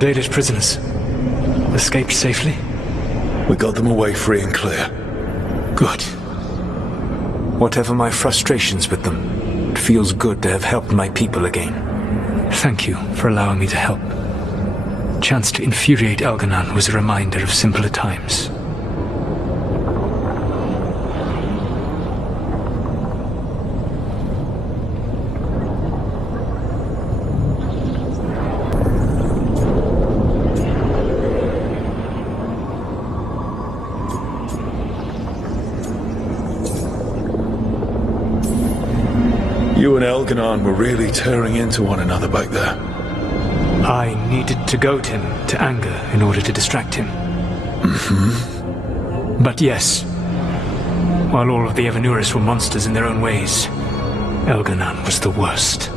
Dalish prisoners escaped safely? We got them away free and clear. Good. Whatever my frustrations with them, it feels good to have helped my people again. Thank you for allowing me to help. Chance to infuriate Elganan was a reminder of simpler times. You and Elganan were really tearing into one another back there. I needed to goad him to anger in order to distract him. Mm-hmm. But yes, while all of the Evanuris were monsters in their own ways, Elganan was the worst.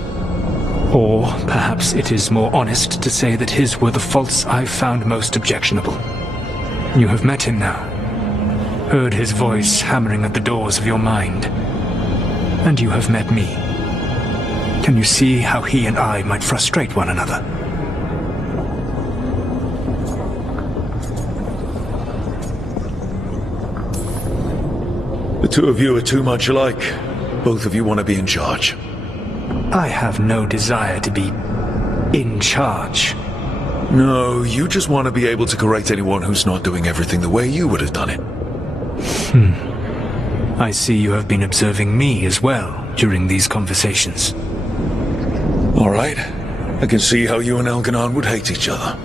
Or perhaps it is more honest to say that his were the faults I found most objectionable. You have met him now, heard his voice hammering at the doors of your mind, and you have met me. Can you see how he and I might frustrate one another? The two of you are too much alike. Both of you want to be in charge. I have no desire to be in charge. No, you just want to be able to correct anyone who's not doing everything the way you would have done it. I see you have been observing me as well during these conversations. All right. I can see how you and Elganan would hate each other.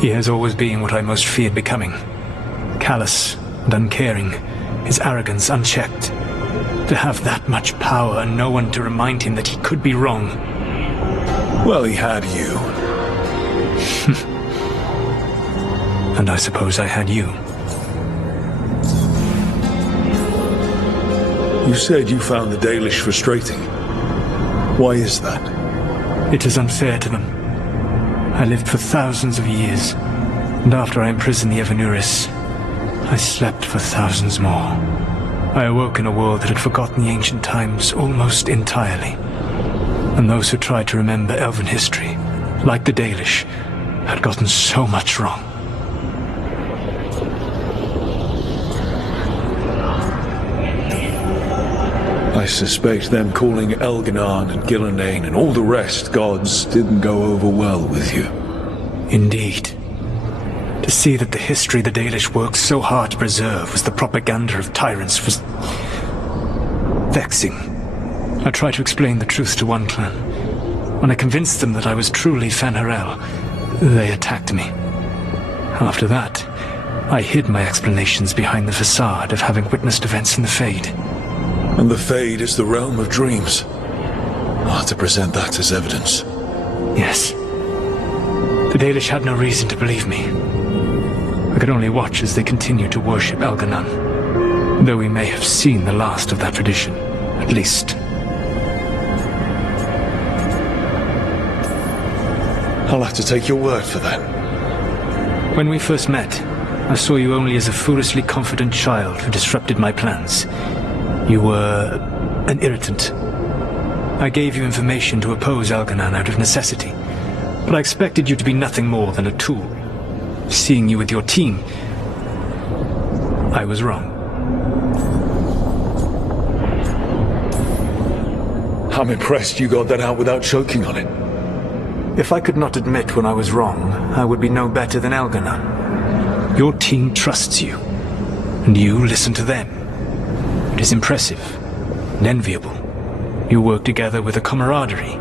He has always been what I most feared becoming. Callous and uncaring, his arrogance unchecked. To have that much power and no one to remind him that he could be wrong. Well, he had you. And I suppose I had you. You said you found the Dalish frustrating. Why is that? It is unfair to them. I lived for thousands of years, and after I imprisoned the Evanuris, I slept for thousands more. I awoke in a world that had forgotten the ancient times almost entirely. And those who tried to remember Elven history, like the Dalish, had gotten so much wrong. I suspect them calling Elganan and Gillenane and all the rest gods didn't go over well with you. Indeed. To see that the history the Dalish worked so hard to preserve was the propaganda of tyrants was vexing. I tried to explain the truth to one clan. When I convinced them that I was truly Fen'Harel, they attacked me. After that, I hid my explanations behind the facade of having witnessed events in the Fade. And the Fade is the realm of dreams. I'll have to present that as evidence. Yes. The Dalish had no reason to believe me. I could only watch as they continued to worship Elganan, though we may have seen the last of that tradition, at least. I'll have to take your word for that. When we first met, I saw you only as a foolishly confident child who disrupted my plans. You were an irritant. I gave you information to oppose Elganan out of necessity, but I expected you to be nothing more than a tool. Seeing you with your team, I was wrong. I'm impressed you got that out without choking on it. If I could not admit when I was wrong, I would be no better than Elganan. Your team trusts you, and you listen to them. It is impressive and enviable. You work together with a camaraderie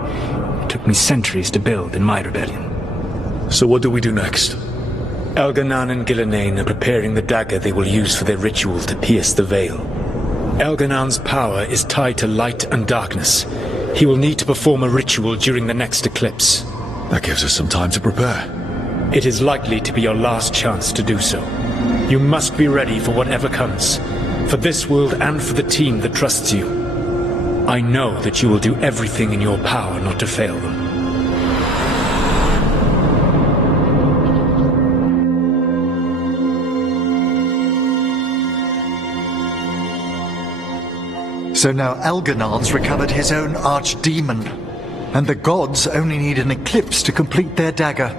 it took me centuries to build in my rebellion. So what do we do next? Elganan and Gillenane are preparing the dagger they will use for their ritual to pierce the veil. Elganan's power is tied to light and darkness. He will need to perform a ritual during the next eclipse. That gives us some time to prepare. It is likely to be your last chance to do so. You must be ready for whatever comes. For this world and for the team that trusts you. I know that you will do everything in your power not to fail them. So now Elganan's recovered his own archdemon, and the gods only need an eclipse to complete their dagger.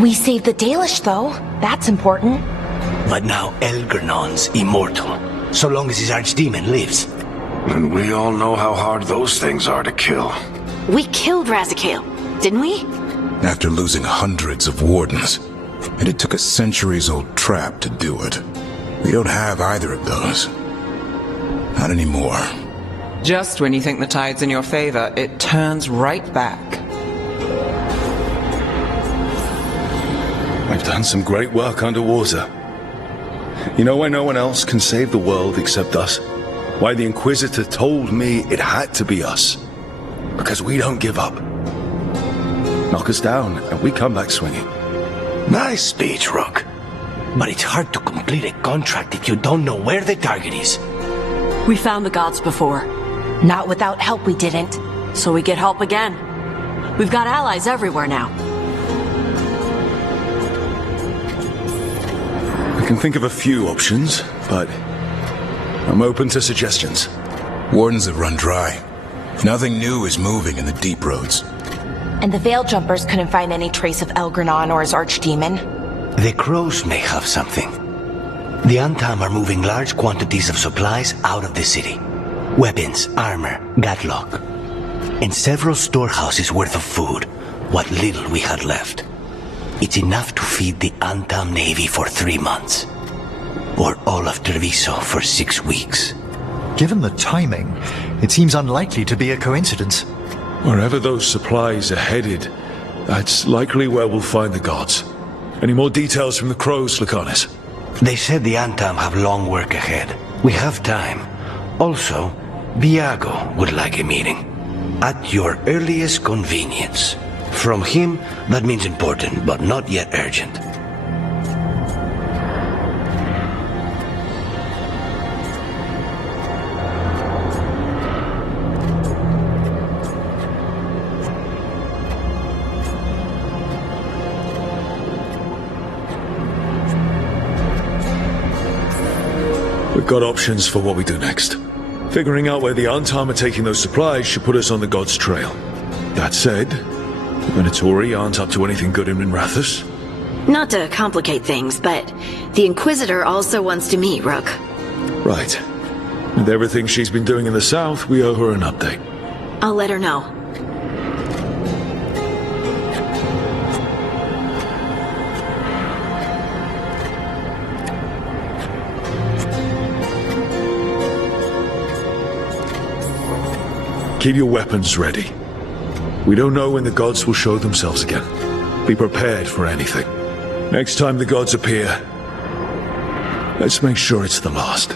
We saved the Dalish, though. That's important. But now Elgernon's immortal, so long as his archdemon lives. And we all know how hard those things are to kill. We killed Razikale, didn't we? After losing hundreds of wardens. And it took a centuries-old trap to do it. We don't have either of those. Not anymore. Just when you think the tide's in your favor, it turns right back. I've done some great work underwater. You know why no one else can save the world except us? Why the Inquisitor told me it had to be us. Because we don't give up. Knock us down, and we come back swinging. Nice speech, Rook. But it's hard to complete a contract if you don't know where the target is. We found the gods before. Not without help, we didn't. So we get help again. We've got allies everywhere now. I can think of a few options, but I'm open to suggestions. Wardens have run dry. Nothing new is moving in the deep roads. And the Veil Jumpers couldn't find any trace of Elgrennon or his archdemon. The crows may have something. The Antam are moving large quantities of supplies out of the city. Weapons, armor, gatlock. And several storehouses worth of food, what little we had left. It's enough to feed the Antam Navy for 3 months. Or all of Treviso for 6 weeks. Given the timing, it seems unlikely to be a coincidence. Wherever those supplies are headed, that's likely where we'll find the gods. Any more details from the crows, Laconis? They said the Antam have long work ahead. We have time. Also, Viago would like a meeting. At your earliest convenience. From him, that means important, but not yet urgent. We've got options for what we do next. Figuring out where the Antam are taking those supplies should put us on the gods' trail. That said, the Venatori aren't up to anything good in Minrathous. Not to complicate things, but the Inquisitor also wants to meet Rook. Right. With everything she's been doing in the south, we owe her an update. I'll let her know. Keep your weapons ready. We don't know when the gods will show themselves again. Be prepared for anything. Next time the gods appear, let's make sure it's the last.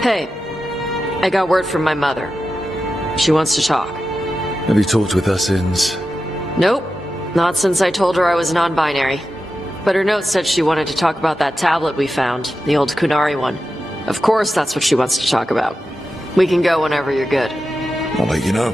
Hey, I got word from my mother. She wants to talk. Have you talked with her since? Nope, not since I told her I was non-binary. But her note said she wanted to talk about that tablet we found, the old Kunari one. Of course that's what she wants to talk about. We can go whenever you're good. I'll let you know.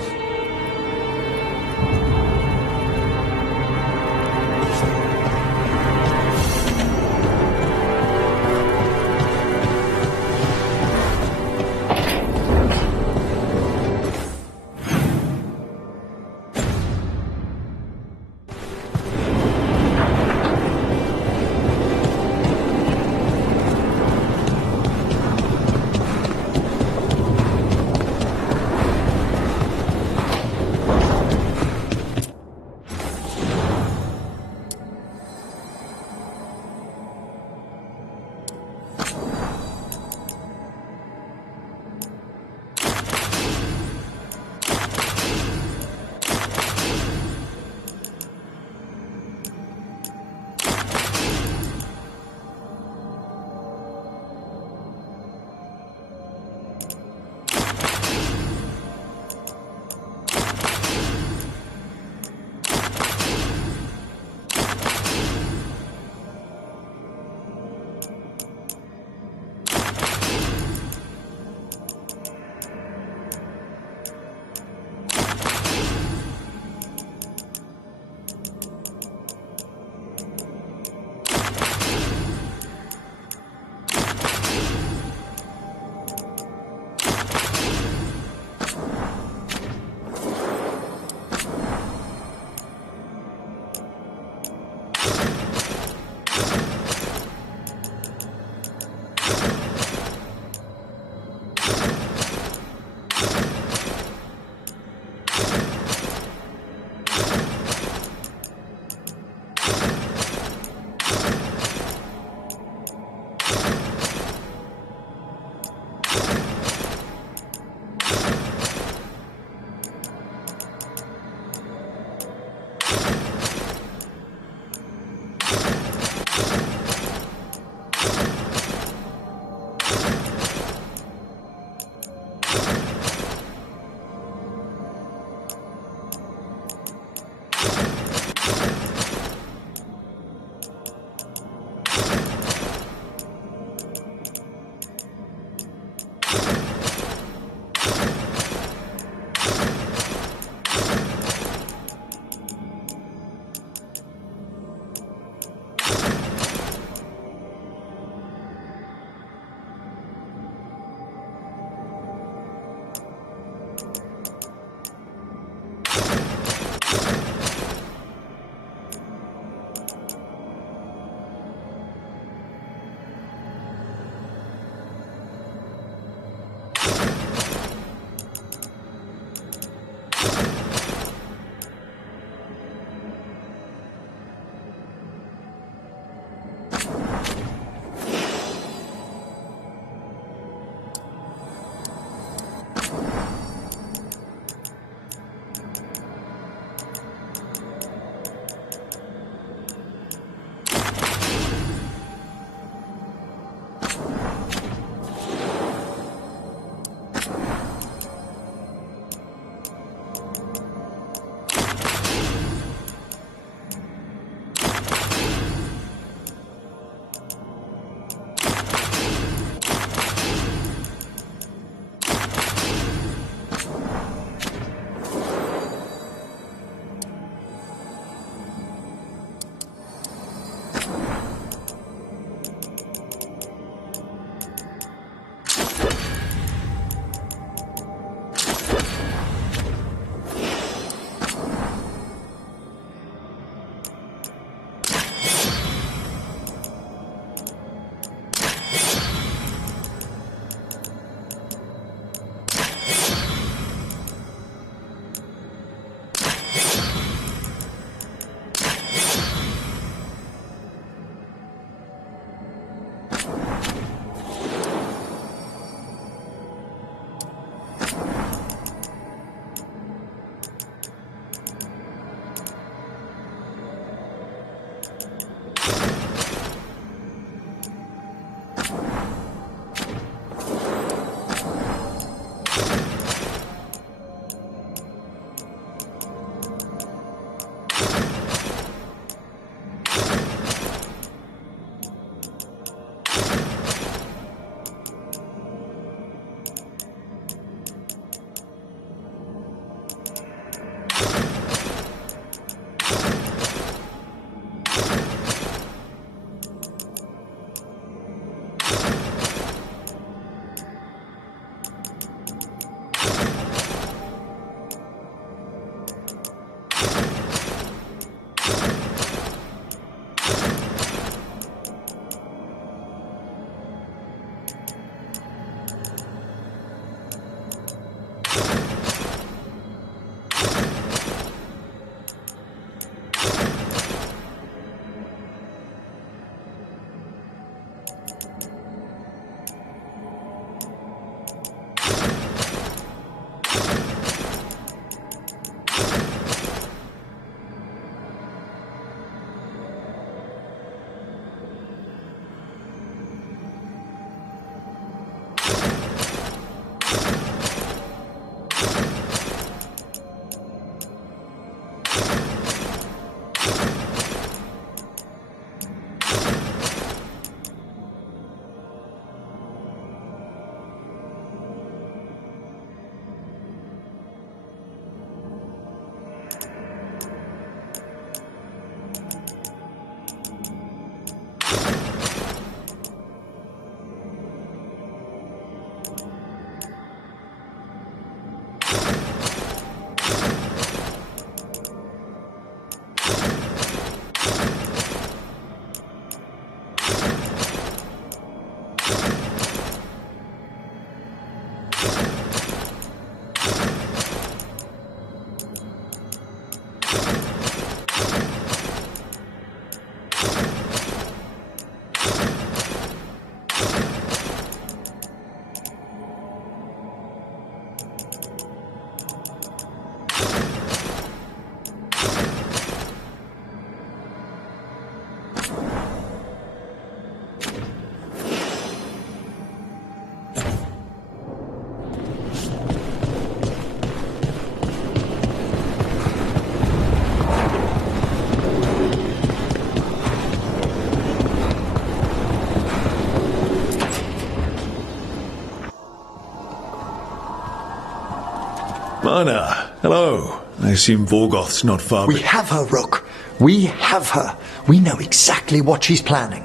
Mana, hello. I assume Vorgoth's not far. We have her, Rook. We have her. We know exactly what she's planning.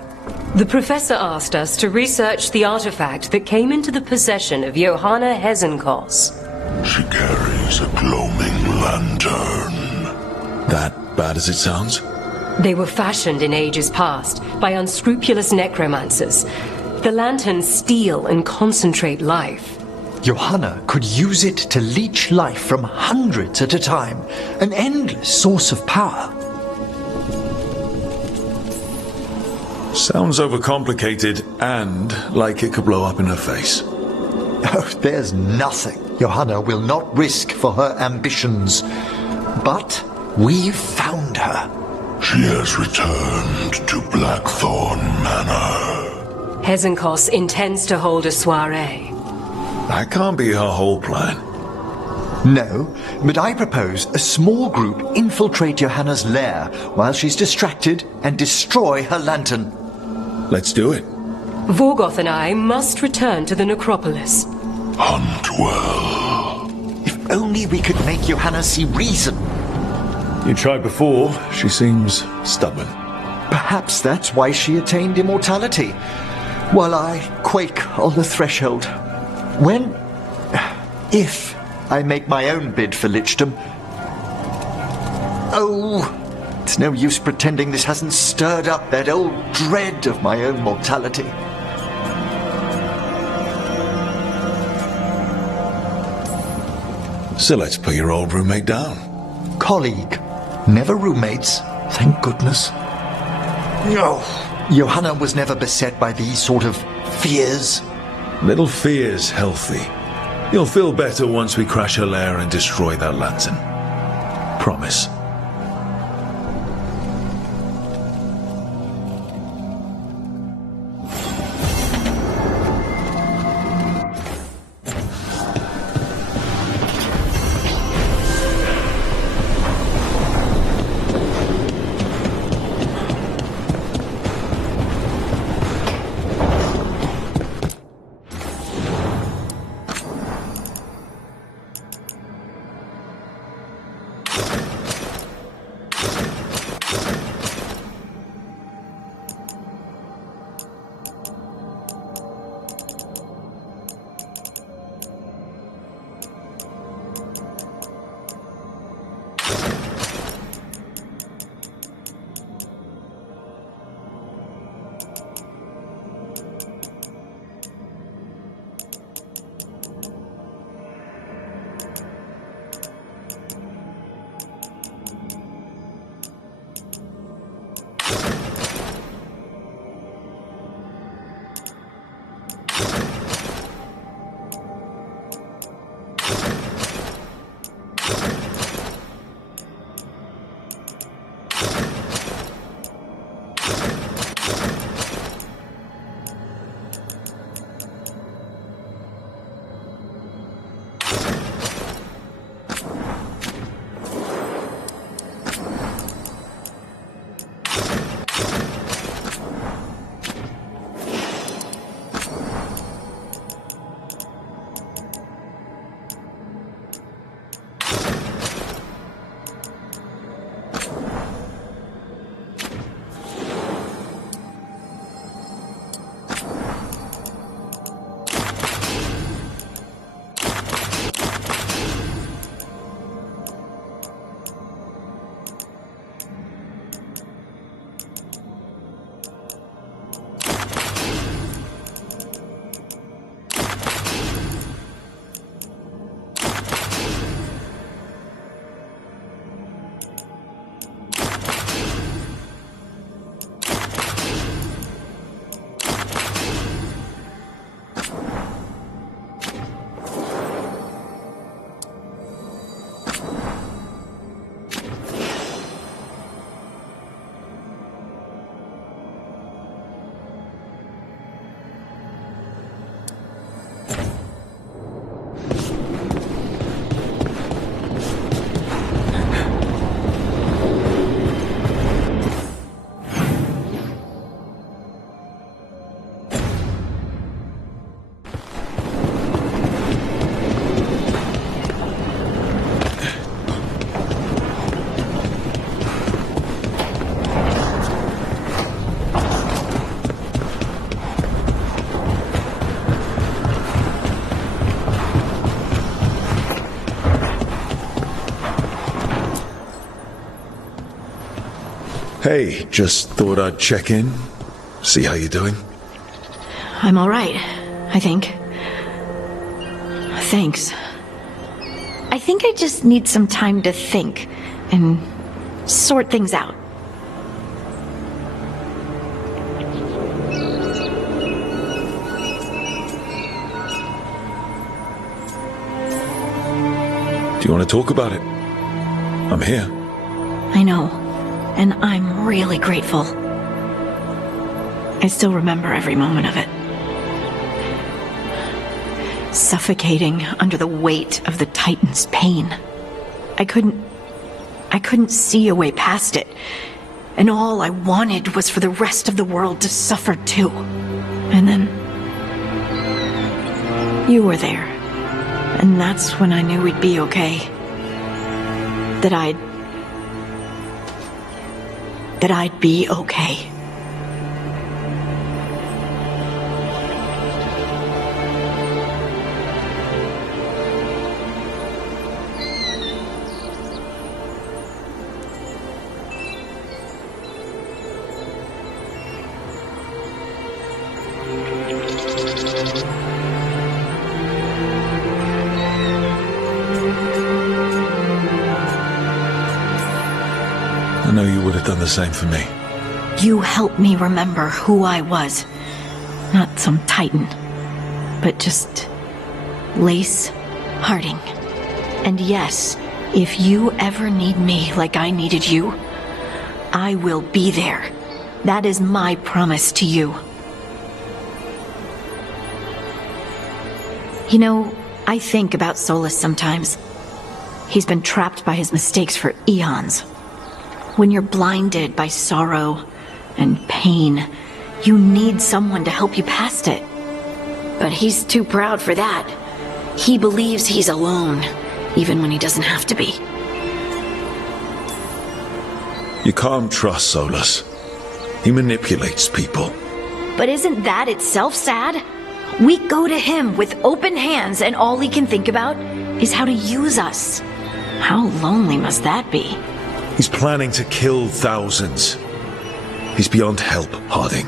The Professor asked us to research the artifact that came into the possession of Johanna Hezenkos. She carries a gloaming lantern. That bad as it sounds? They were fashioned in ages past by unscrupulous necromancers. The lanterns steal and concentrate life. Johanna could use it to leech life from hundreds at a time. An endless source of power. Sounds overcomplicated and like it could blow up in her face. Oh, there's nothing Johanna will not risk for her ambitions. But we've found her. She has returned to Blackthorn Manor. Hezenkos intends to hold a soiree. That can't be her whole plan. No, but I propose a small group infiltrate Johanna's lair while she's distracted and destroy her lantern. Let's do it. Vorgoth and I must return to the necropolis. Hunt well. If only we could make Johanna see reason. You tried before. She seems stubborn. Perhaps that's why she attained immortality, while I quake on the threshold. If I make my own bid for lichdom. Oh, it's no use pretending this hasn't stirred up that old dread of my own mortality. So let's put your old roommate down. Colleague, never roommates, thank goodness. No, Johanna was never beset by these sort of fears. Little fear's healthy. You'll feel better once we crash her lair and destroy that lantern. Promise. Hey, just thought I'd check in, see how you're doing. I'm alright, I think. Thanks. I think I just need some time to think and sort things out. Do you want to talk about it? I'm here. I know, and I'm really grateful. I still remember every moment of it. Suffocating under the weight of the Titan's pain. I couldn't see a way past it, and all I wanted was for the rest of the world to suffer too. And then you were there, and that's when I knew we'd be okay. That I'd be okay. I know you would have done the same for me. You helped me remember who I was. Not some Titan, but just Lace Harding. And yes, if you ever need me like I needed you, I will be there. That is my promise to you. You know, I think about Solas sometimes. He's been trapped by his mistakes for eons. When you're blinded by sorrow and pain, you need someone to help you past it. But he's too proud for that. He believes he's alone, even when he doesn't have to be. You can't trust Solas. He manipulates people. But isn't that itself sad? We go to him with open hands and all he can think about is how to use us. How lonely must that be? He's planning to kill thousands. He's beyond help, Harding.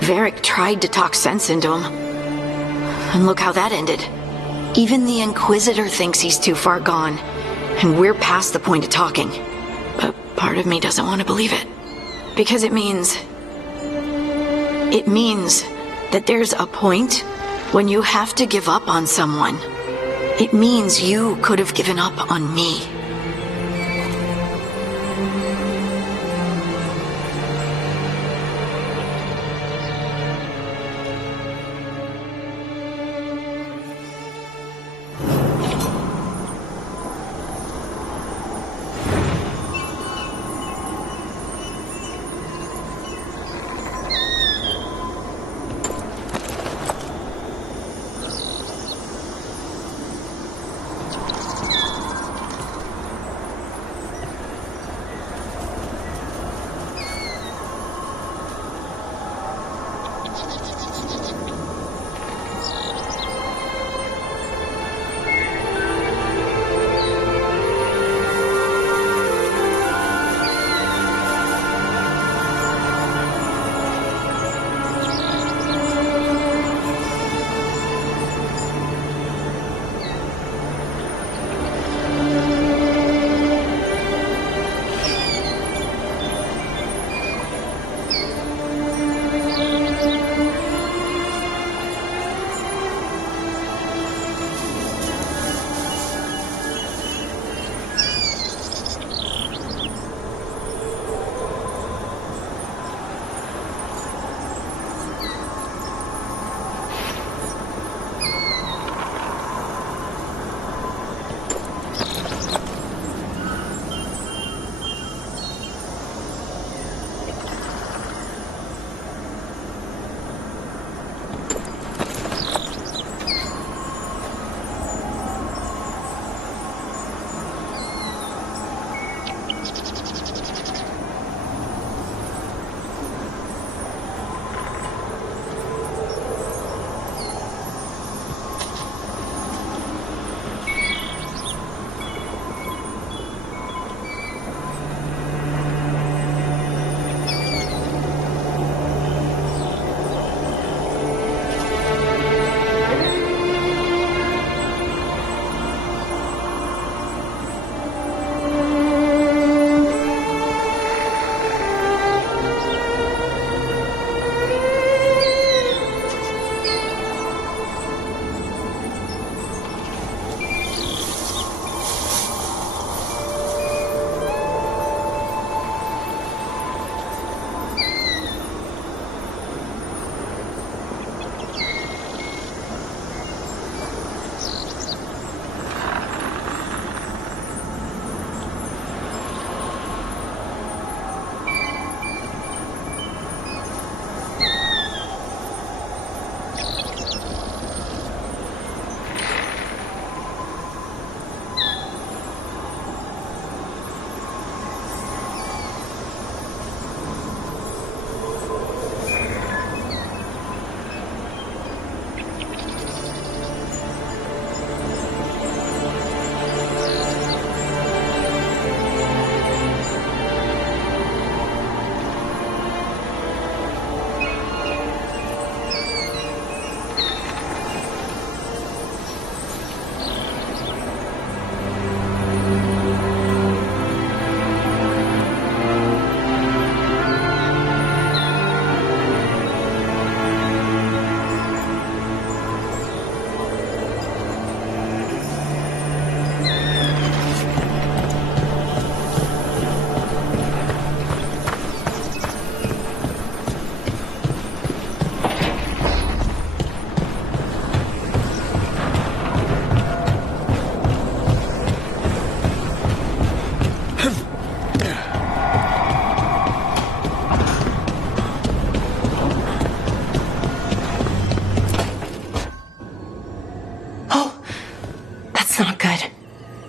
Varric tried to talk sense into him. And look how that ended. Even the Inquisitor thinks he's too far gone. And we're past the point of talking. But part of me doesn't want to believe it. Because it means that there's a point when you have to give up on someone. It means you could have given up on me.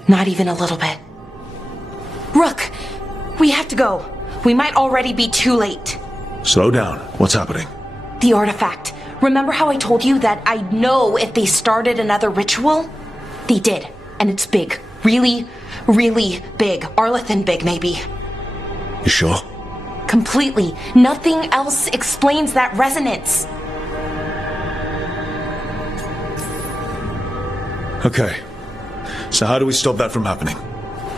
Not even a little bit. Rook, we have to go. We might already be too late. Slow down. What's happening? The artifact. Remember how I told you that I'd know if they started another ritual? They did. And it's big. Really, really big. Arlethan big, maybe. You sure? Completely. Nothing else explains that resonance. Okay. So how do we stop that from happening?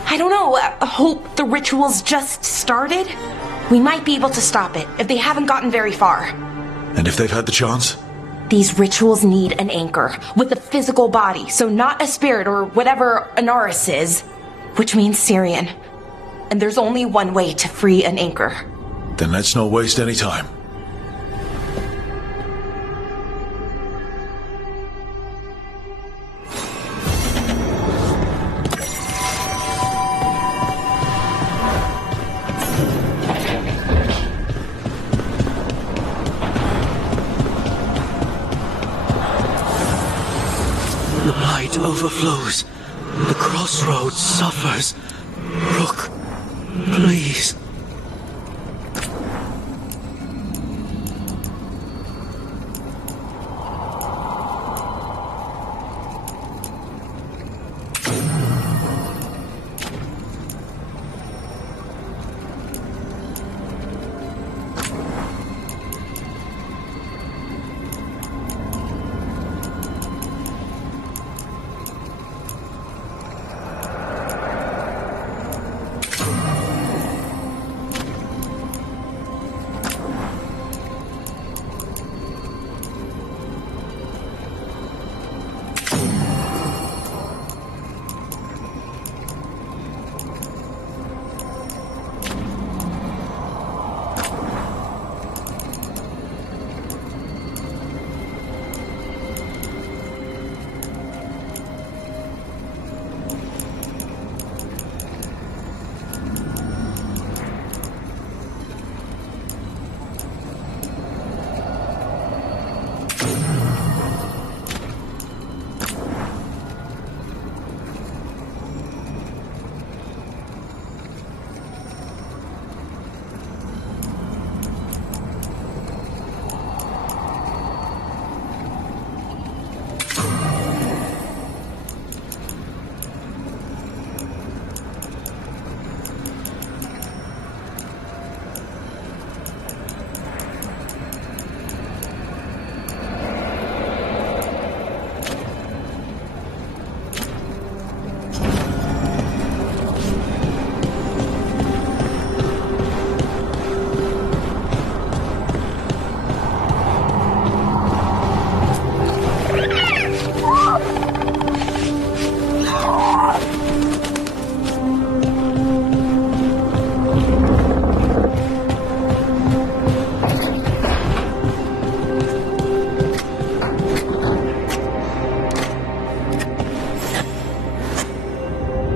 I don't know. I hope the ritual's just started. We might be able to stop it if they haven't gotten very far. And if they've had the chance? These rituals need an anchor with a physical body, so not a spirit or whatever Anaris is, which means Syrian. And there's only one way to free an anchor. Then let's not waste any time. The blight overflows. The crossroads suffers. Rook, please.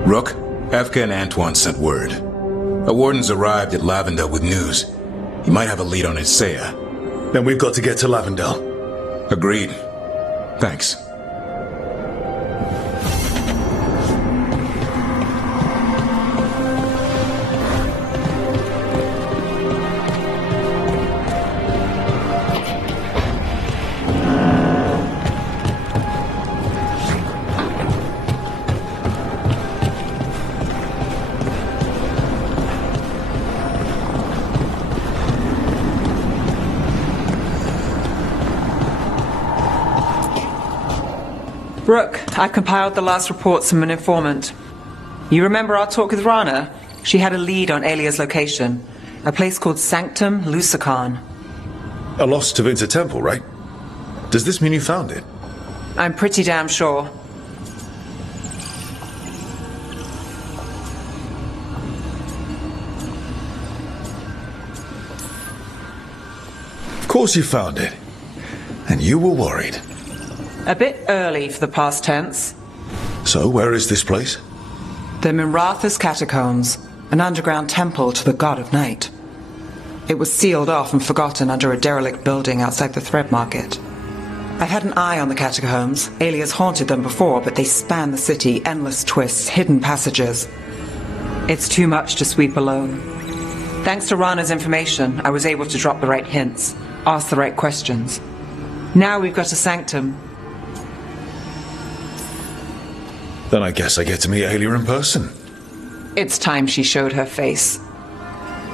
Rook, Efka and Antoine sent word. A warden's arrived at Lavendel with news. He might have a lead on Isaiah. Then we've got to get to Lavendel. Agreed. Thanks. Rook, I've compiled the last reports from an informant. You remember our talk with Rana? She had a lead on Alia's location. A place called Sanctum Lucican. A lost Tevinter temple, right? Does this mean you found it? I'm pretty damn sure. Of course you found it. And you were worried. A bit early for the past tense. So, where is this place? The Miratha's Catacombs, an underground temple to the god of night. It was sealed off and forgotten under a derelict building outside the Thread Market. I've had an eye on the catacombs. Alias haunted them before, but they span the city, endless twists, hidden passages. It's too much to sweep alone. Thanks to Rana's information, I was able to drop the right hints, ask the right questions. Now we've got a sanctum. Then I guess I get to meet Aelia in person. It's time she showed her face.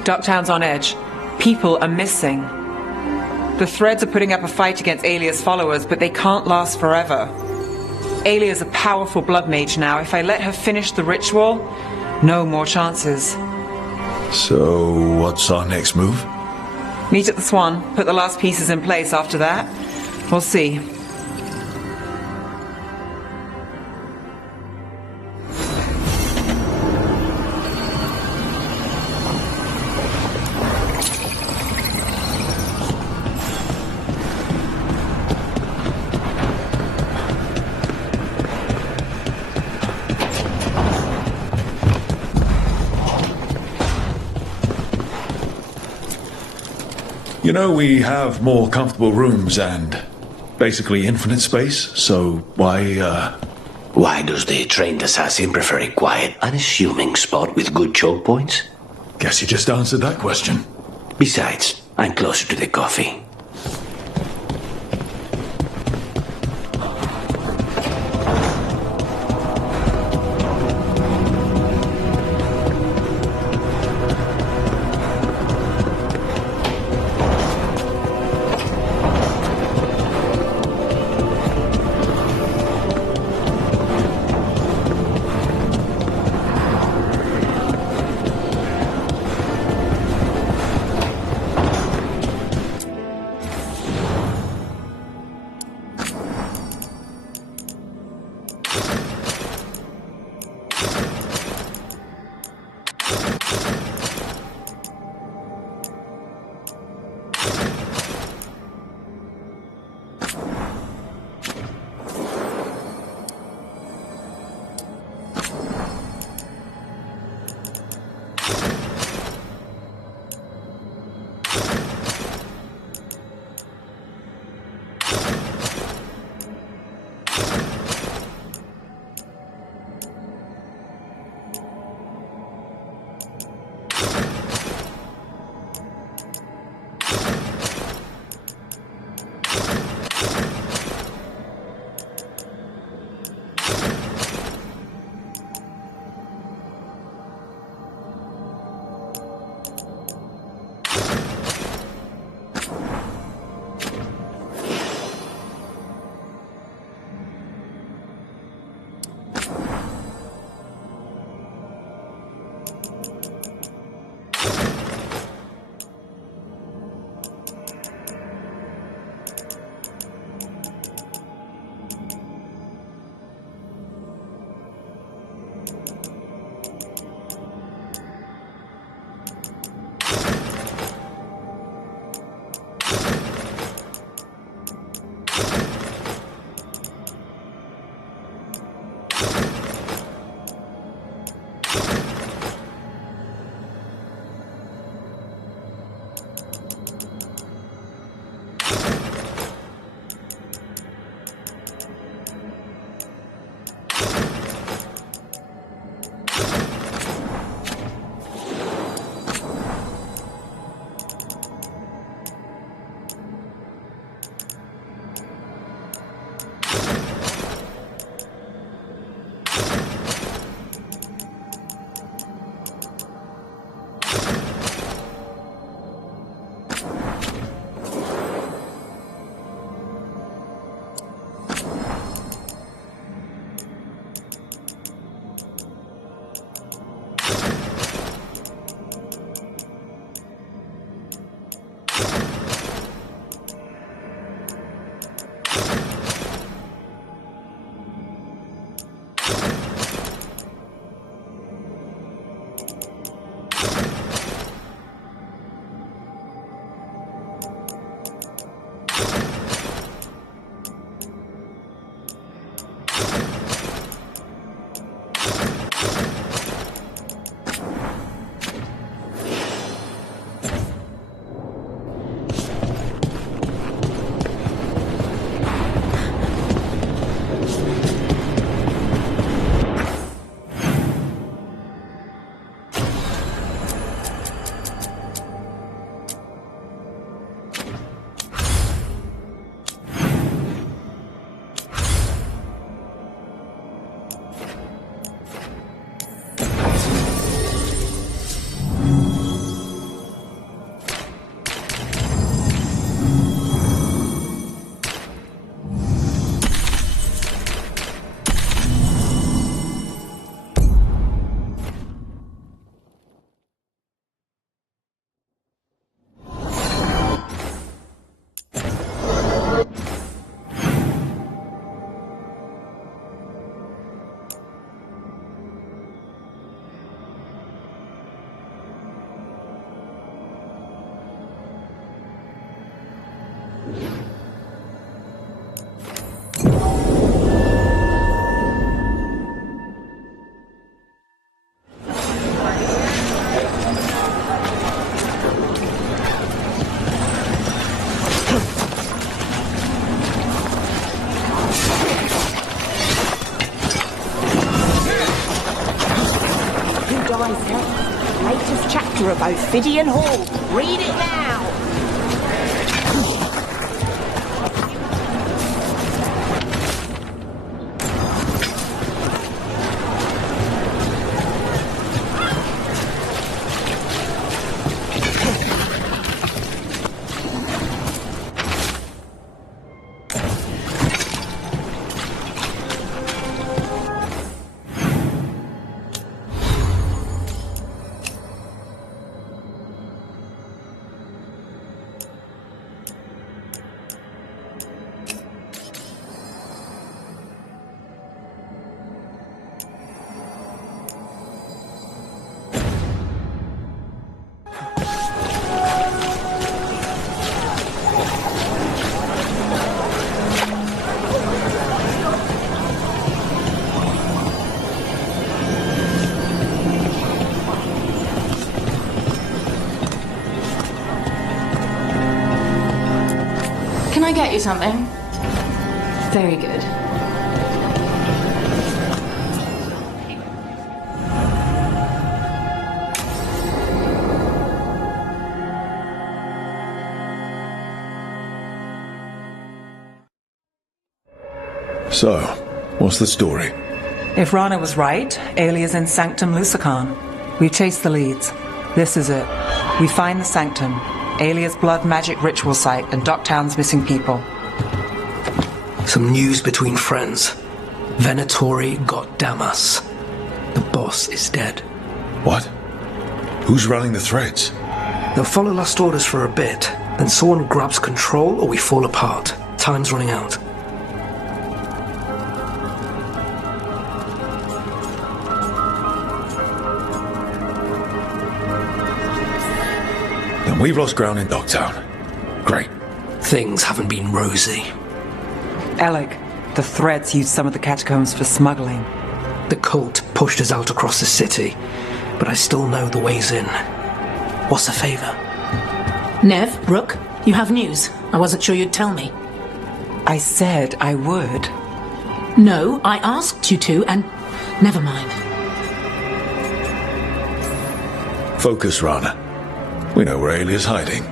Ducktown's on edge. People are missing. The Threads are putting up a fight against Aelia's followers, but they can't last forever. Aelia's a powerful blood mage now. If I let her finish the ritual, no more chances. So, what's our next move? Meet at the Swan, put the last pieces in place. After that, we'll see. You know, we have more comfortable rooms and basically infinite space, so why, Why does the trained assassin prefer a quiet, unassuming spot with good choke points? Guess you just answered that question. Besides, I'm closer to the coffee. Latest chapter of Ophidian Hall. Read it now. Can I get you something? Very good. So, what's the story? If Rana was right, Alia's in Sanctum Lucican. We've chased the leads. This is it. We find the Sanctum, Alia's blood magic ritual site, and Docktown's missing people. Some news between friends. Venatori got Damas. The boss is dead. What? Who's running the threads? They'll follow last orders for a bit, then someone grabs control or we fall apart. Time's running out. Then we've lost ground in Docktown. Great. Things haven't been rosy. Alec, the threads used some of the catacombs for smuggling. The cult pushed us out across the city, but I still know the ways in. What's a favor? Nev, Rook, you have news. I wasn't sure you'd tell me. I said I would. No, I asked you to, and never mind. Focus, Rana. We know where Alia's hiding.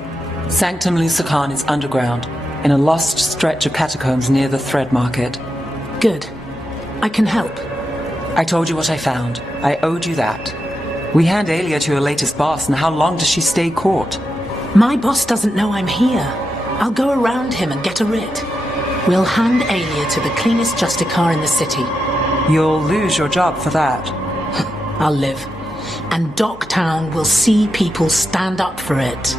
Sanctum Lucican is underground, in a lost stretch of catacombs near the Thread Market. Good. I can help. I told you what I found. I owed you that. We hand Alia to her latest boss, and how long does she stay caught? My boss doesn't know I'm here. I'll go around him and get a writ. We'll hand Alia to the cleanest Justicar in the city. You'll lose your job for that. I'll live. And Docktown will see people stand up for it.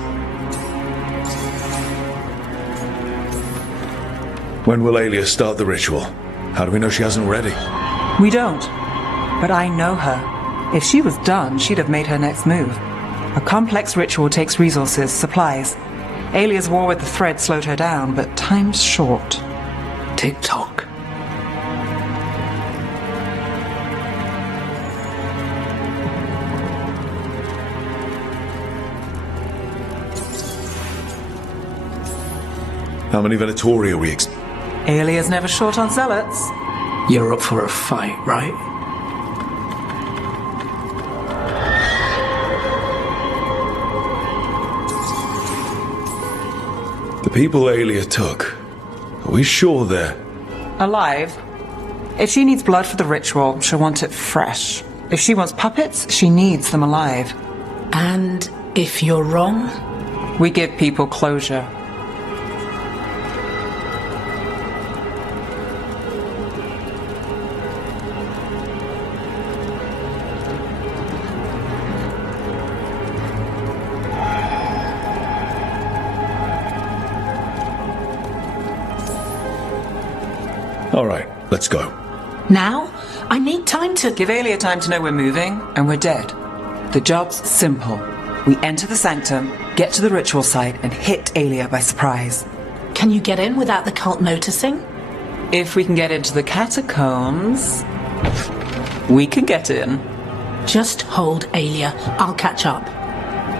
When will Alia start the ritual? How do we know she hasn't already? We don't. But I know her. If she was done, she'd have made her next move. A complex ritual takes resources, supplies. Alia's war with the Thread slowed her down, but time's short. Tick-tock. How many Venatori are we Alia's never short on zealots. You're up for a fight, right? The people Alia took, are we sure they're... Alive. If she needs blood for the ritual, she'll want it fresh. If she wants puppets, she needs them alive. And if you're wrong? We give people closure. All right, let's go. Now? I need time to... Give Alia time to know we're moving, and we're dead. The job's simple. We enter the Sanctum, get to the ritual site, and hit Alia by surprise. Can you get in without the cult noticing? If we can get into the catacombs, we can get in. Just hold, Alia. I'll catch up.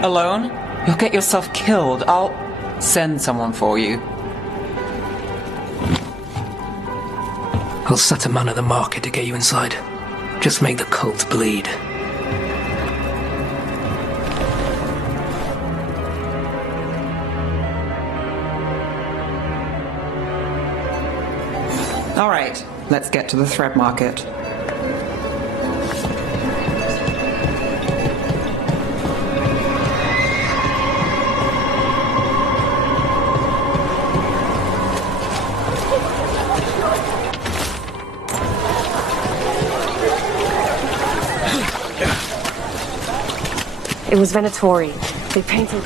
Alone? You'll get yourself killed. I'll send someone for you. I'll set a man at the market to get you inside. Just make the cult bleed. All right, let's get to the thread market. It was Venatori. They painted...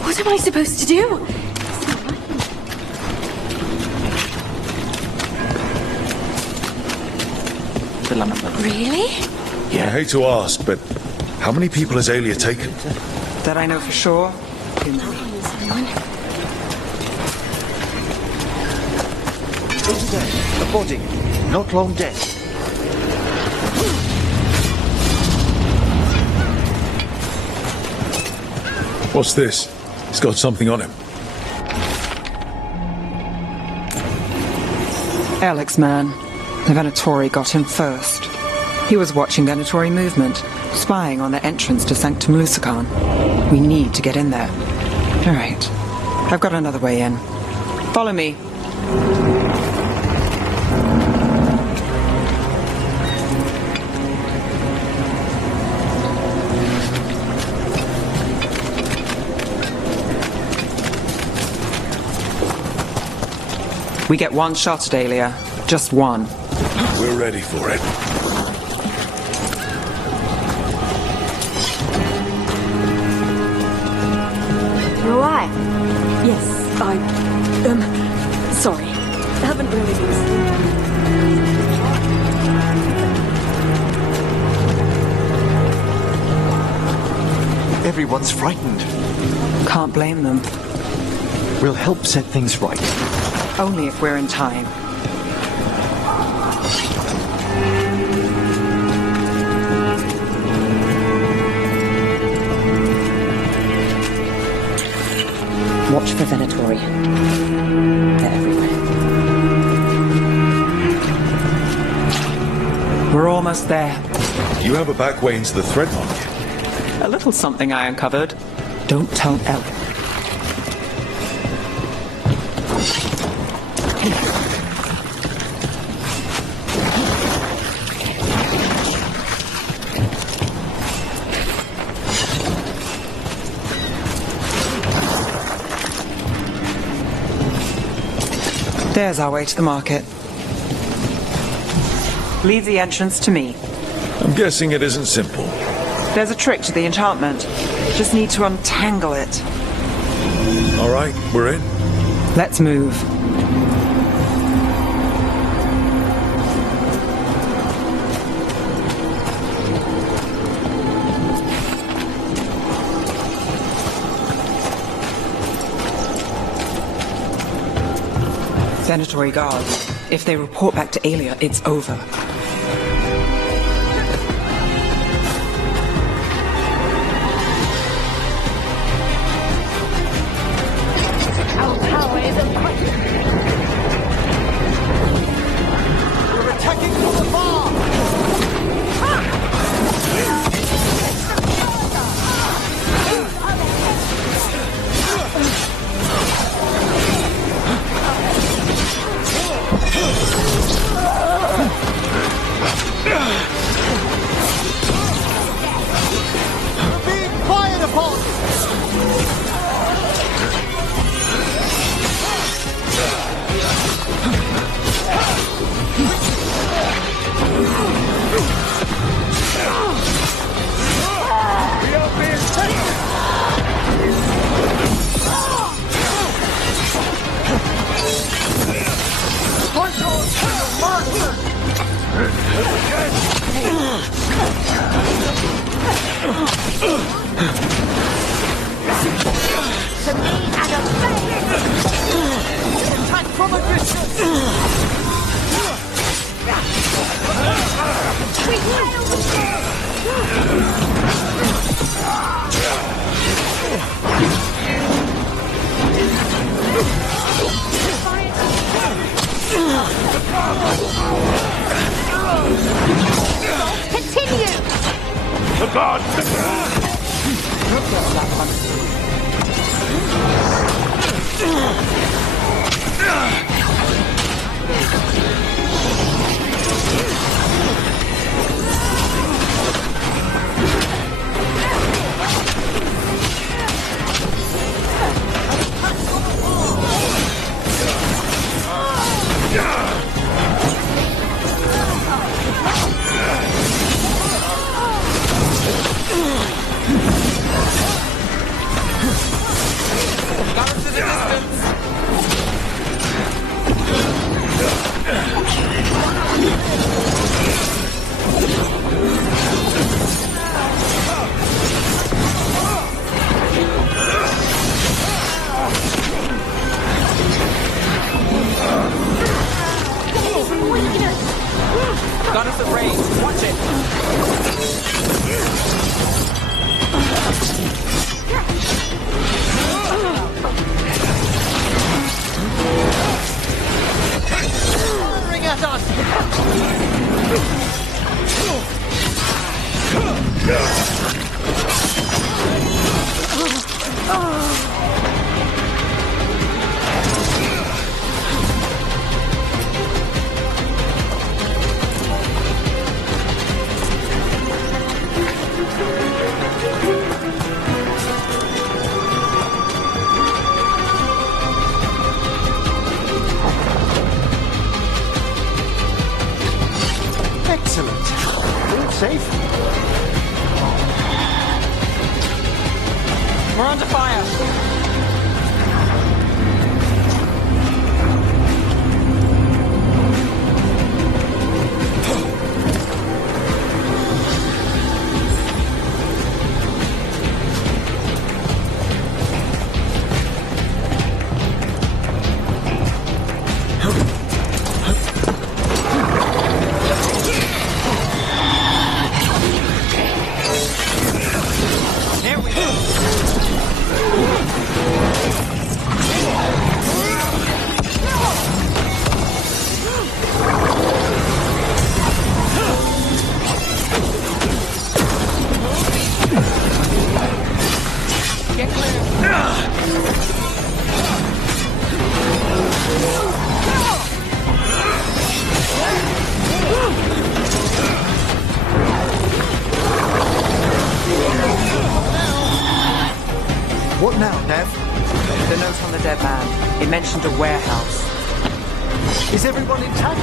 What am I supposed to do? Really? Yeah. I hate to ask, but how many people has Alia taken? That I know for sure. A body, not long dead. What's this? He's got something on him. Alex, man. The Venatori got him first. He was watching Venatori movement, spying on the entrance to Sanctum Lusican. We need to get in there. All right. I've got another way in. Follow me. We get one shot at Alia. Just one. We're ready for it. You're alive? Yes, sorry. Haven't really been sleeping. Everyone's frightened. Can't blame them. We'll help set things right. Only if we're in time. Watch for Venatori. They're everywhere. We're almost there. You have a back way into the thread market. A little something I uncovered. Don't tell Elle. There's our way to the market. Leave the entrance to me. I'm guessing it isn't simple. There's a trick to the enchantment. Just need to untangle it. All right, we're in. Let's move. Venatori guards. If they report back to Alia, it's over. Our power is unquestioned. We're attacking from afar! from a distance! We continue! The gods! Got him to the distance! Got us at range. Watch it. Ring at us! Excellent. All safe? We're under fire. There we go. Get clear. What now, Nev? The note on the dead man. It mentioned a warehouse. Is everyone intact?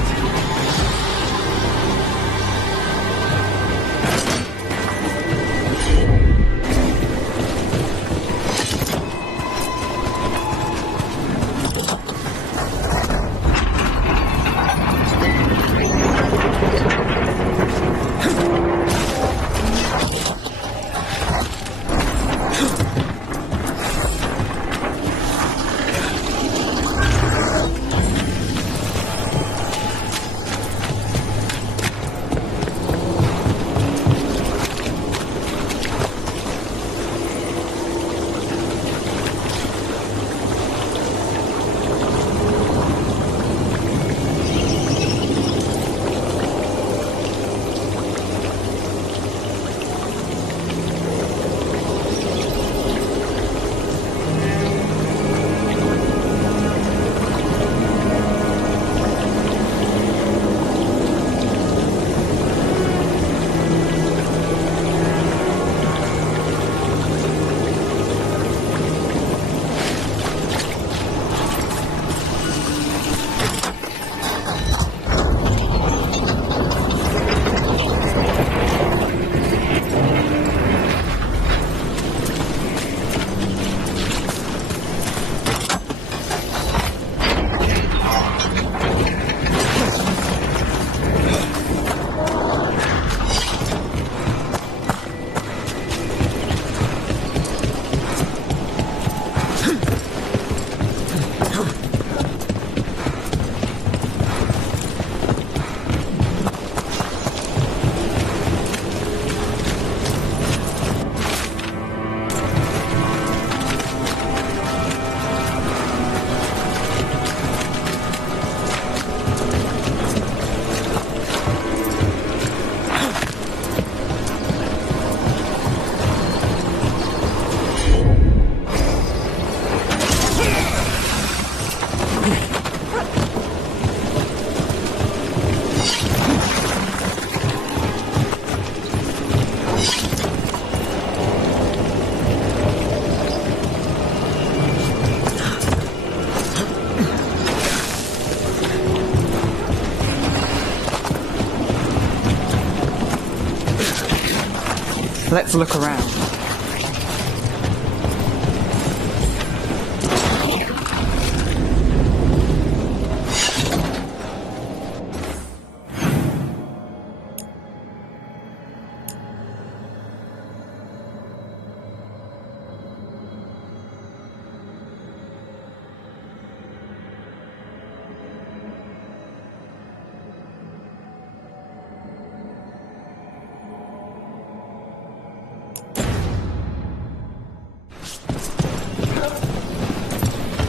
Let's look around.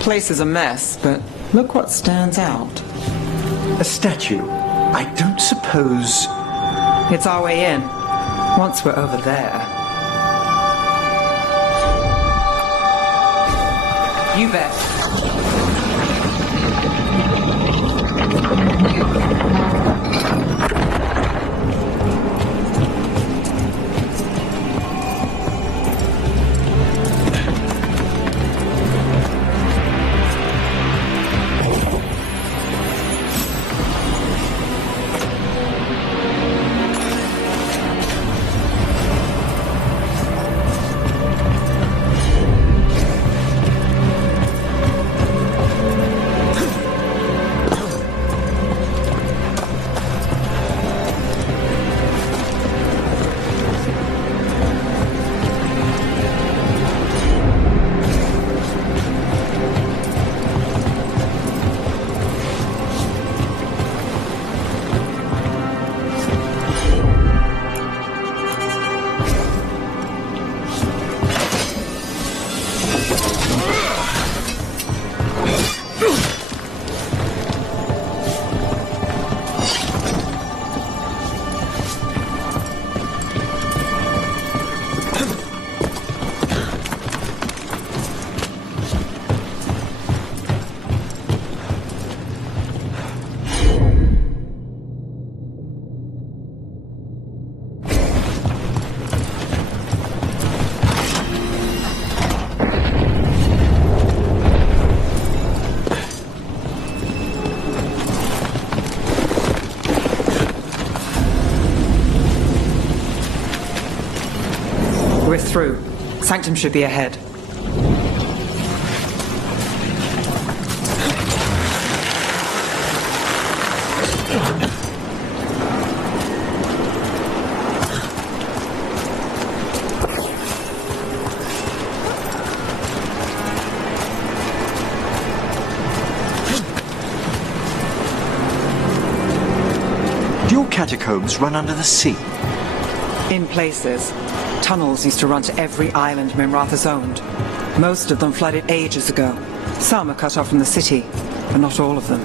Place is a mess, but look what stands out. A statue? I don't suppose... It's our way in, once we're over there. You bet. We're through. Sanctum should be ahead. Do your catacombs run under the sea? In places. Tunnels used to run to every island Mimratha's owned. Most of them flooded ages ago. Some are cut off from the city, but not all of them.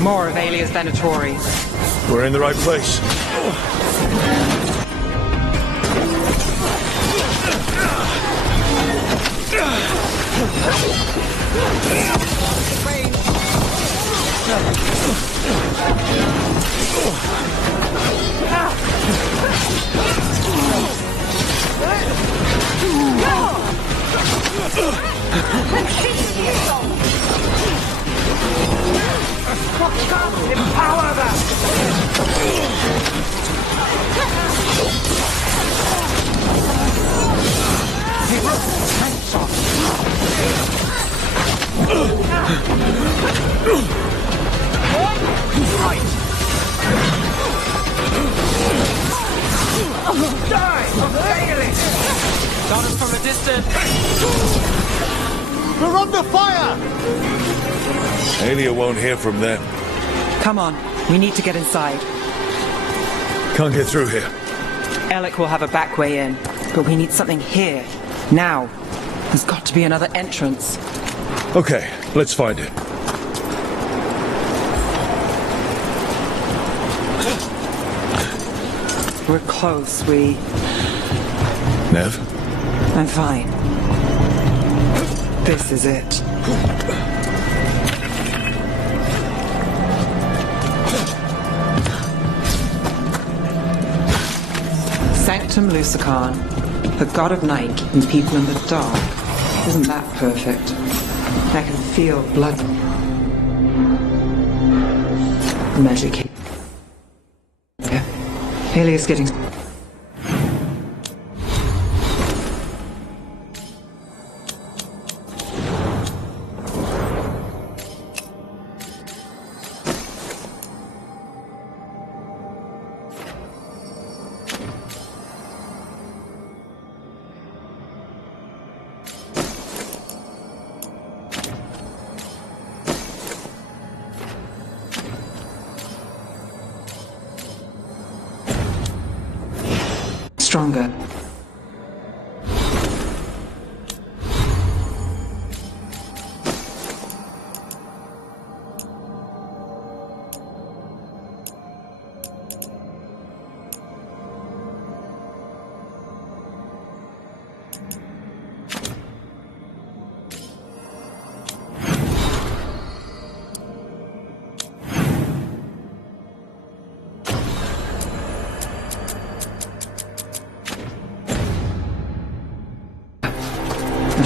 More of Alia's Venatori. We're in the right place. Empower them! Hey, Rook! Hands off! Right! Die! Failing! Got us from a distance! We're under fire! Alia won't hear from them. Come on, We need to get inside. Can't get through here. Alec will have a back way in, but we need something here, now. There's got to be another entrance. Okay, let's find it. We're close, we... Nev? I'm fine. This is it. Sanctum Lucican, the god of night keeping people in the dark. Isn't that perfect? I can feel blood. Magic. Alias getting... stronger.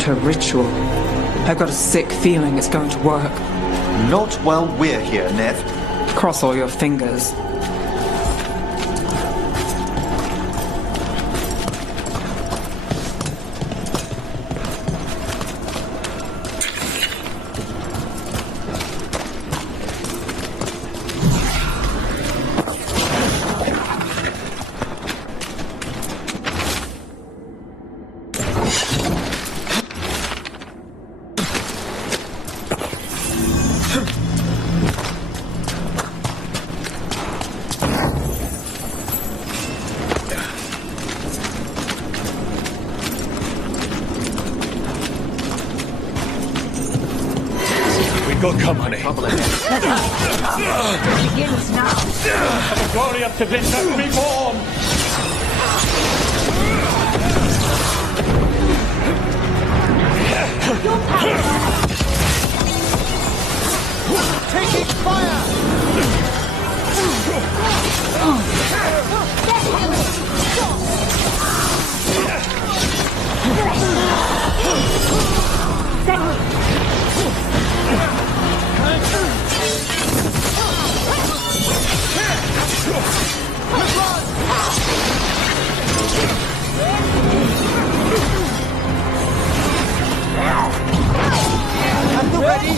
Her ritual. I've got a sick feeling it's going to work. Not while we're here, Nev. Cross all your fingers. Come, honey. Begins now. For the glory of Divinity reborn! Taking fire! At the ready!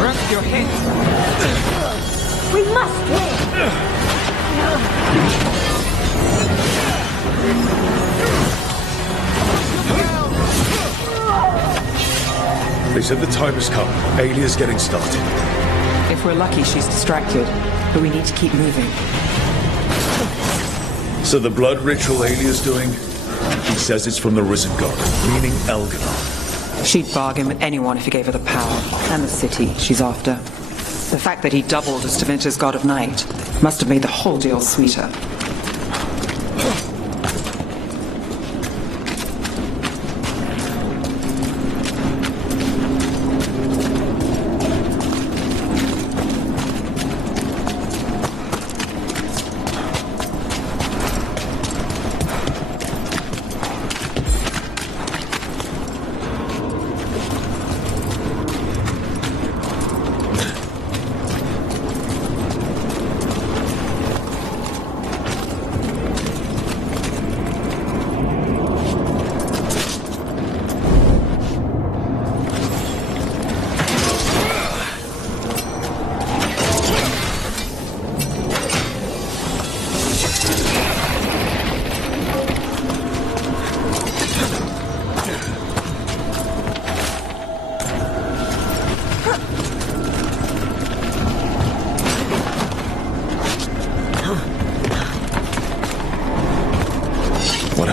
Rest your head! We must win! They said the time has come. Alia's getting started. If we're lucky, she's distracted, but we need to keep moving. So the blood ritual Alia's doing, he says it's from the risen god, meaning Elganon. She'd bargain with anyone if he gave her the power, and the city she's after. The fact that he doubled as Divinity's god of night must have made the whole deal sweeter.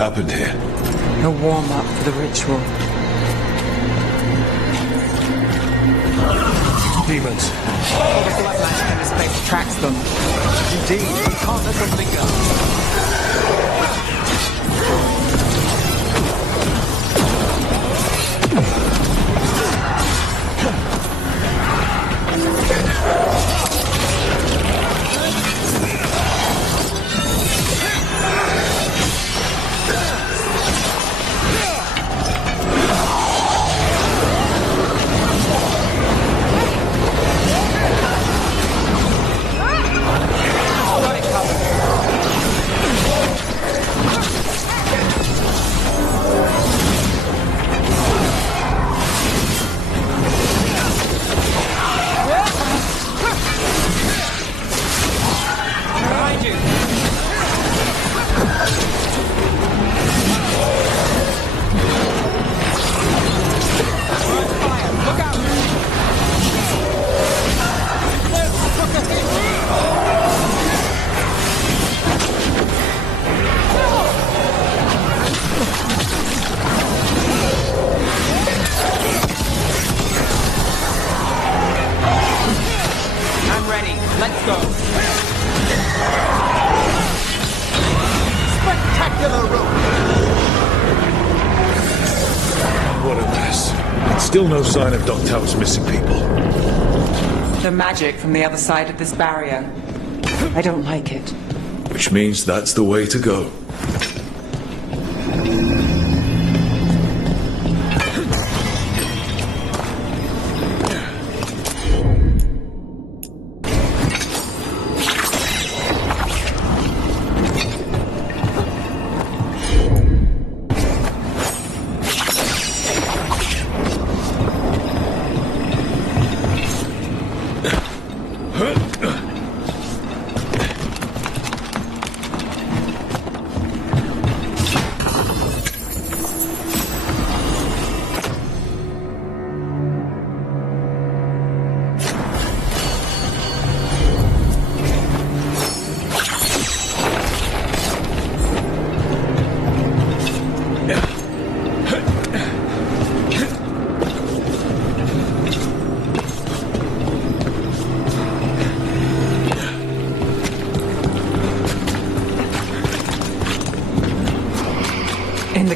happened here? A warm-up for the ritual. Demons. All the blood magic in this place attracts them. Indeed, we can't let them linger. Still no sign of Doc Tower's missing people. The magic from the other side of this barrier. I don't like it. Which means that's the way to go.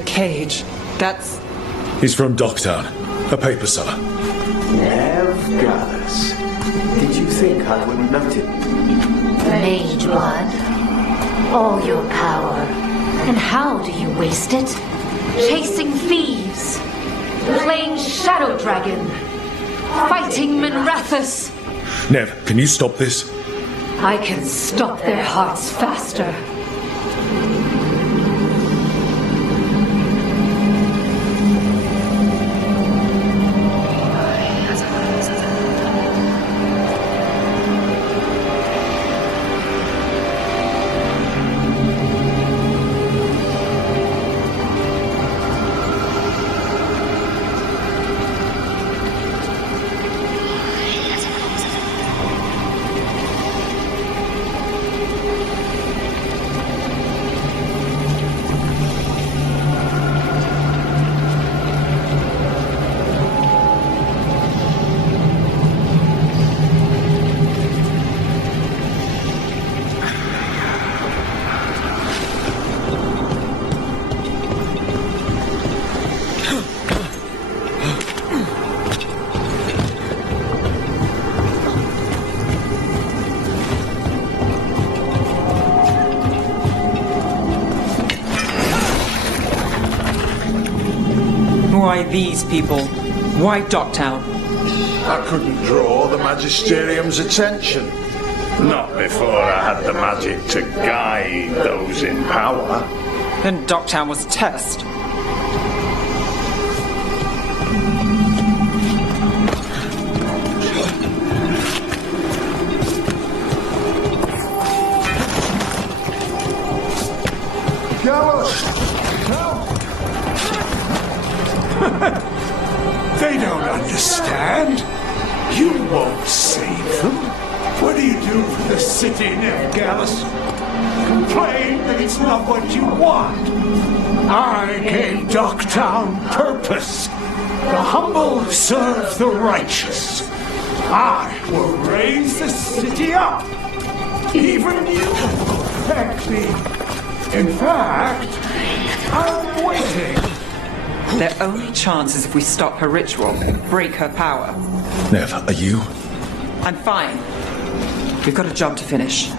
Cage. That's... He's from Docktown, a paper seller. Goddess. Did you think I wouldn't note it? Mage blood. All your power. And how do you waste it? Chasing thieves. Playing Shadow Dragon. Fighting Minrathus. Nev, can you stop this? I can stop their hearts faster. Why these people? Why Docktown? I couldn't draw the Magisterium's attention. Not before I had the magic to guide those in power. Then Docktown was test. They don't understand. You won't save them. What do you do for the city, Gallus? Complain that it's not what you want. I gave Docktown purpose. The humble serve the righteous. I will raise the city up. Even you thank me. In fact, I'm waiting. Their only chance is if we stop her ritual, break her power. Nev, are you? I'm fine. We've got a job to finish.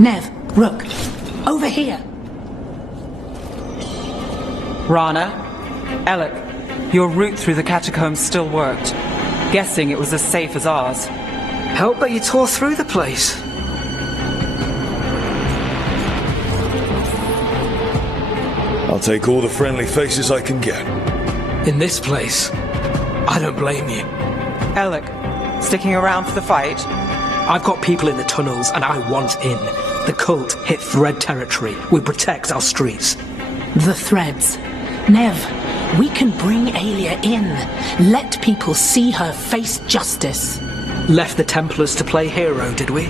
Nev, Rook, over here. Rana, Alec, your route through the catacombs still worked. Guessing it was as safe as ours. Help that you tore through the place. I'll take all the friendly faces I can get. In this place, I don't blame you. Alec, sticking around for the fight? I've got people in the tunnels and I want in. The cult hit Thread territory. We protect our streets. The Threads. Nev, we can bring Aelia in. Let people see her face justice. Left the Templars to play hero, did we?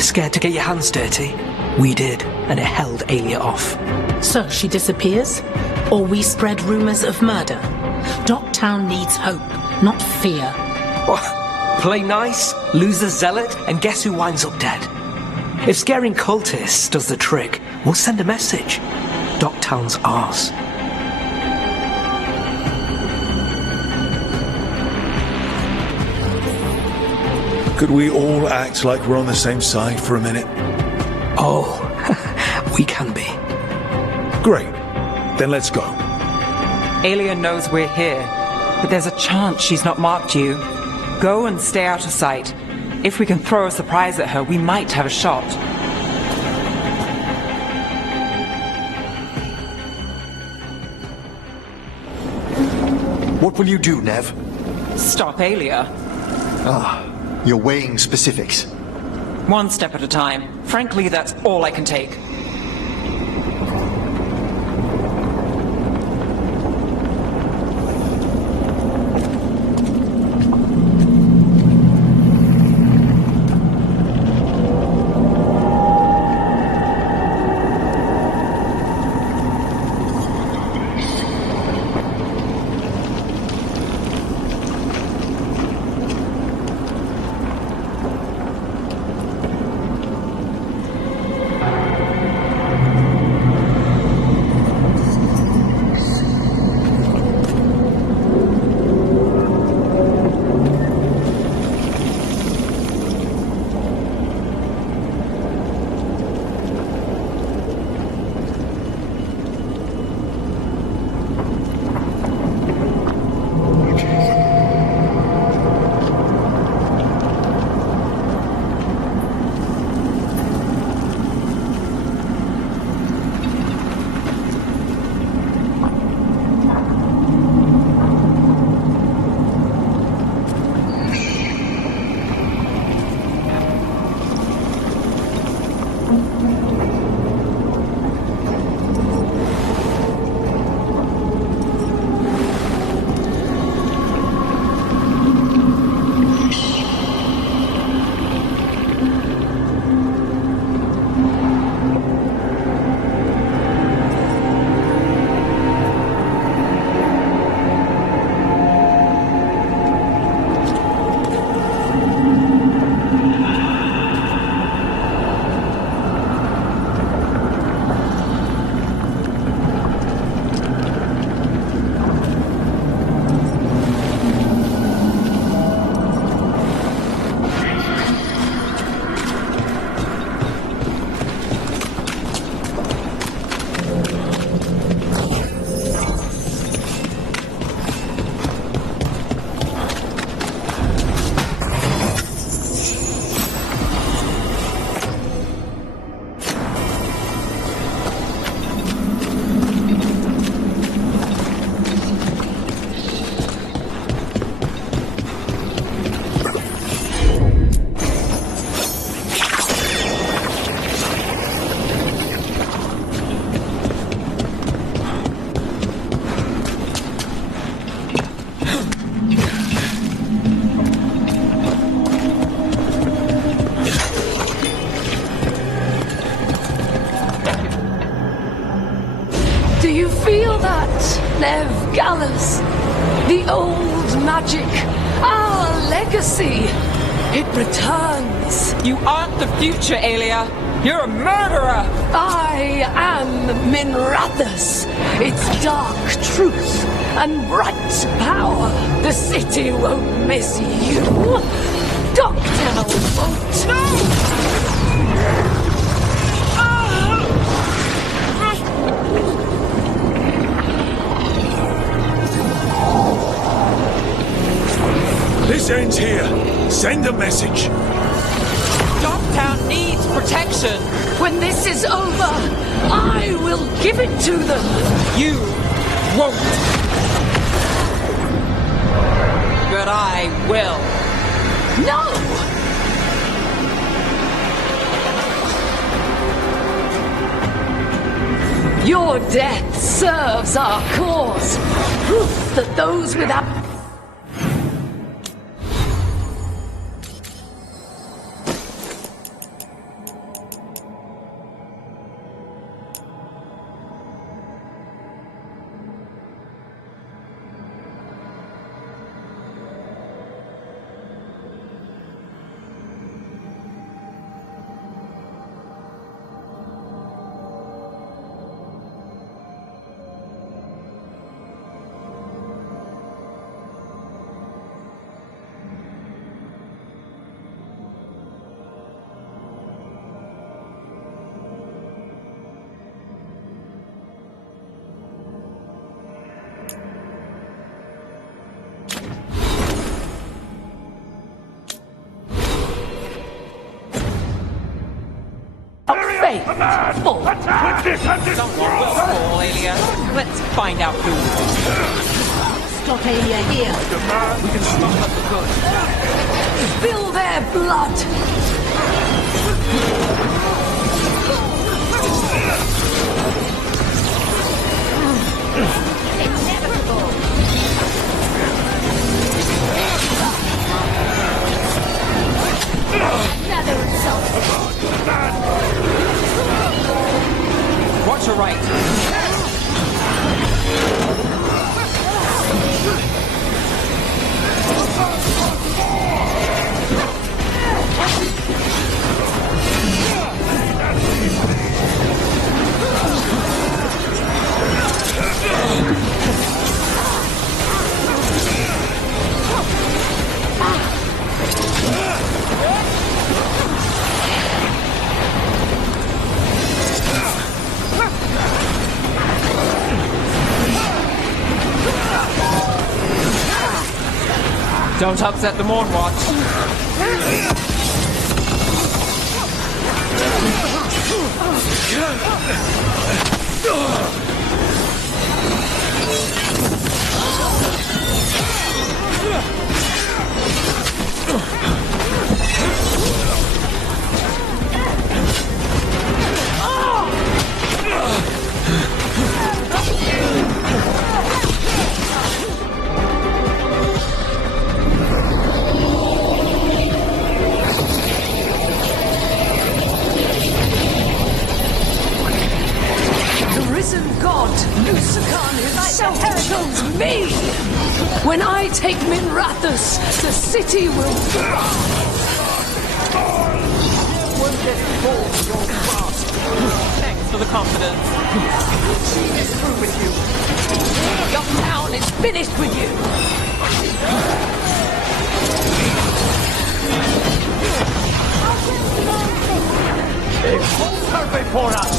Scared to get your hands dirty? We did, and it held Aelia off. So she disappears? Or we spread rumors of murder? Docktown needs hope, not fear. What? Play nice, lose the zealot, and guess who winds up dead? If scaring cultists does the trick, we'll send a message. Docktown's ours. Could we all act like we're on the same side for a minute? Oh, we can be. Great. Then let's go. Aelia knows we're here, but there's a chance she's not marked you. Go and stay out of sight. If we can throw a surprise at her, we might have a shot. What will you do, Nev? Stop Aelia. You're weighing specifics. One step at a time. Frankly, that's all I can take. Nev Gallus. The old magic. Our legacy. It returns. You aren't the future, Aelia. You're a murderer! I am Minrathus. Its dark truth and bright power. The city won't miss you. Dogtown won't. No! This ends here. Send a message. Dogtown needs protection. When this is over, I will give it to them. You won't. But I will. No! Your death serves our cause. Proof that those without... Someone will fall, Aelia. Let's find out who. Stop Aelia here. We can stop them for good. Spill their blood. Inevitable. Another insult. Watch your right. Don't upset the Morn Watch. When I take Minrathus, the city will Thanks for the confidence. She is through with you. Your town is finished with you. It holds her before us.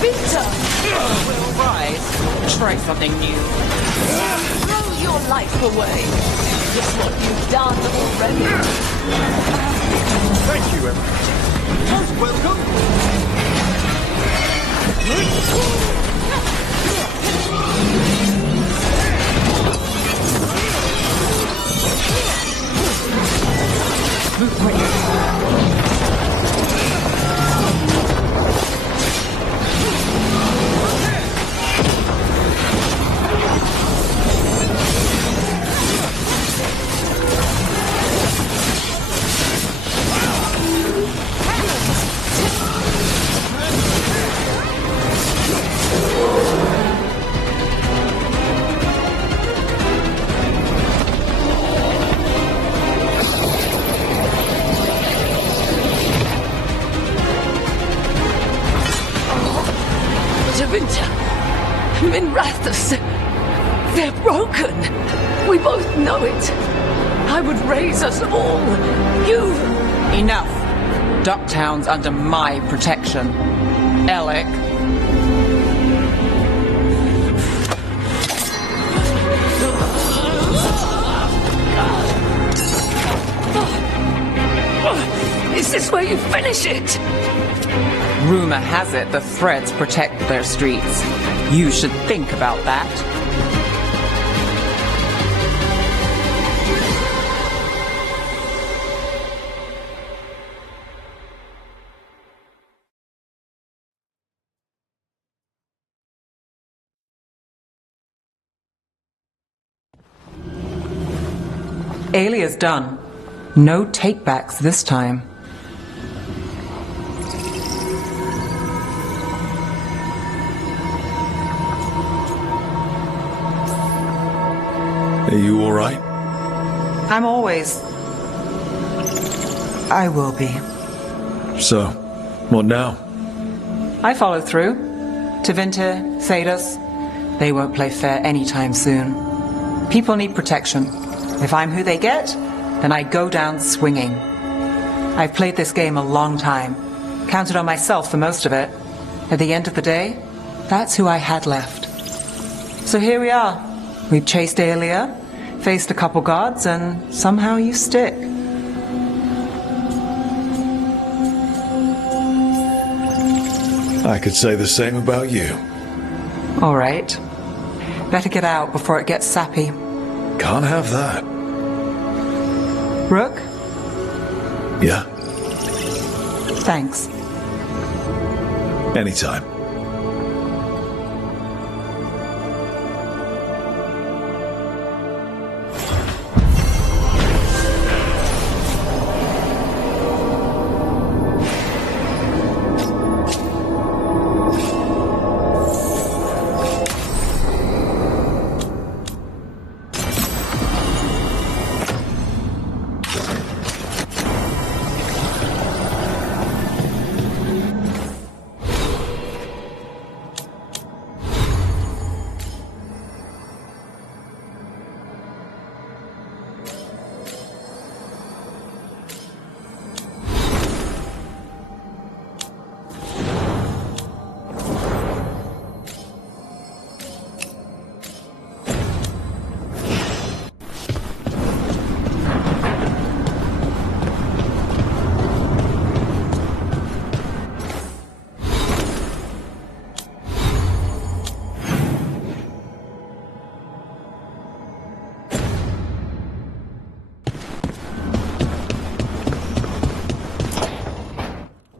Tevinter! We'll rise. Try something new. Throw your life away. Just what you've done already. Thank you, Emma. Most welcome. They're broken. We both know it. I would raise us all. You... Enough. Ducktown's under my protection. Alec. Is this where you finish it? Rumor has it the Threads protect their streets. You should think about that. Alia's done. No takebacks this time. Are you all right? I'm always... I will be. So, what now? I follow through. Tevinter, Thedas, they won't play fair anytime soon. People need protection. If I'm who they get, then I go down swinging. I've played this game a long time. Counted on myself for most of it. At the end of the day, that's who I had left. So here we are. We've chased Alia, faced a couple guards, and somehow you stick. I could say the same about you. All right. Better get out before it gets sappy. Can't have that. Rook? Yeah? Thanks. Anytime.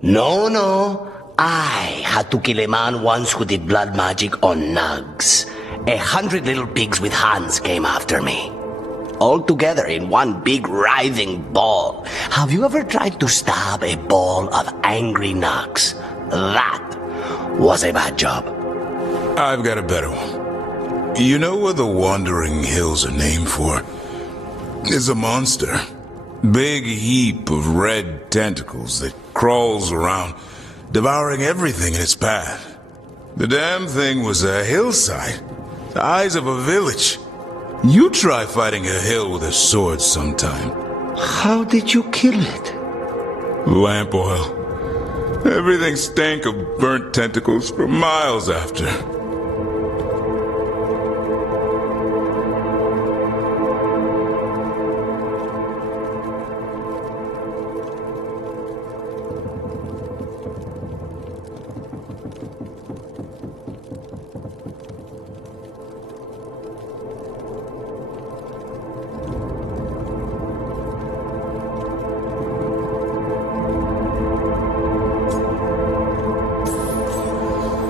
No. I had to kill a man once who did blood magic on nugs. 100 little pigs with hands came after me. All together in one big writhing ball. Have you ever tried to stab a ball of angry nugs? That was a bad job. I've got a better one. You know what the Wandering Hills are named for? It's a monster. Big heap of red tentacles that crawls around, devouring everything in its path. The damn thing was a hillside, the eyes of a village. You try fighting a hill with a sword sometime. How did you kill it? Lamp oil. Everything stank of burnt tentacles for miles after.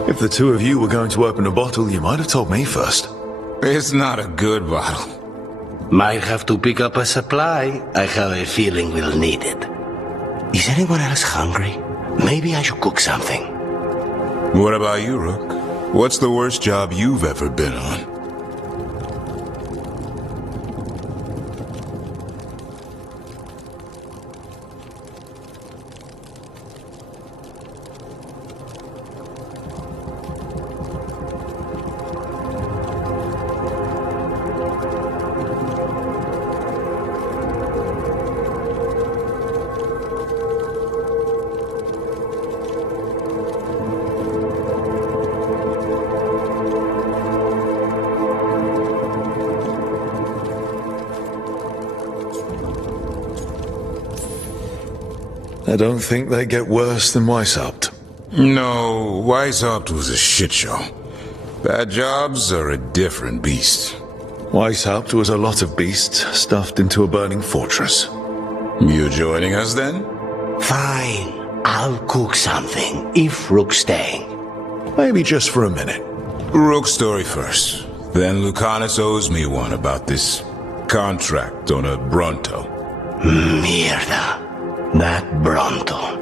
If the two of you were going to open a bottle, you might have told me first. It's not a good bottle. Might have to pick up a supply. I have a feeling we'll need it. Is anyone else hungry? Maybe I should cook something. What about you, Rook? What's the worst job you've ever been on? I don't think they get worse than Weishaupt. No, Weishaupt was a shit show. Bad jobs are a different beast. Weishaupt was a lot of beasts stuffed into a burning fortress. You joining us then? Fine. I'll cook something, if Rook's staying. Maybe just for a minute. Rook's story first. Then Lucanus owes me one about this contract on a Bronto. Mierda. That Bronto.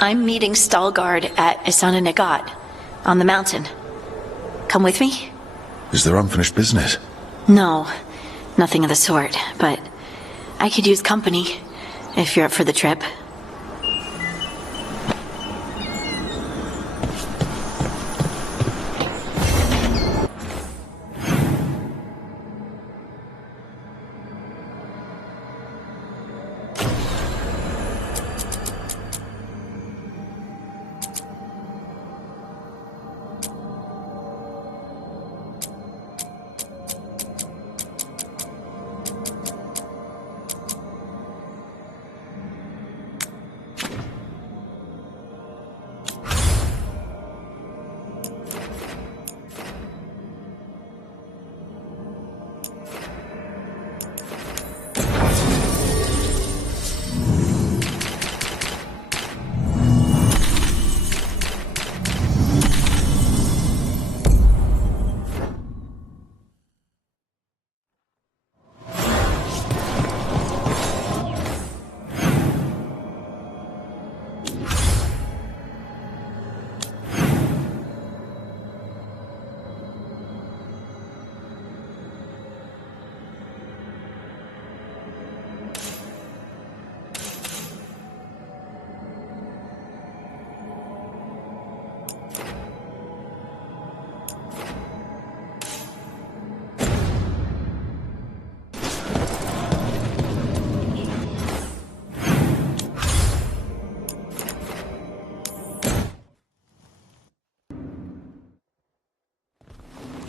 I'm meeting Stalgard at Isana Nagat, on the mountain. Come with me? Is there unfinished business? No, nothing of the sort, but I could use company, if you're up for the trip.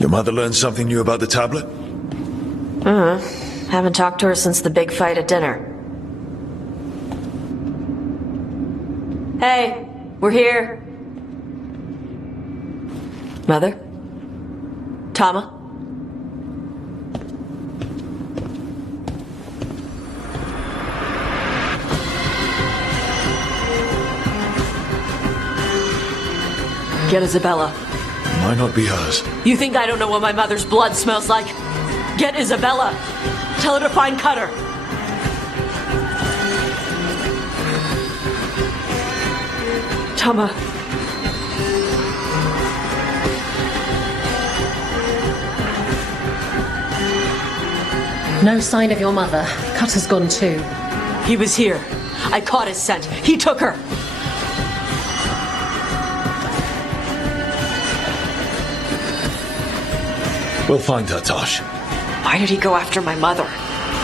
Your mother learned something new about the tablet? Haven't talked to her since the big fight at dinner. Hey, we're here. Mother? Tama? Get Isabella. Might not be hers. You think I don't know what my mother's blood smells like? Get Isabella. Tell her to find Cutter. Tama. No sign of your mother. Cutter's gone too. He was here. I caught his scent. He took her. We'll find her, Tosh. Why did he go after my mother?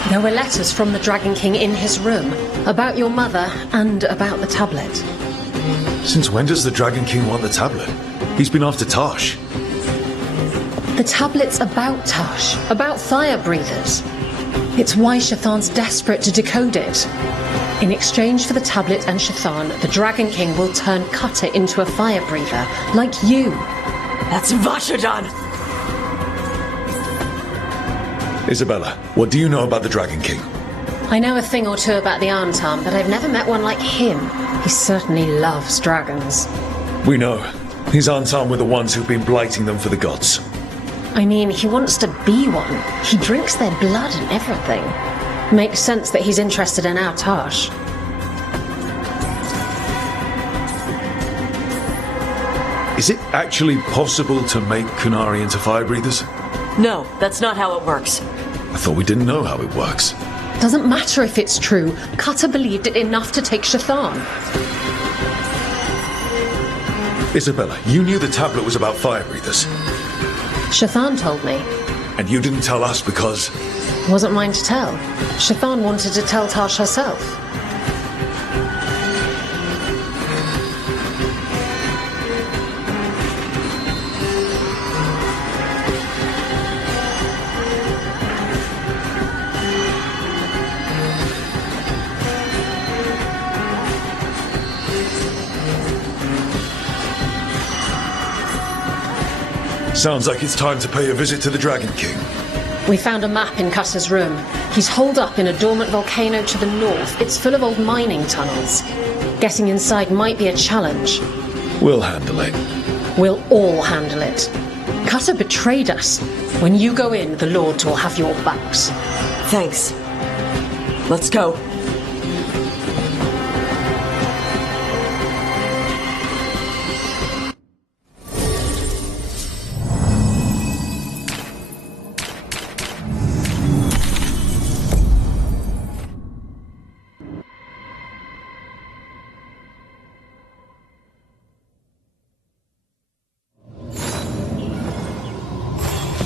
There were letters from the Dragon King in his room about your mother and about the tablet. Since when does the Dragon King want the tablet? He's been after Tosh. The tablet's about Tosh, about fire breathers. It's why Shathan's desperate to decode it. In exchange for the tablet and Shathan, the Dragon King will turn Cutter into a fire breather, like you. That's Vashadan! Isabella, what do you know about the Dragon King? I know a thing or two about the Arntam, but I've never met one like him. He certainly loves dragons. We know. His Arntam were the ones who've been blighting them for the gods. I mean, he wants to be one. He drinks their blood and everything. Makes sense that he's interested in our Tosh. Is it actually possible to make Kunari into fire breathers? No, that's not how it works. I thought we didn't know how it works. Doesn't matter if it's true. Cutter believed it enough to take Shathan. Isabella, you knew the tablet was about fire breathers. Shathan told me. And you didn't tell us because... Wasn't mine to tell. Shathan wanted to tell Tosh herself. Sounds like it's time to pay a visit to the Dragon King. We found a map in Cutter's room. He's holed up in a dormant volcano to the north. It's full of old mining tunnels. Getting inside might be a challenge. We'll handle it. We'll all handle it. Cutter betrayed us. When you go in, the Lords will have your backs. Thanks. Let's go.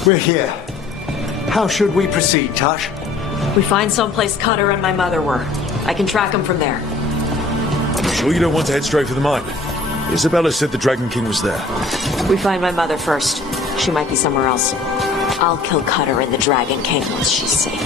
We're here. How should we proceed, Tosh? We find someplace Cutter and my mother were. I can track them from there. You sure you don't want to head straight for the mine? Isabella said the Dragon King was there. We find my mother first. She might be somewhere else. I'll kill Cutter and the Dragon King once she's safe.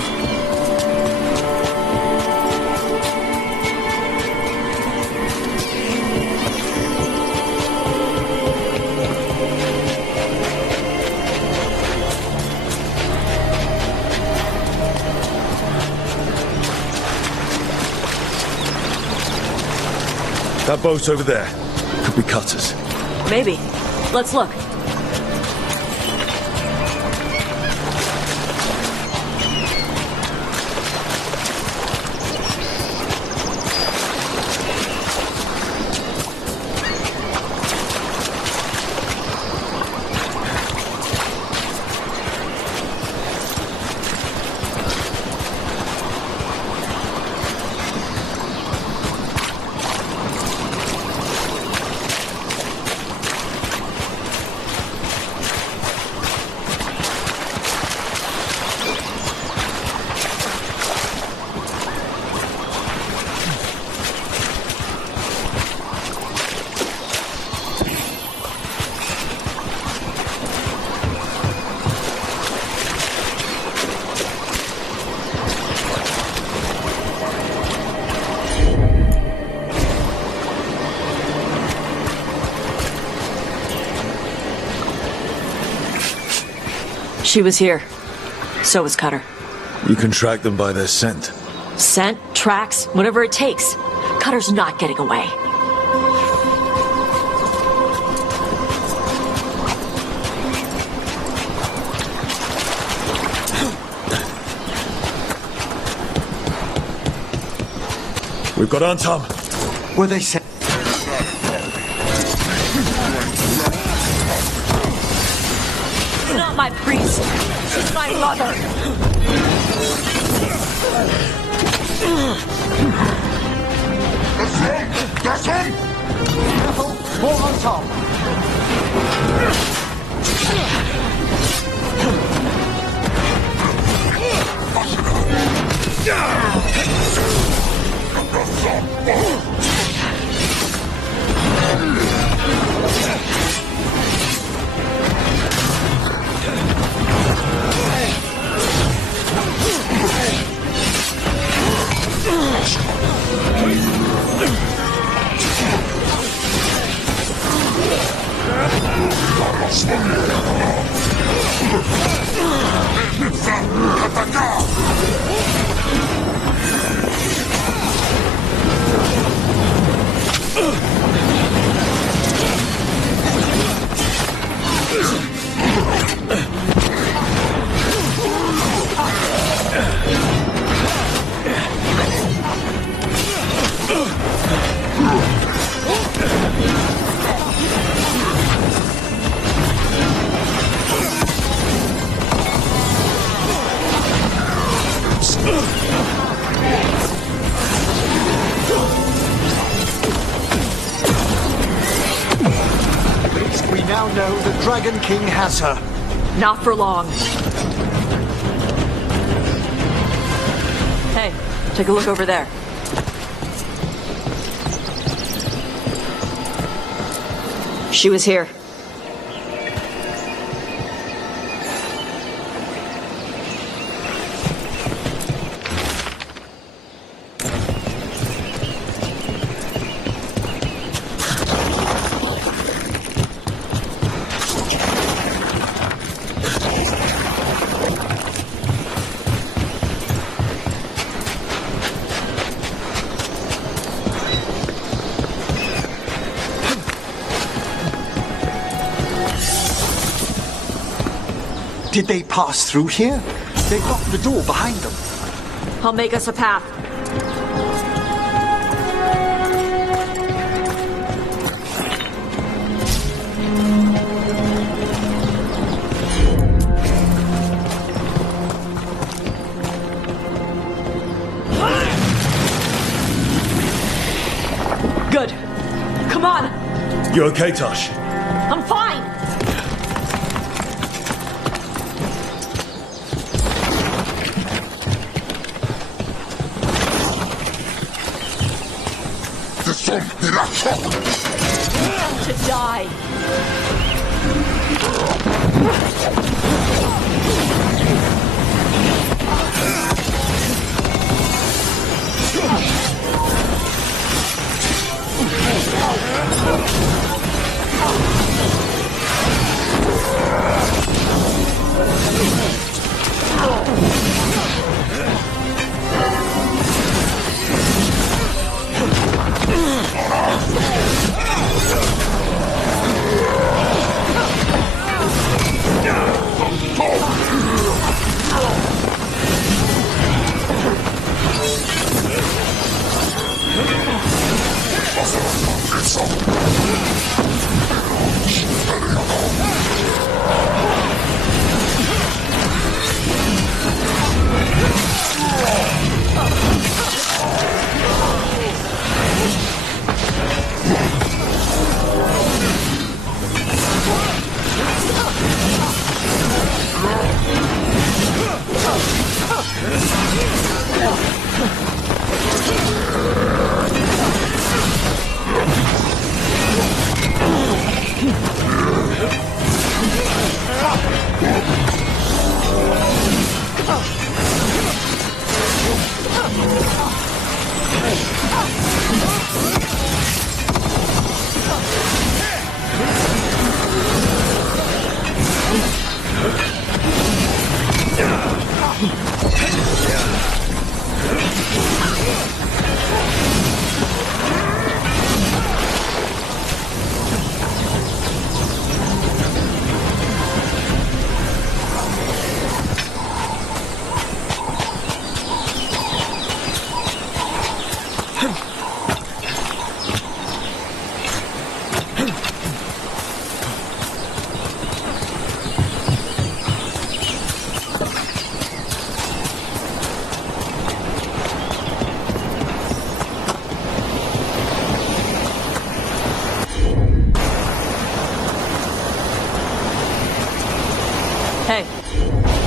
That boat's over there. Could be Cutter's. Maybe. Let's look. She was here. So was Cutter. You can track them by their scent. Scent, tracks, whatever it takes. Cutter's not getting away. We've got Antam. Were they sent? She's not my priest. She's my mother. That's him! Careful, more on top. Dragon King has her. Not for long. Hey, take a look over there. She was here. Did they pass through here? They locked the door behind them. I'll make us a path. Good. Come on. You okay, Tosh? I'm fine. To die.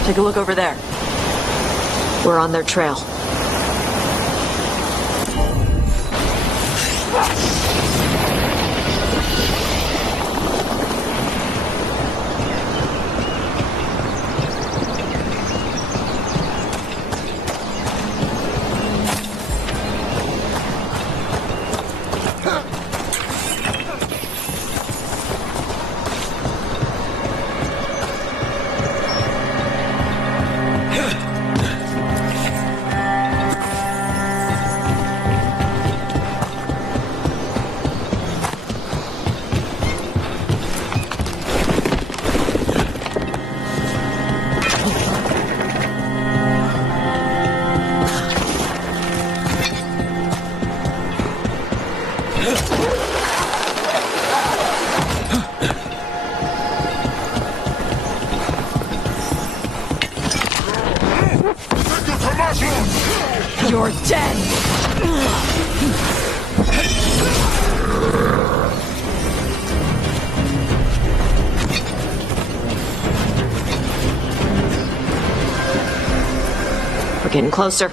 Take a look over there. We're on their trail. You're dead! We're getting closer.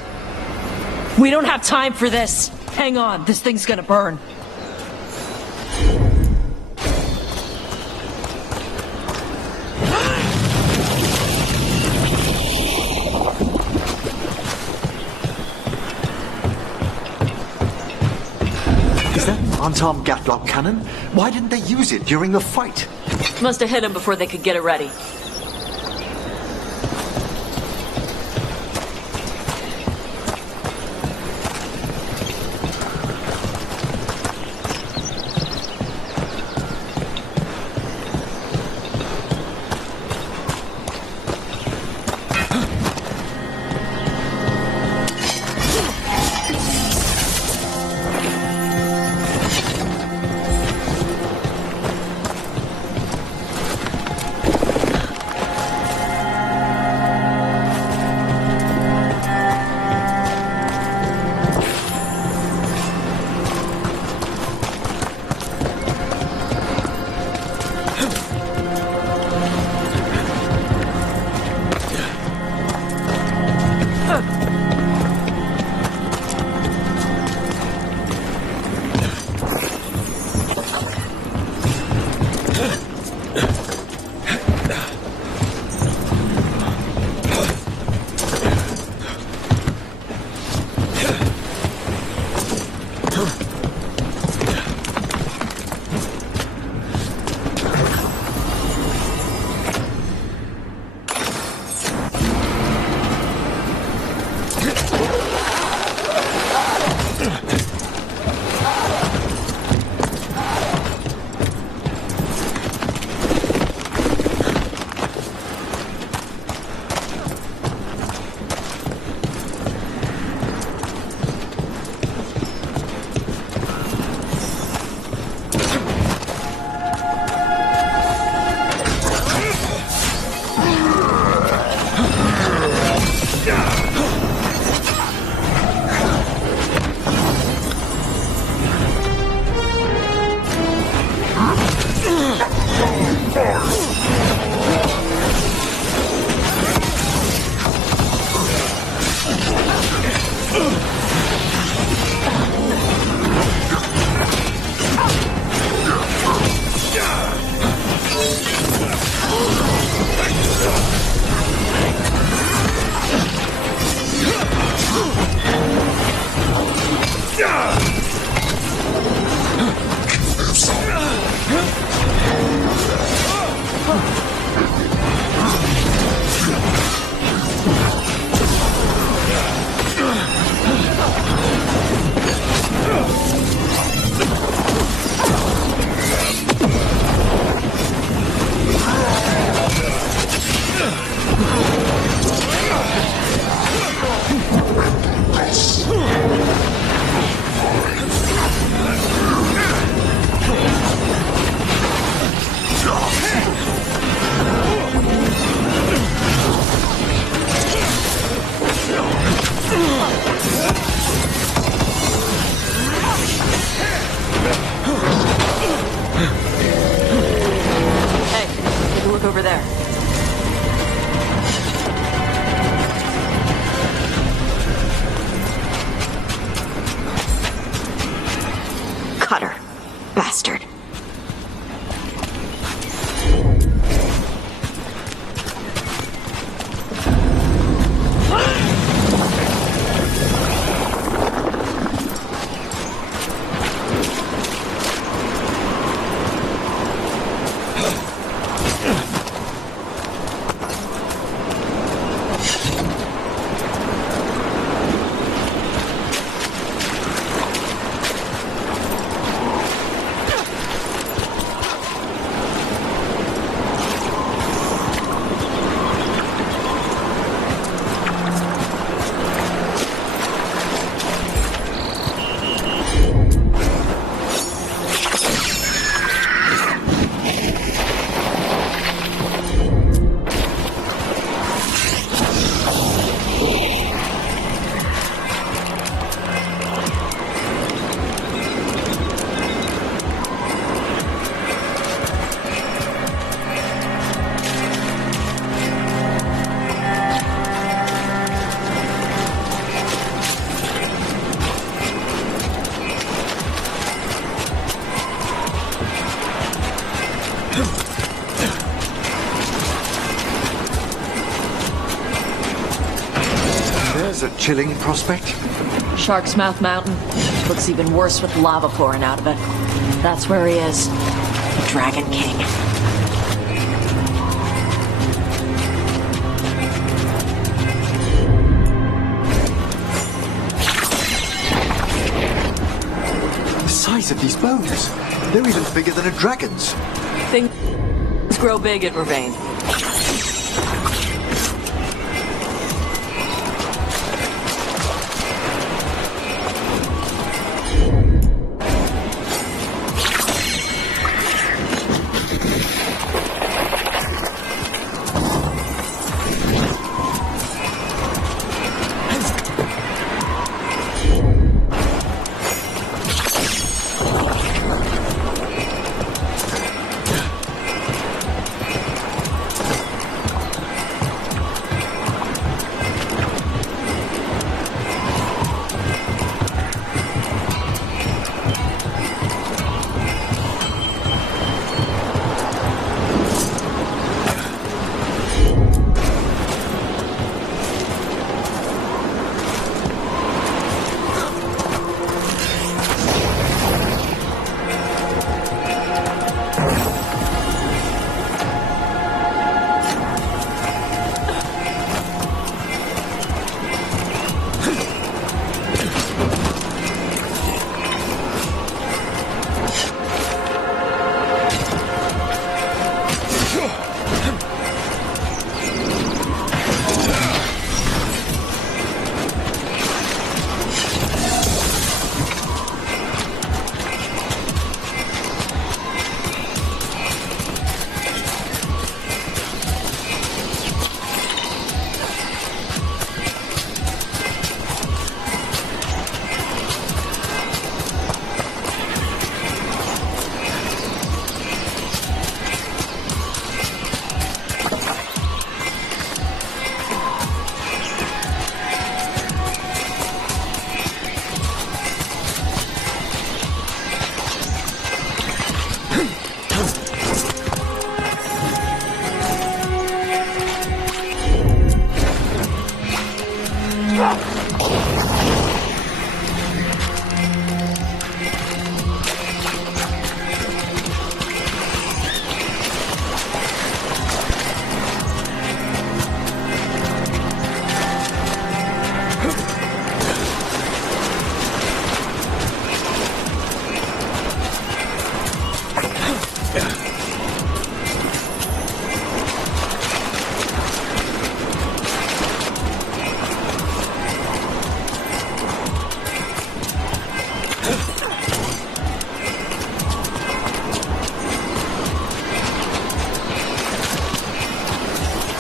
We don't have time for this. Hang on, this thing's gonna burn. Is that an unarmed gatlock cannon? Why didn't they use it during the fight? Must have hit him before they could get it ready. Cutter. Bastard. There's a chilling prospect. Shark's Mouth Mountain. Looks even worse with lava pouring out of it. That's where he is. The Dragon King. The size of these bones. They're even bigger than a dragon's. Things grow big at Ravane.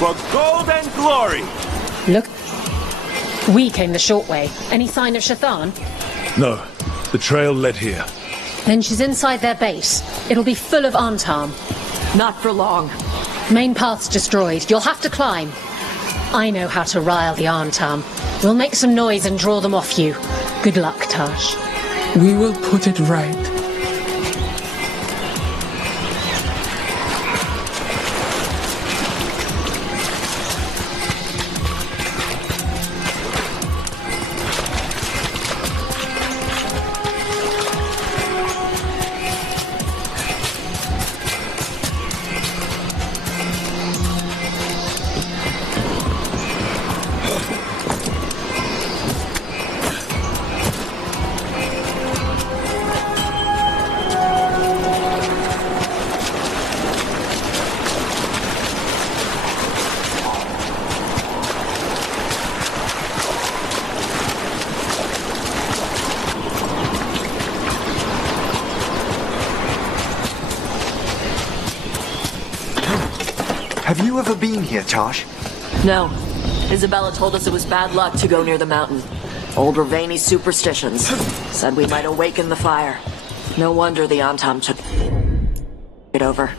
For gold and glory! Look. We came the short way. Any sign of Shathan? No. The trail led here. Then she's inside their base. It'll be full of Antam. Not for long. Main path's destroyed. You'll have to climb. I know how to rile the Antam. We'll make some noise and draw them off you. Good luck, Tash. We will put it right. Have you ever been here, Tosh? No. Isabella told us it was bad luck to go near the mountain. Old Ravani superstitions. Said we might awaken the fire. No wonder the Antam took it over.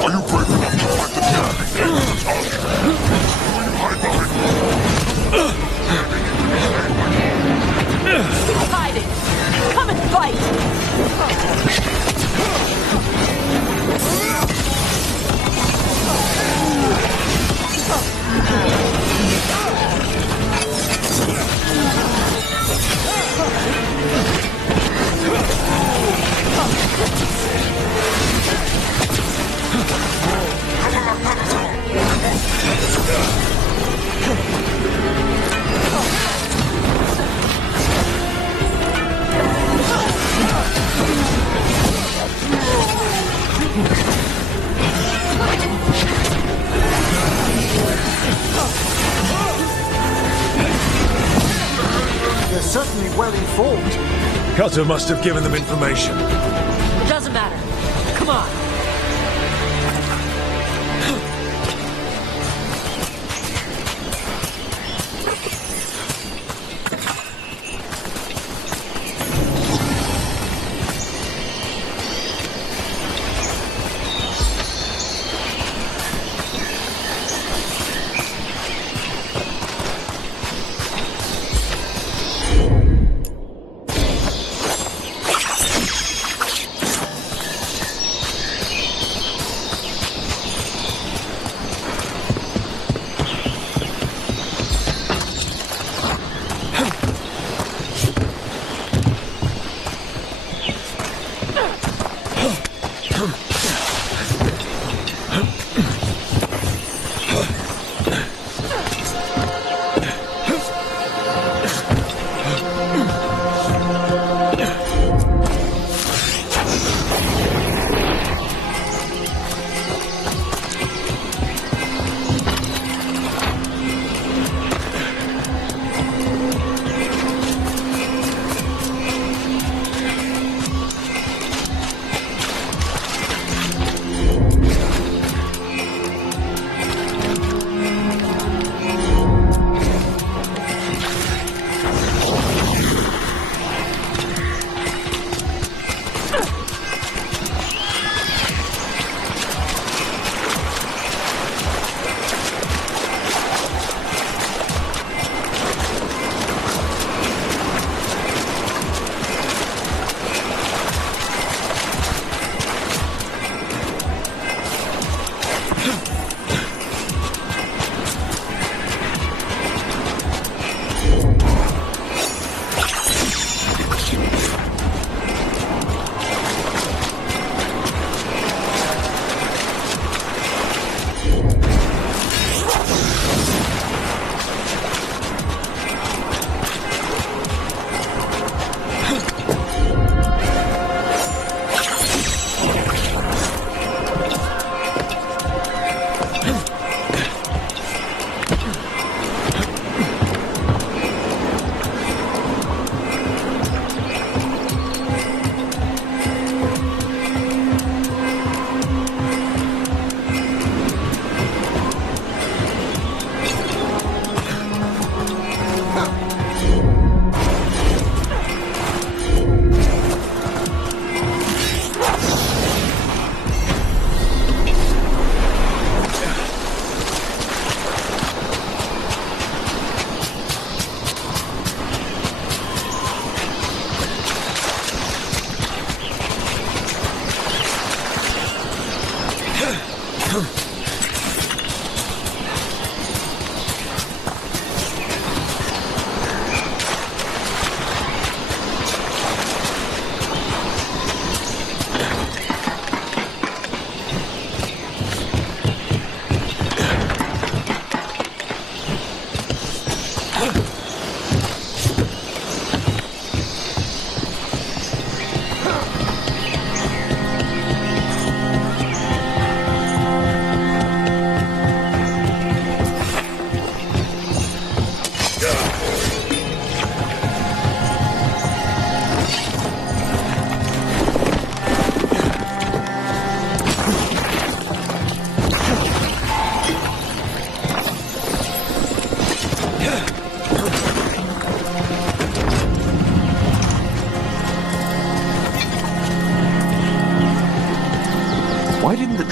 Are you brave enough to fight the damned? Who's hiding? Come and fight! They're certainly well informed. Cutter must have given them information. Doesn't matter. Come on.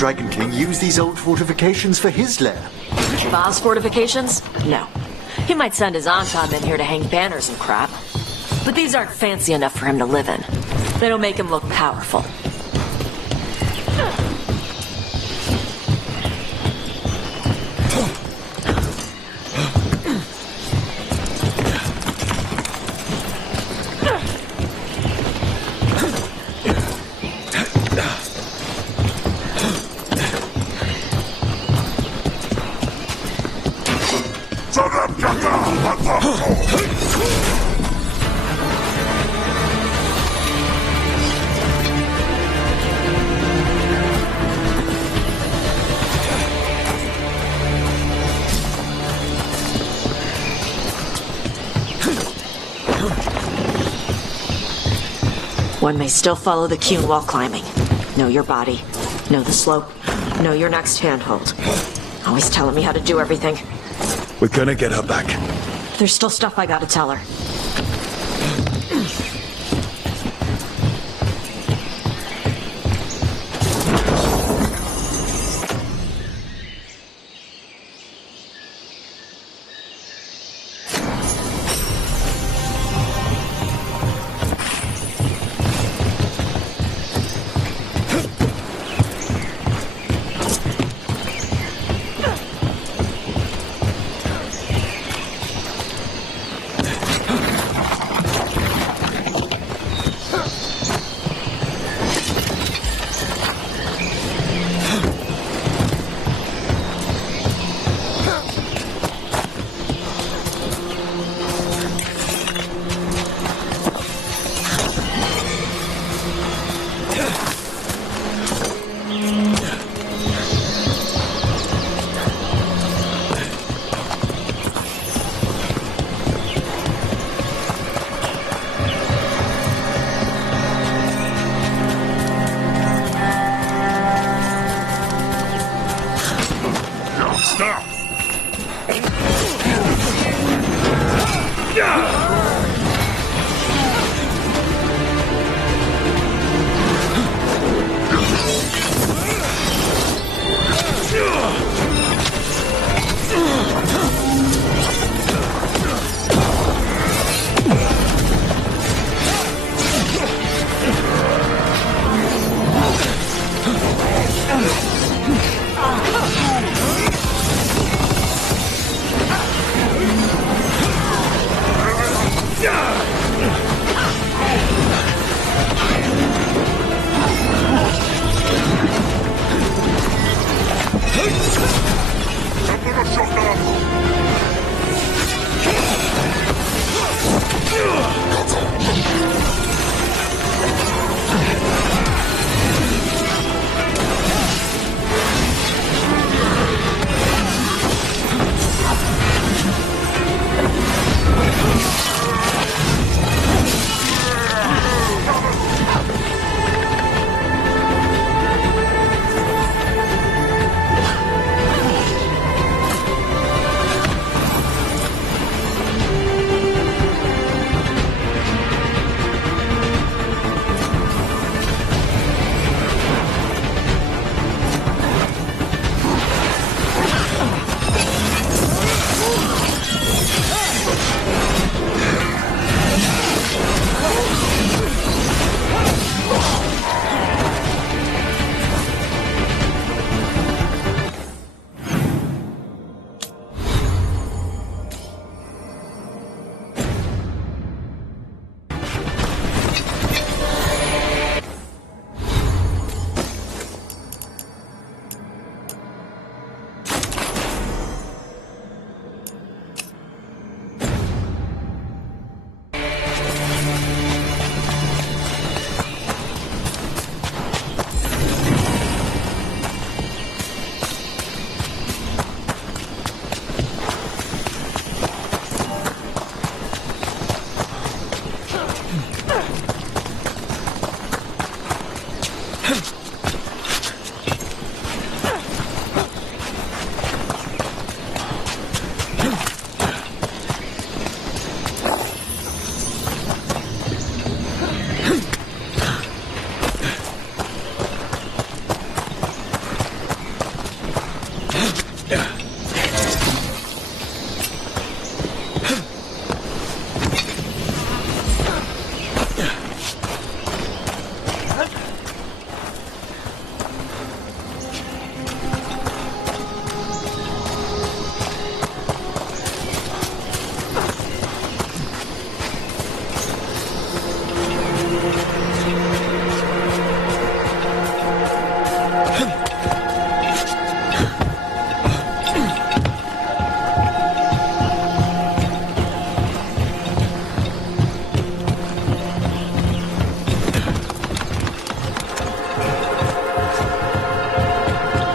Dragon King use these old fortifications for his lair? Va's fortifications? No. He might send his Antam in here to hang banners and crap. But these aren't fancy enough for him to live in. They don't make him look powerful. One may still follow the cue while climbing. Know your body. Know the slope. Know your next handhold. Always telling me how to do everything. We're gonna get her back. There's still stuff I gotta tell her.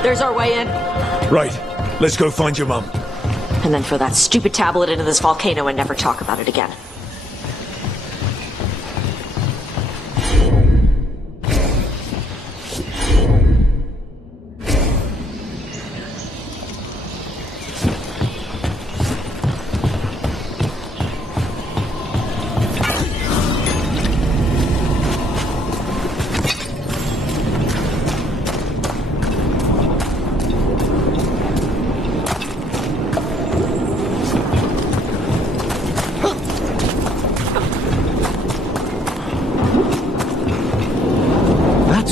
There's our way in. Right. Let's go find your mum. And then throw that stupid tablet into this volcano and never talk about it again.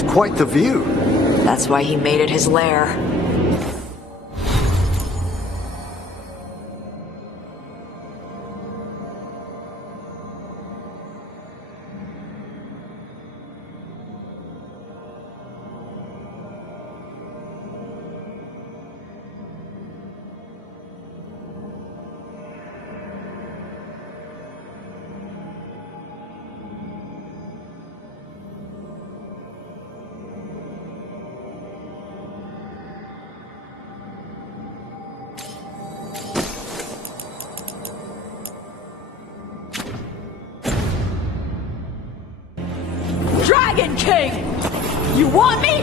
Quite the view. That's why he made it his lair. Dragon King! You want me?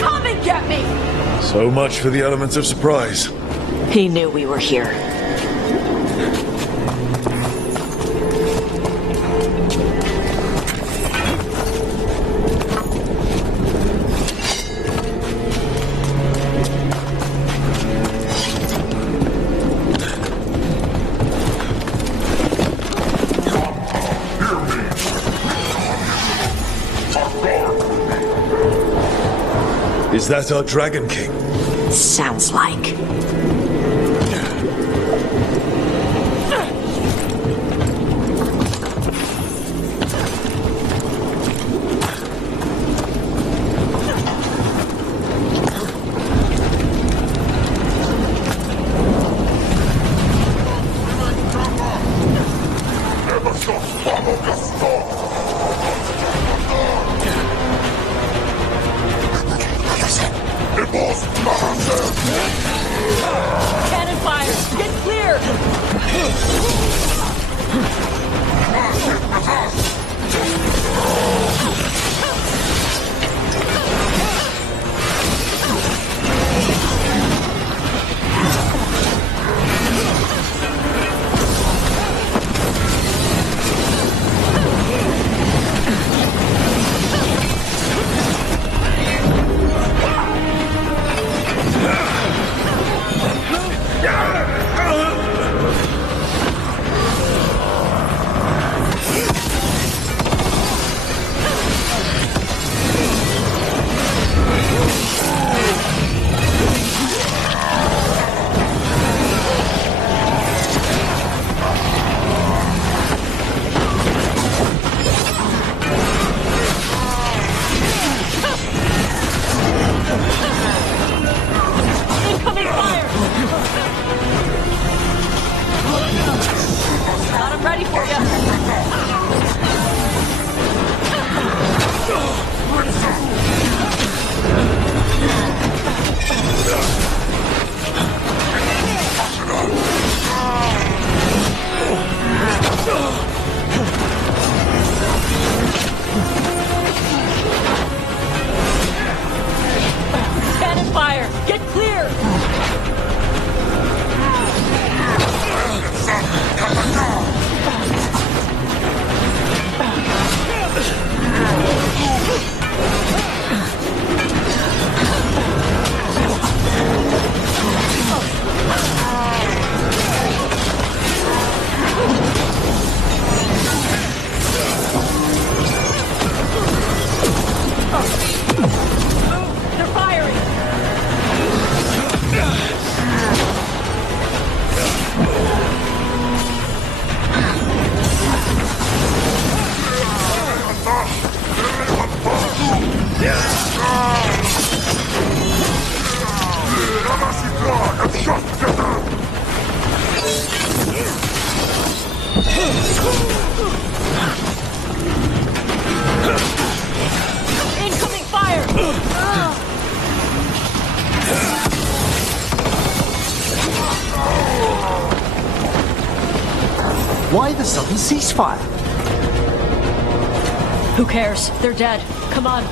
Come and get me! So much for the elements of surprise. He knew we were here. Is that our Dragon King? Sounds like. Why the sudden ceasefire? Who cares? They're dead. Come on.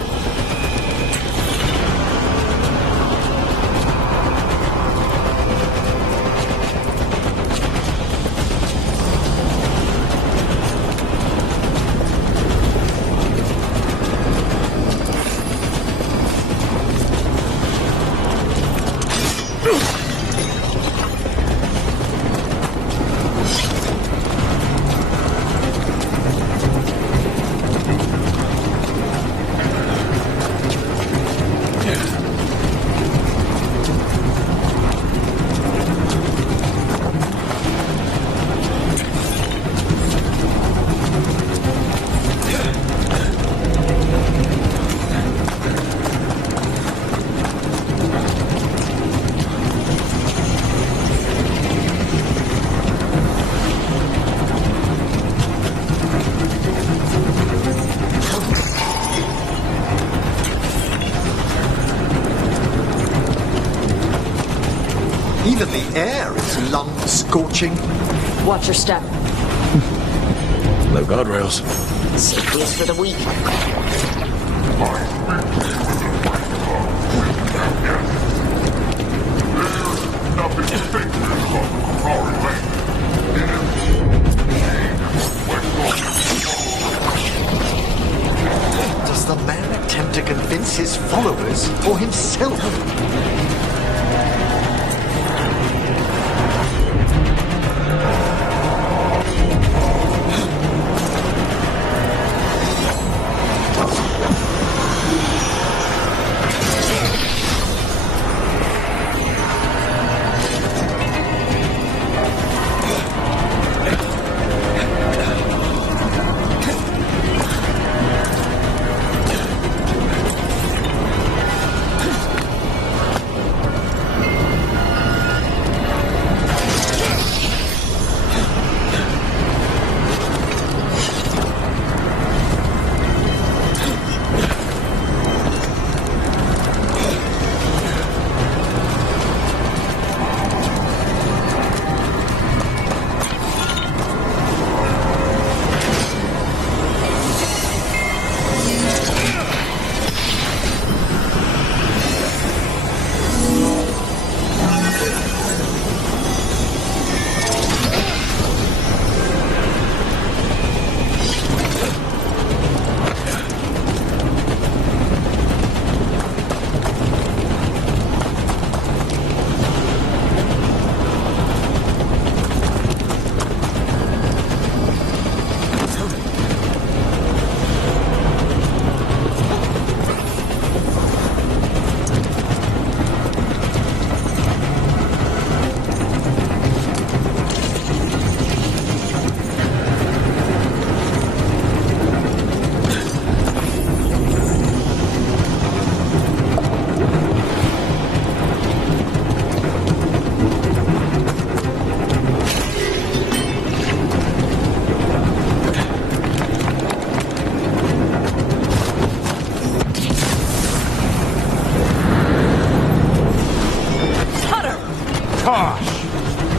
Even the air is lung-scorching. Watch your step. No guardrails. Safety is for the weak. Does the man attempt to convince his followers or himself?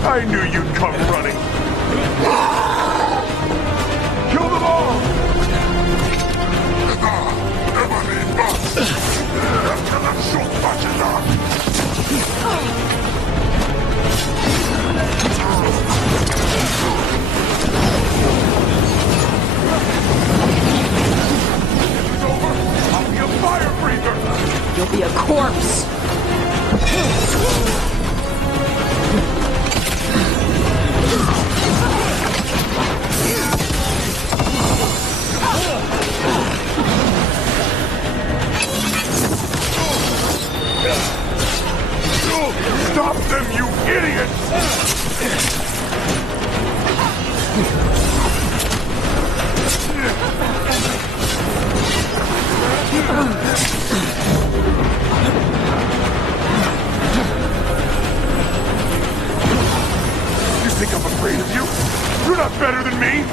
I knew you'd come running. Kill them all! It's over. I'll be a fire breather. You'll be a corpse. Stop them, you idiots! You think I'm afraid of you? You're not better than me!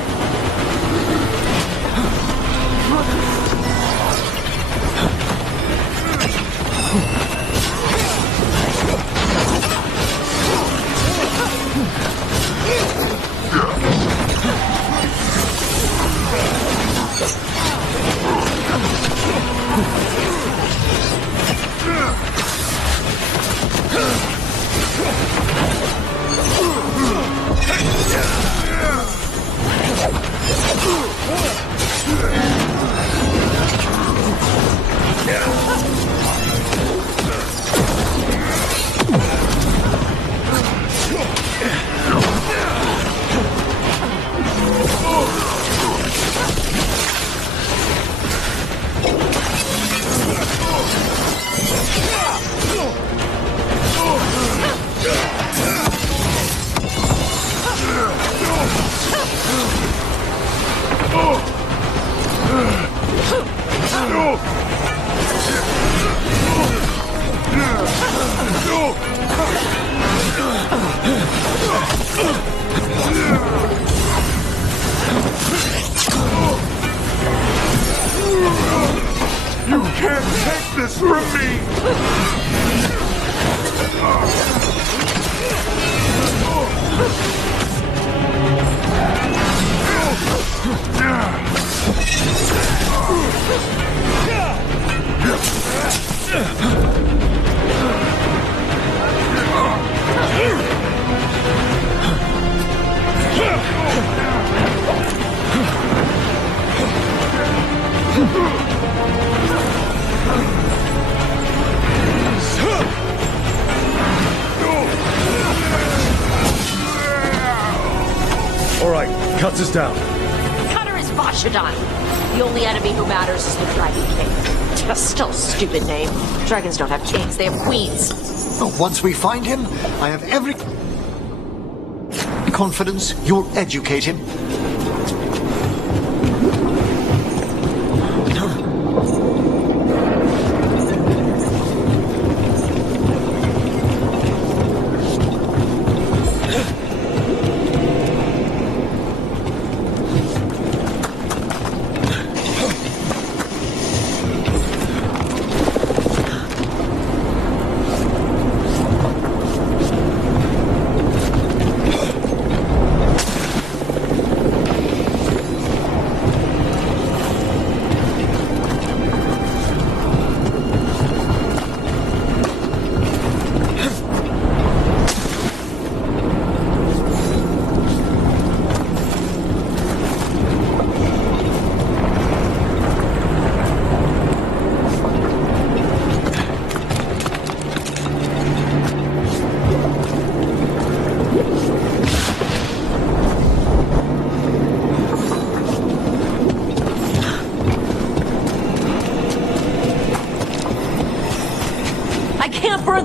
You can't take this from me! All right, cuts us down. Cutter is Vashadon. The only enemy who matters is the Dragon King. Still a stupid name. Dragons don't have kings, they have queens. Well, once we find him, I have every confidence you'll educate him.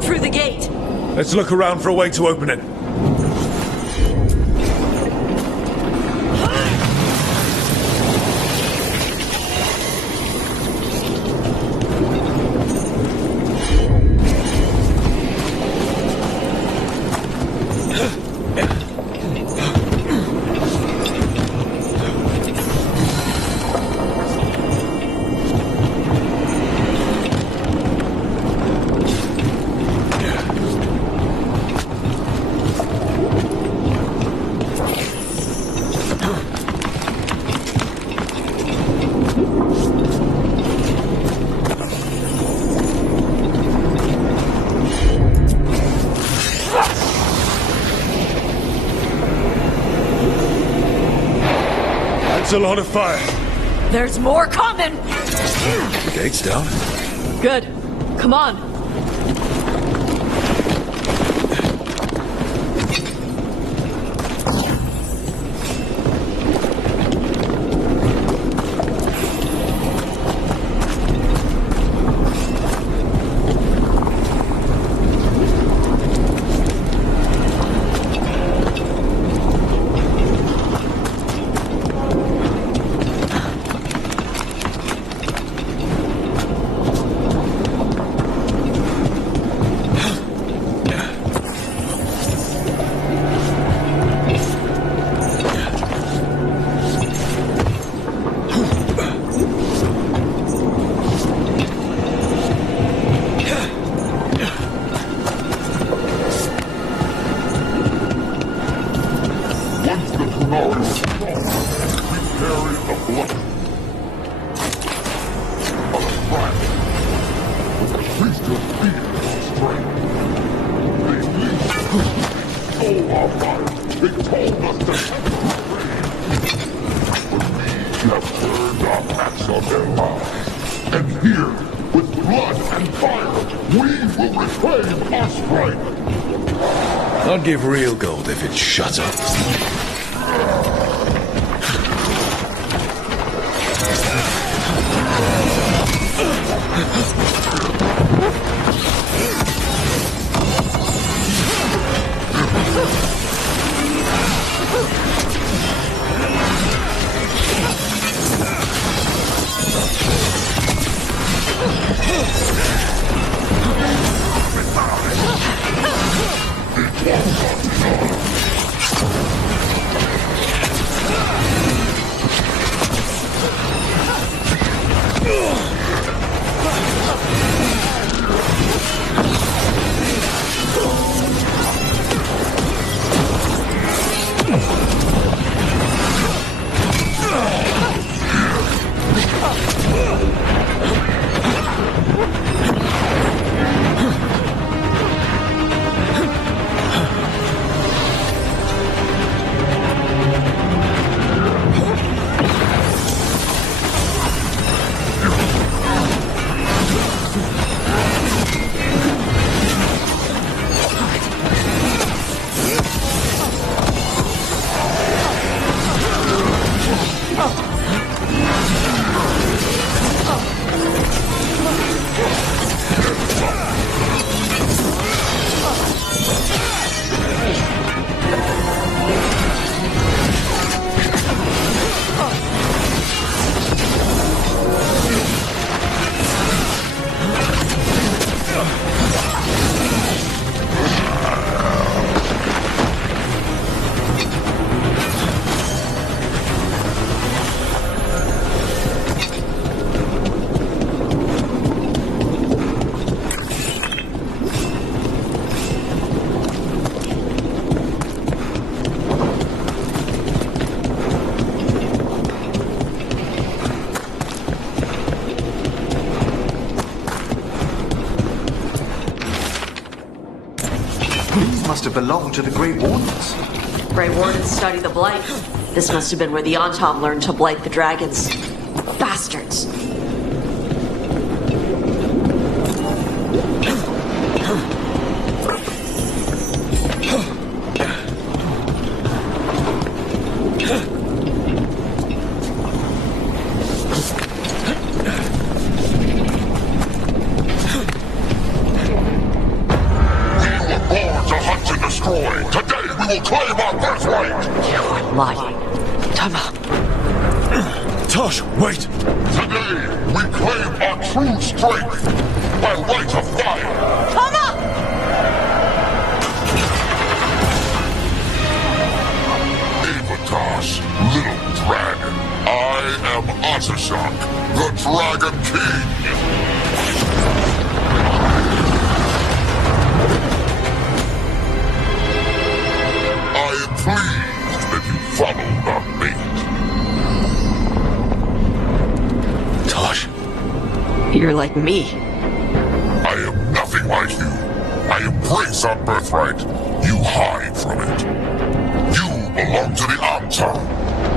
Through the gate. Let's look around for a way to open it. A lot of fire. There's more coming! The gate's down. Good. Come on. I'd give real gold if it shut up. Must have belonged to the Grey Wardens. Grey Wardens study the Blight. This must have been where the Antam learned to blight the dragons. Bastards. Lying. Tosh, wait! Today, we claim our true strength by right of fire! Come up! Avatosh, little dragon. I am Atashok, the Dragon King! I am pleased that you followed our mate. Tosh. You're like me. I am nothing like you. I embrace our birthright. You hide from it. You belong to the Antam.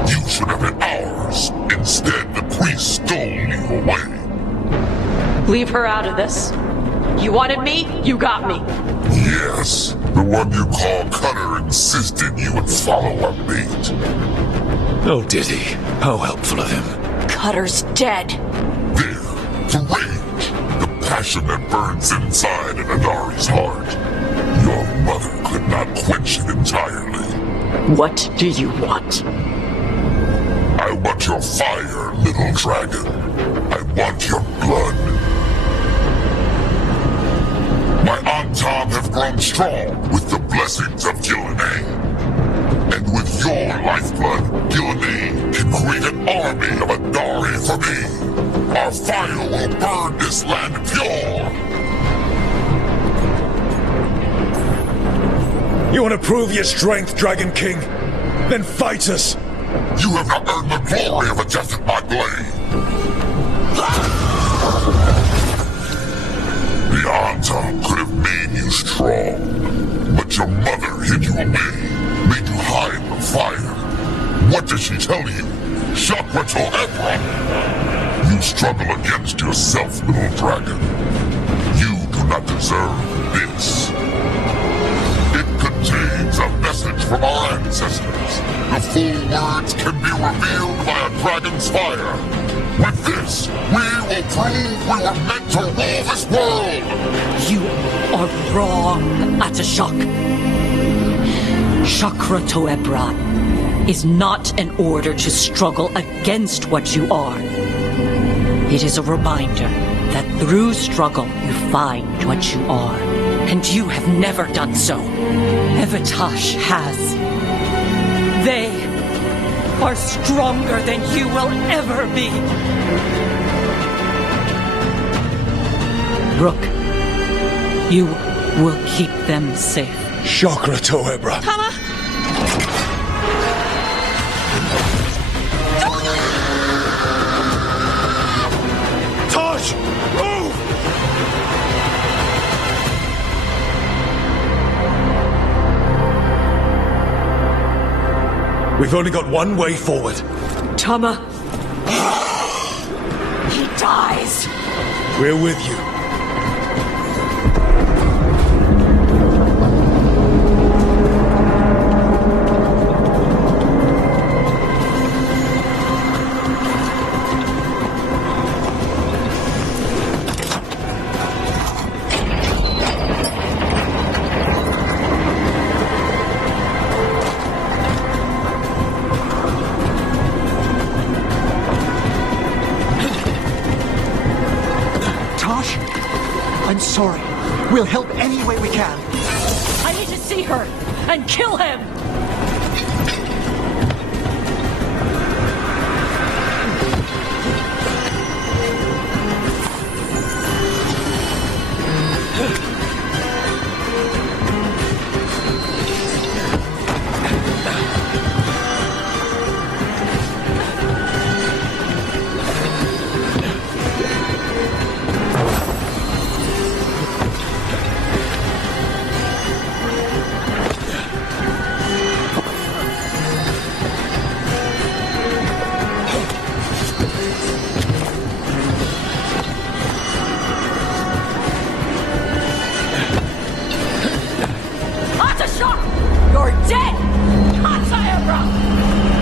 You should have been ours. Instead, the priest stole you away. Leave her out of this. You wanted me, you got me. Yes, the one you call Cutter insisted you would follow our mate. Oh, did he? How helpful of him. Cutter's dead. There, the rage, the passion that burns inside an Adari's heart. Your mother could not quench it entirely. What do you want? I want your fire, little dragon. I want your blood. My Antam have grown strong with the blessings of Gillenay. And with your lifeblood, Gillenay can create an army of Adari for me. Our fire will burn this land pure. You want to prove your strength, Dragon King? Then fight us! You have not earned the glory of a death at my blade. The Antam could have made you strong, but your mother hid you away, made you hide the fire. What did she tell you? Shakwato Ebra! You struggle against yourself, little dragon. You do not deserve this. It contains a message from our ancestors. The full words can be revealed by a dragon's fire. With this, we will prove we were meant to rule this world! You are wrong, Atashok. Chakra Toebra is not an order to struggle against what you are. It is a reminder that through struggle you find what you are. and you have never done so. Evatash has. They are stronger than you will ever be. Rook, you will keep them safe. Chakra Toebra. Tama! Tosh! Move! We've only got one way forward. Tama! He dies! We're with you. I'm sorry. We'll help any way we can. I need to see her and kill him!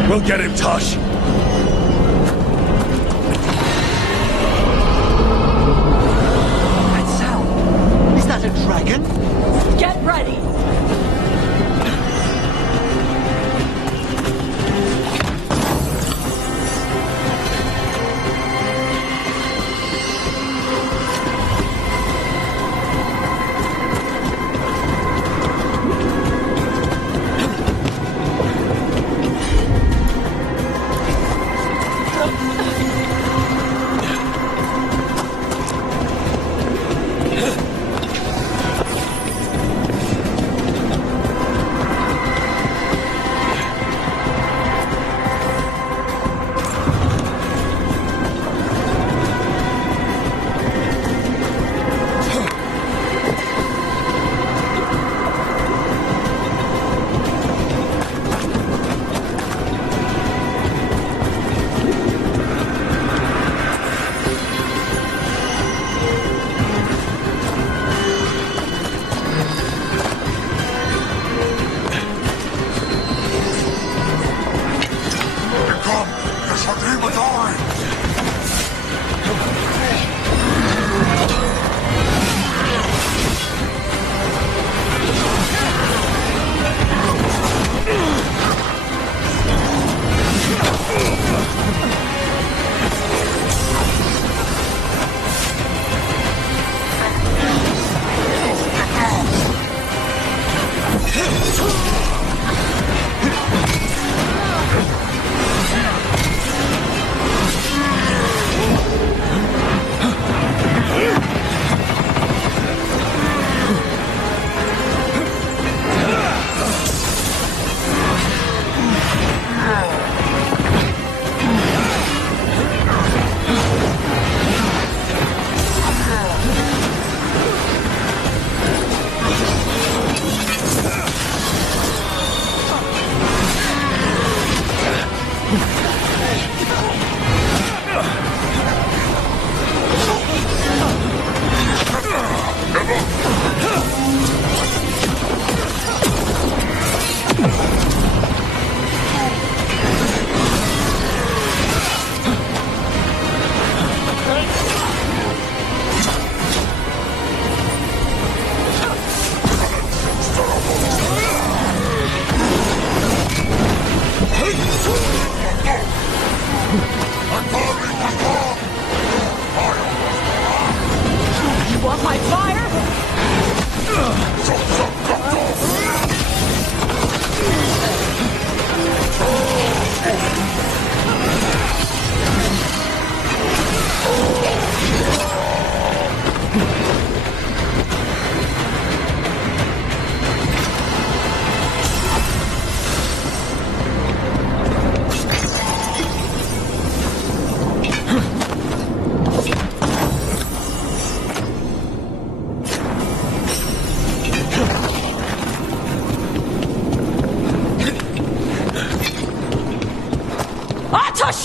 We'll get him, Tosh. That sound. Is that a dragon? Get ready!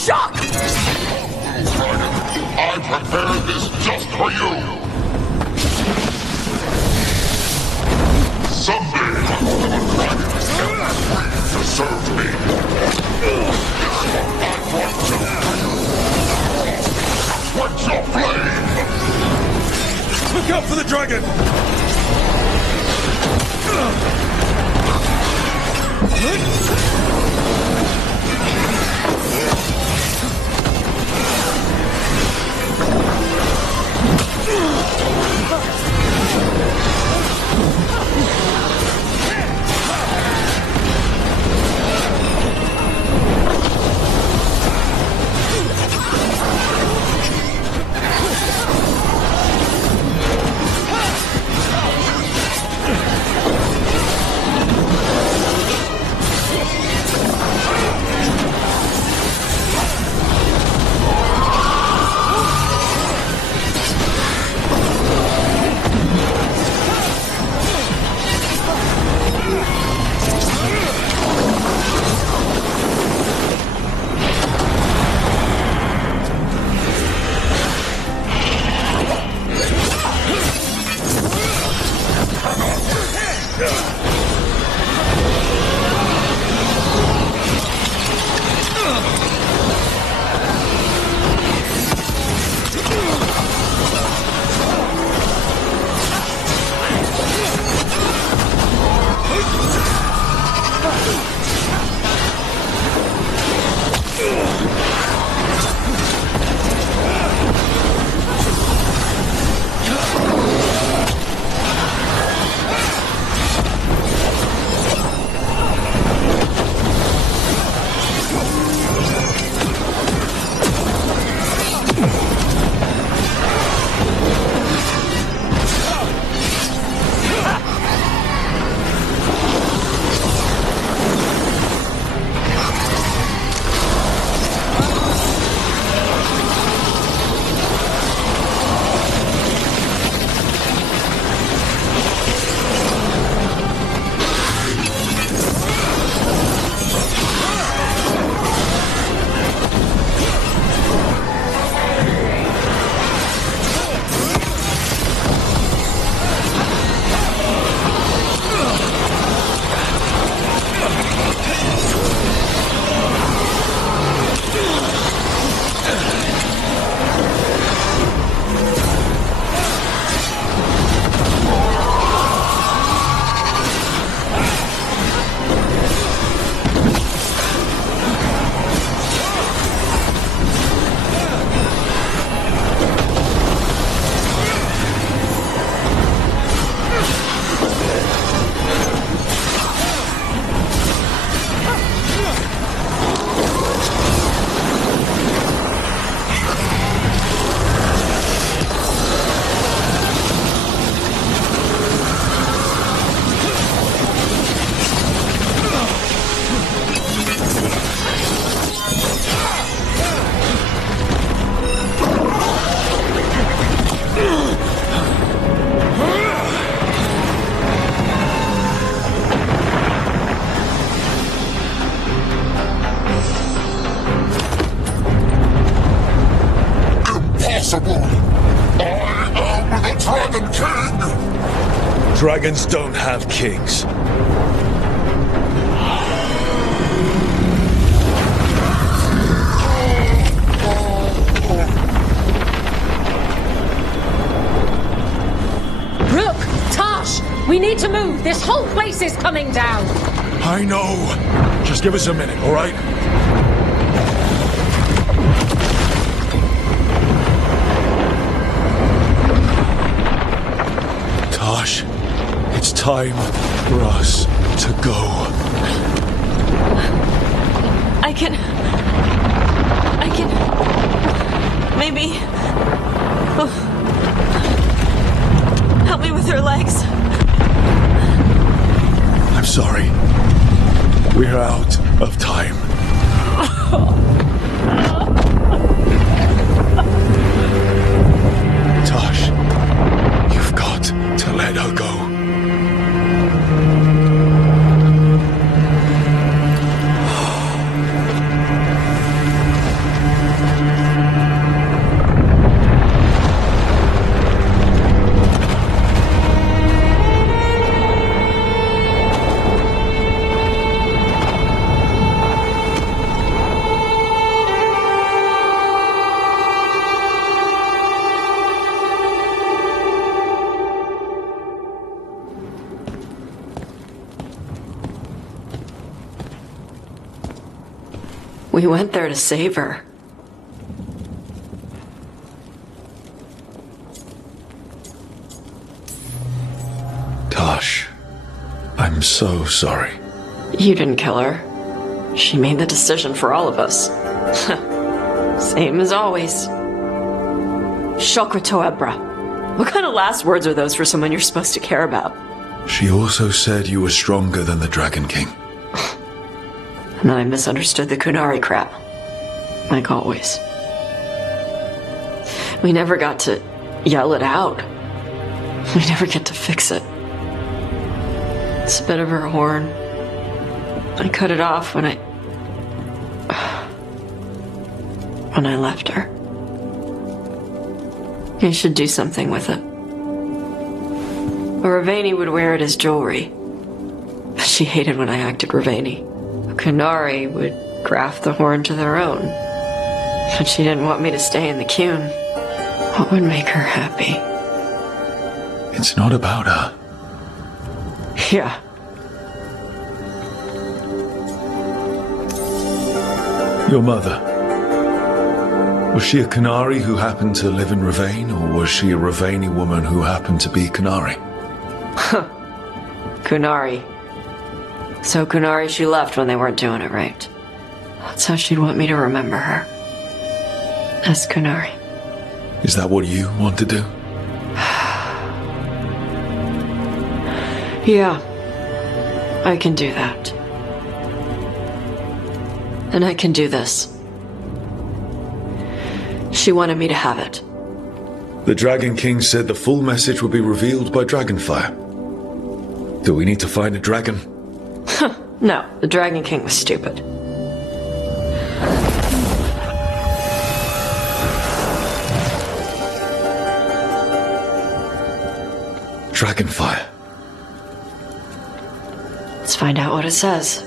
shock! I prepared this just for you! Someday, the dragon is free to serve me. I want to quench your flame! Look out for the dragon! Dragons don't have kings. Rook! Tosh! We need to move! This whole place is coming down! I know. Just give us a minute, all right? Tosh, it's time for us to go. I can... Maybe... Oh. Help me with her legs. I'm sorry. We're out of time. Tosh, you've got to let her go. We went there to save her. Tosh, I'm so sorry. You didn't kill her. She made the decision for all of us. Same as always. Sekutu Ebra. What kind of last words are those for someone you're supposed to care about? She also said you were stronger than the Dragon King. And I misunderstood the Kunari crap. Like always. We never got to yell it out. We never get to fix it. It's a bit of her horn. I cut it off when I left her. I should do something with it. Ravani would wear it as jewelry. But she hated when I acted Ravani. Kunari would graft the horn to their own. But she didn't want me to stay in the Qun. What would make her happy? It's not about her. Yeah. Your mother. Was she a Kunari who happened to live in Ravane, or was she a Ravani woman who happened to be Kunari? Kunari. So Kunari she left when they weren't doing it right. That's how she'd want me to remember her. As Kunari. Is that what you want to do? Yeah. I can do that. And I can do this. She wanted me to have it. The Dragon King said the full message would be revealed by Dragonfire. Do we need to find a dragon? No, the Dragon King was stupid. Dragonfire. Let's find out what it says.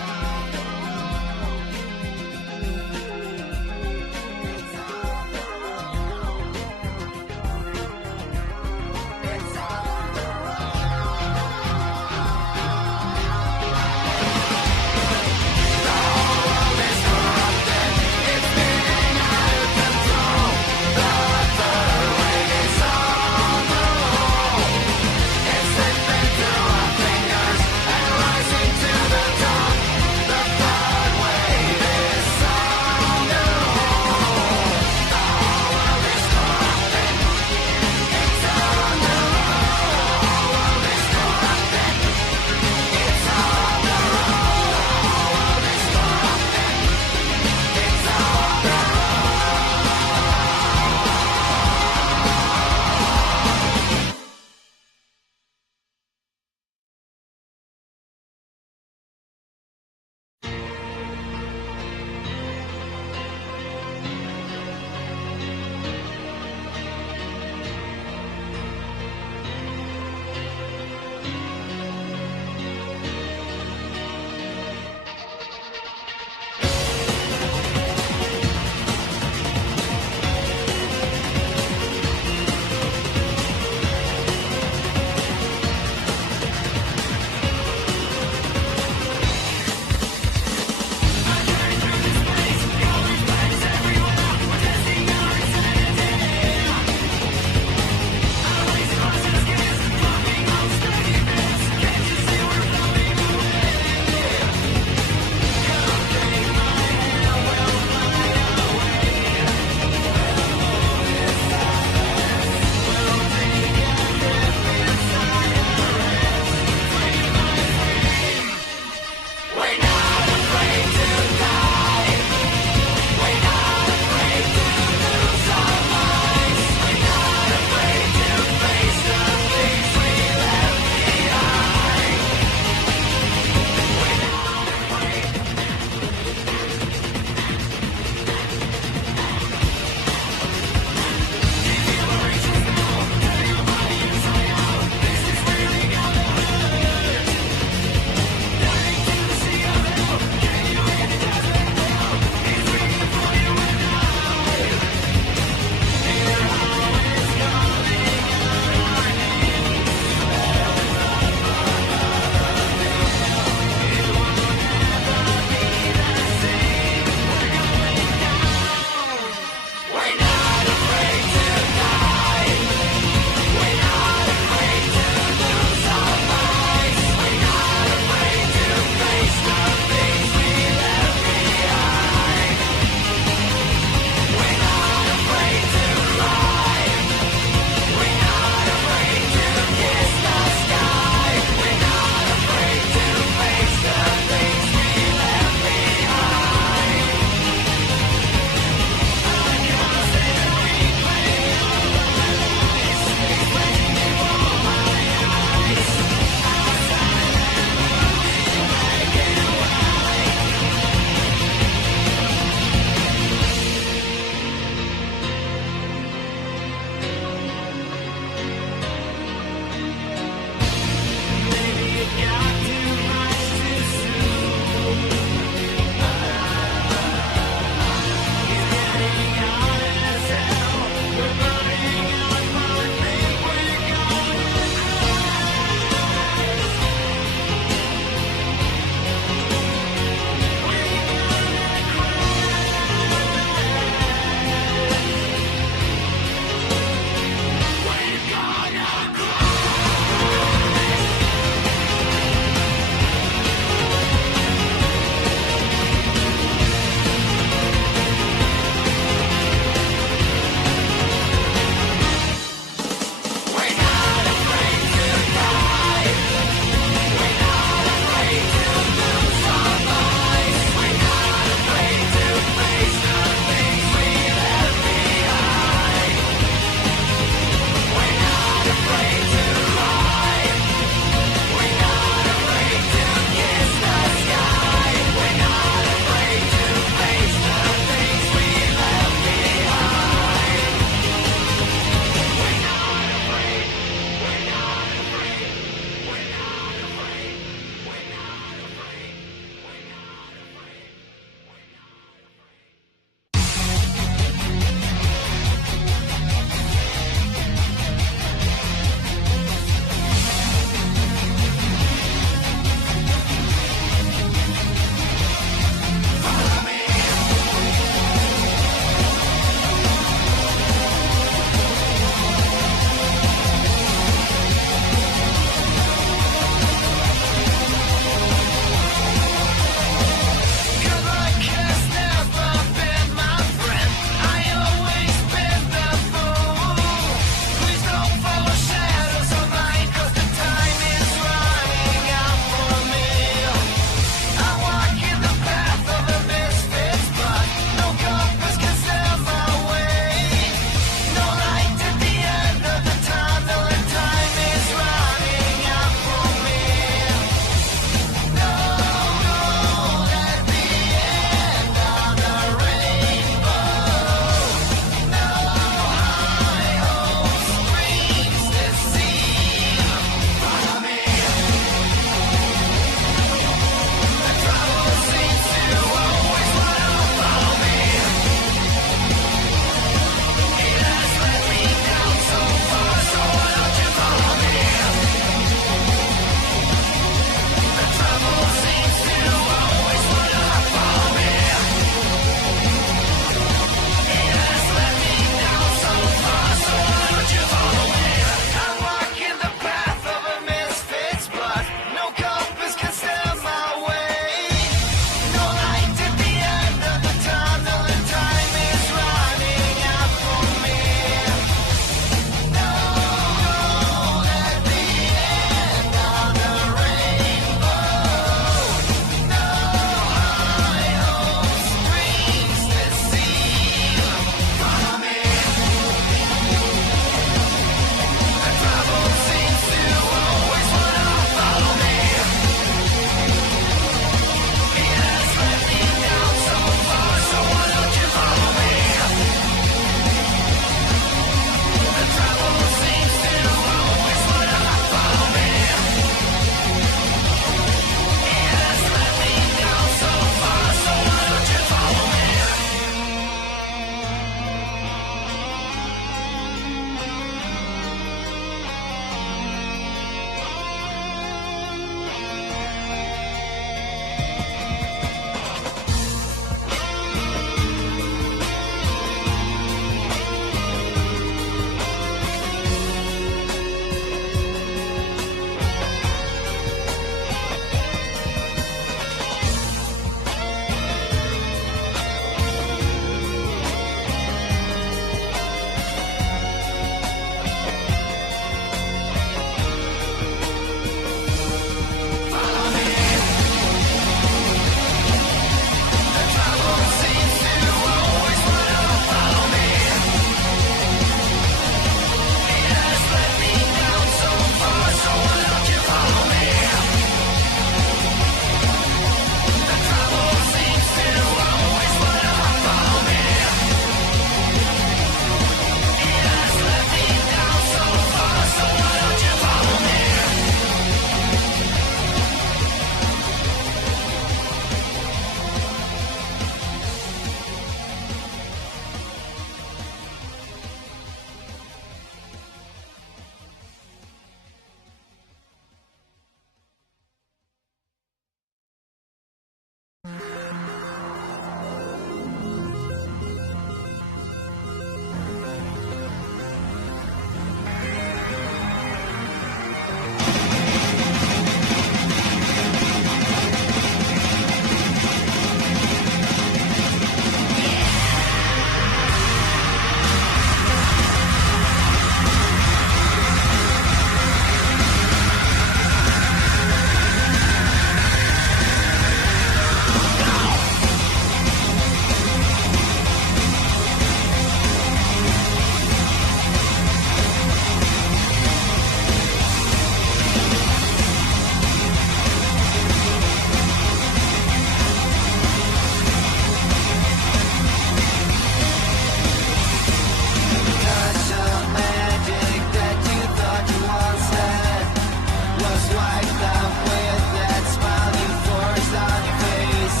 wiped out with that smile you forced on your face.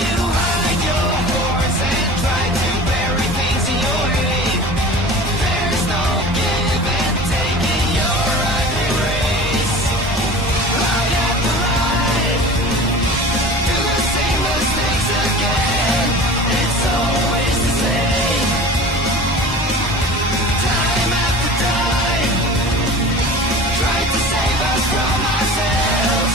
You hide your wars and try to bury things in your hate. There's no give and take in your ugly race. Lie after lie, do the same mistakes again. It's always the same. Time after time, try to save us from ourselves.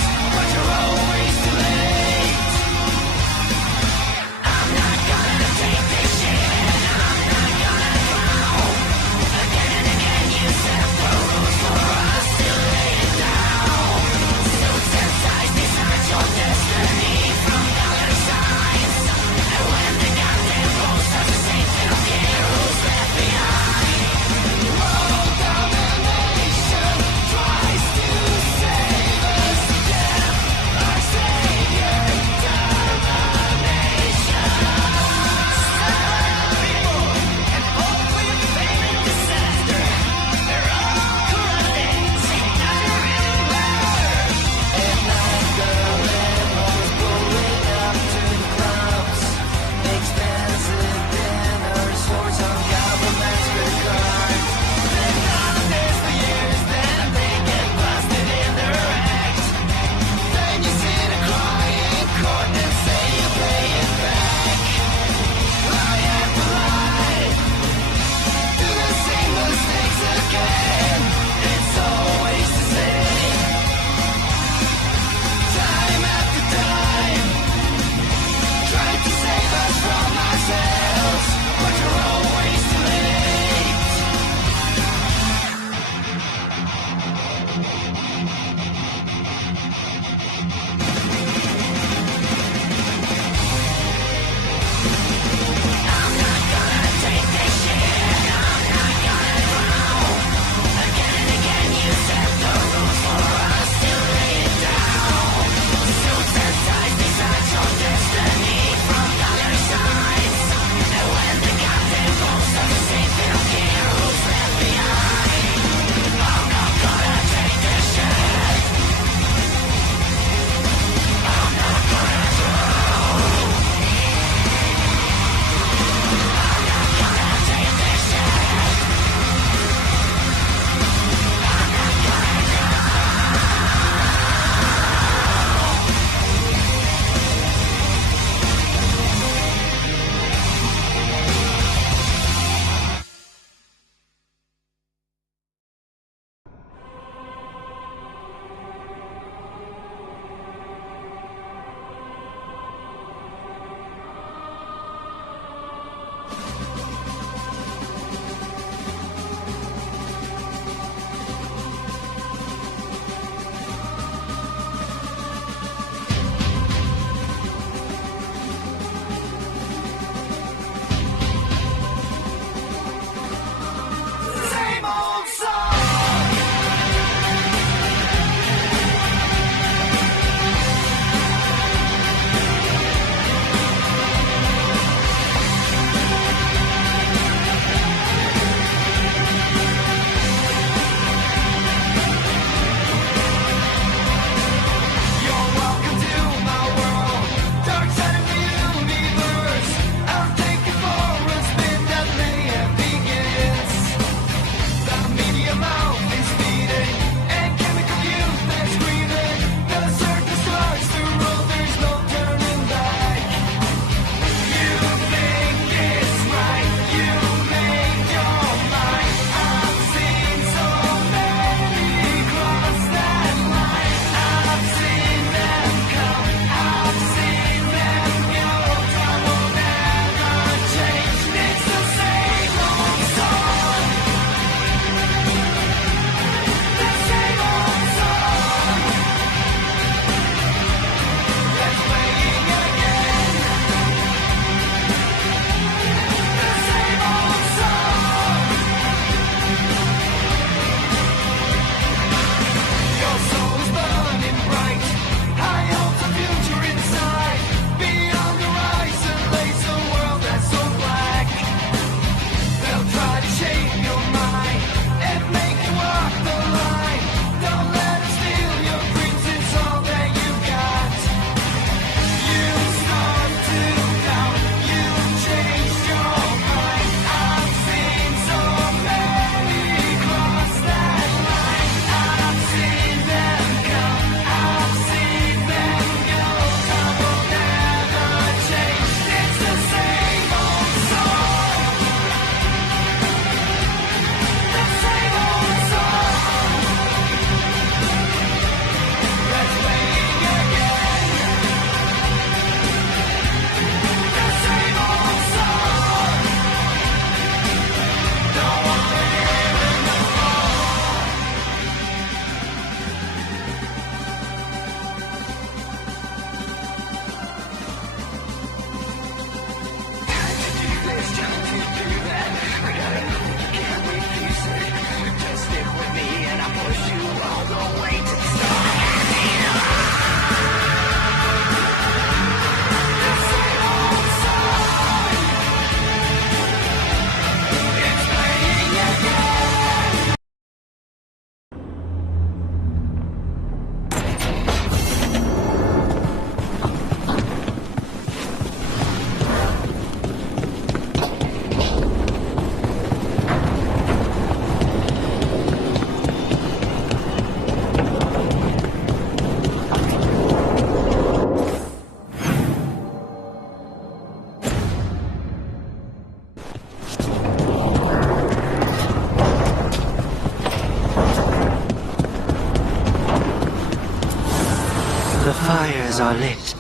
The fires are lit.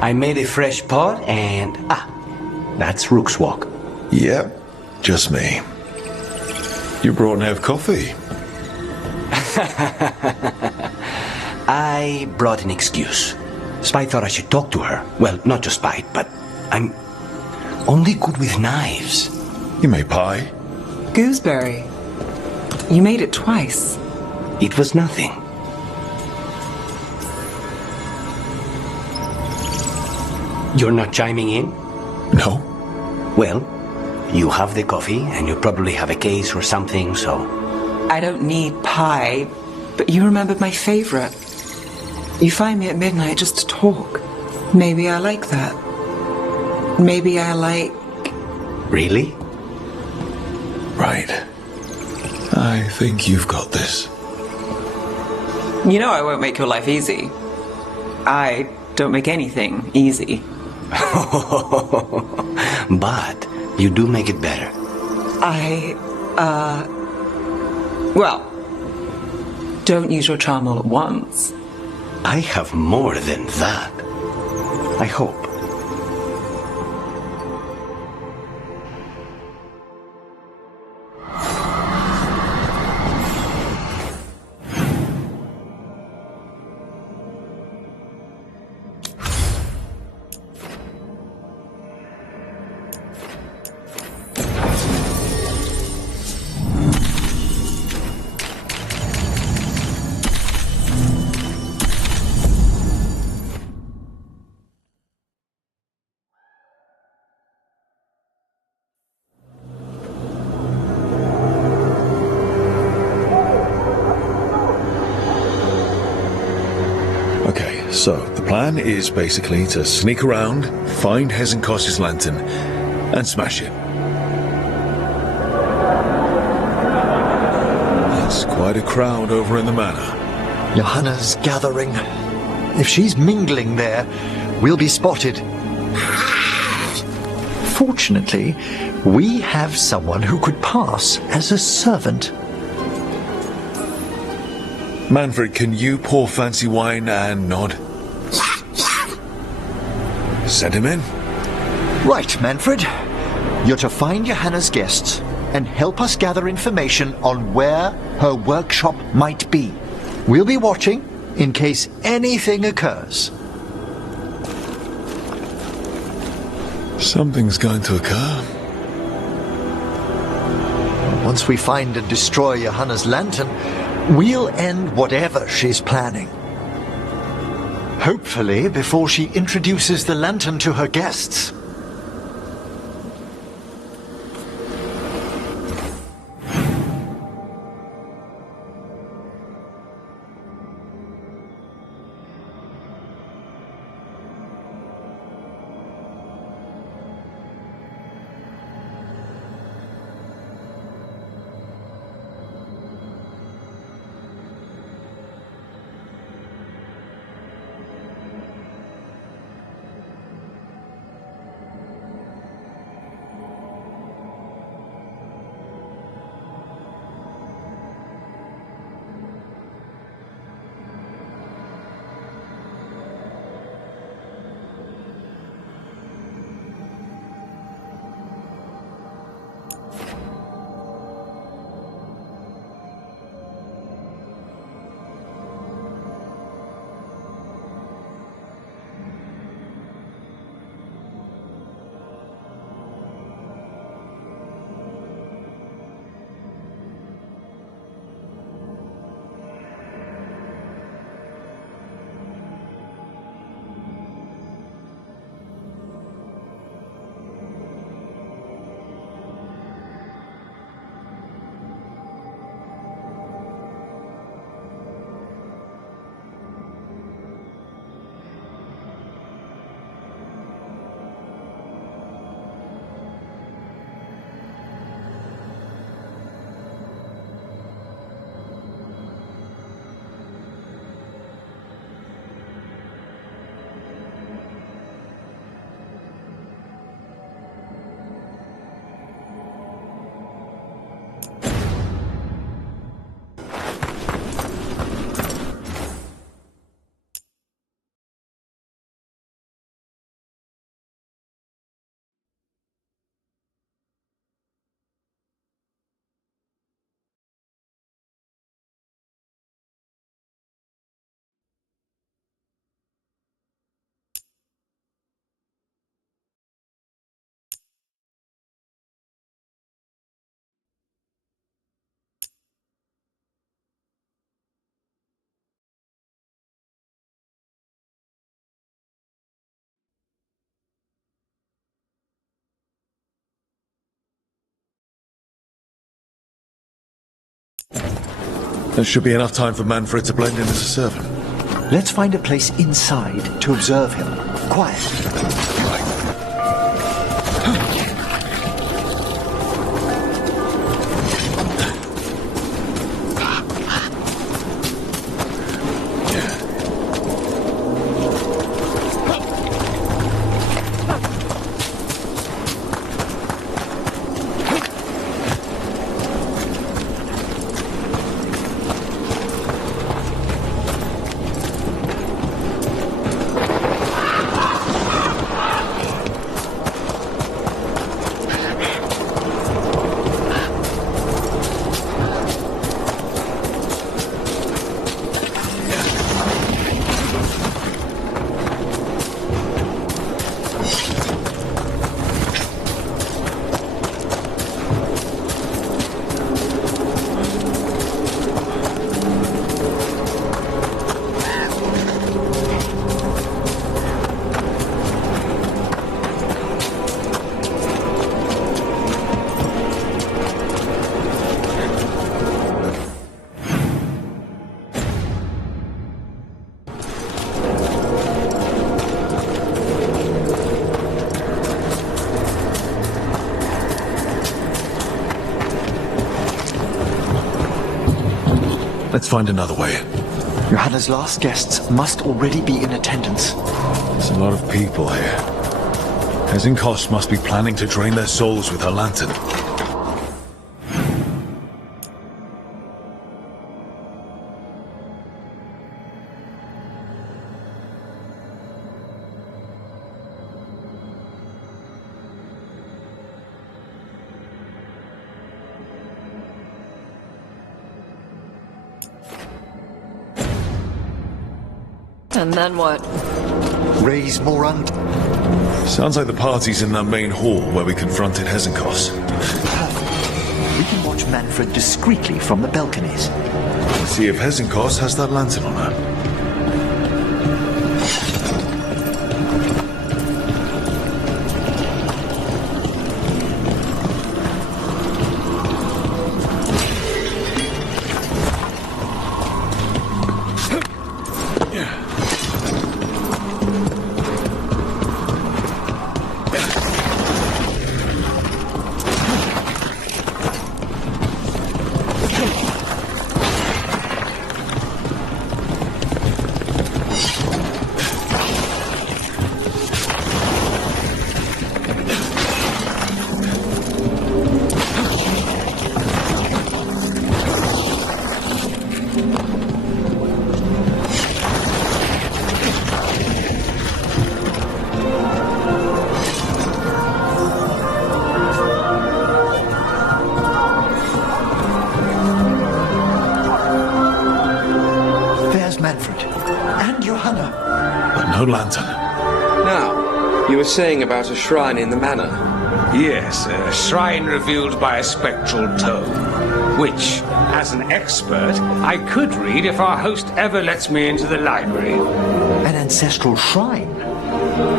I made a fresh pot and... that's Rook's walk. Yep, just me. You brought Nev coffee. I brought an excuse. Spite thought I should talk to her. Well, not just Spite, but I'm only good with knives. You made pie? Gooseberry. You made it twice. It was nothing. You're not chiming in? No. Well, you have the coffee, and you probably have a case or something, so... I don't need pie, but you remembered my favorite. You find me at midnight just to talk. Maybe I like that. Maybe I like... Really? Right. I think you've got this. You know I won't make your life easy. I don't make anything easy. But you do make it better. Well, don't use your charm all at once. I have more than that. I hope. So, the plan is basically to sneak around, find Hezenkos's lantern, and smash it. That's quite a crowd over in the manor. Johanna's gathering. If she's mingling there, we'll be spotted. Fortunately, we have someone who could pass as a servant. Manfred, can you pour fancy wine and nod? Send him in. Right, Manfred. You're to find Johanna's guests and help us gather information on where her workshop might be. We'll be watching in case anything occurs. Something's going to occur. Once we find and destroy Johanna's lantern, we'll end whatever she's planning. Hopefully before she introduces the lantern to her guests. There should be enough time for Manfred to blend in as a servant. Let's find a place inside to observe him. Quiet. Let's find another way. Johanna's last guests must already be in attendance. There's a lot of people here. Hezenkos must be planning to drain their souls with her lantern. And then what? Raise more Sounds like the party's in that main hall where we confronted Hezenkos. Perfect. We can watch Manfred discreetly from the balconies. Let's see if Hezenkos has that lantern on her. Lantern. Now, you were saying about a shrine in the manor. Yes, a shrine revealed by a spectral tome, which, as an expert, I could read if our host ever lets me into the library. An ancestral shrine?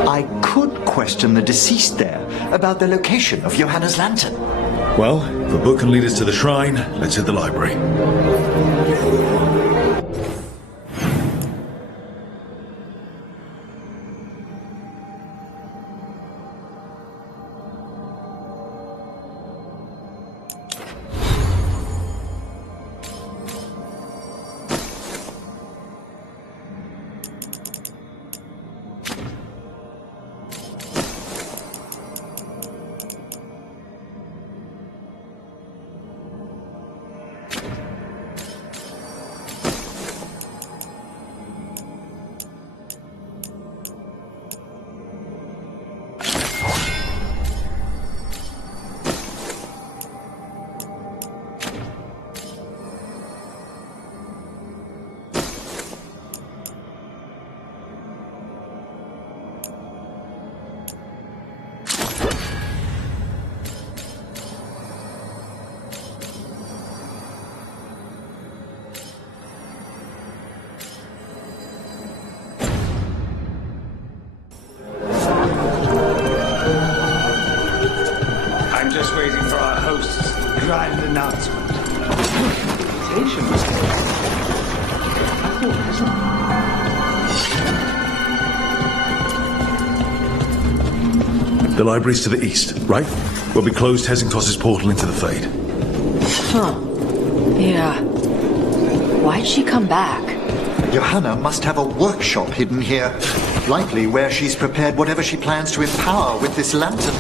I could question the deceased there about the location of Johanna's lantern. Well, if a book can lead us to the shrine, let's hit the library. The library's to the east, right? Where we closed Hesingtos's portal into the Fade. Huh. Yeah. Why'd she come back? Johanna must have a workshop hidden here. Likely where she's prepared whatever she plans to empower with this lantern.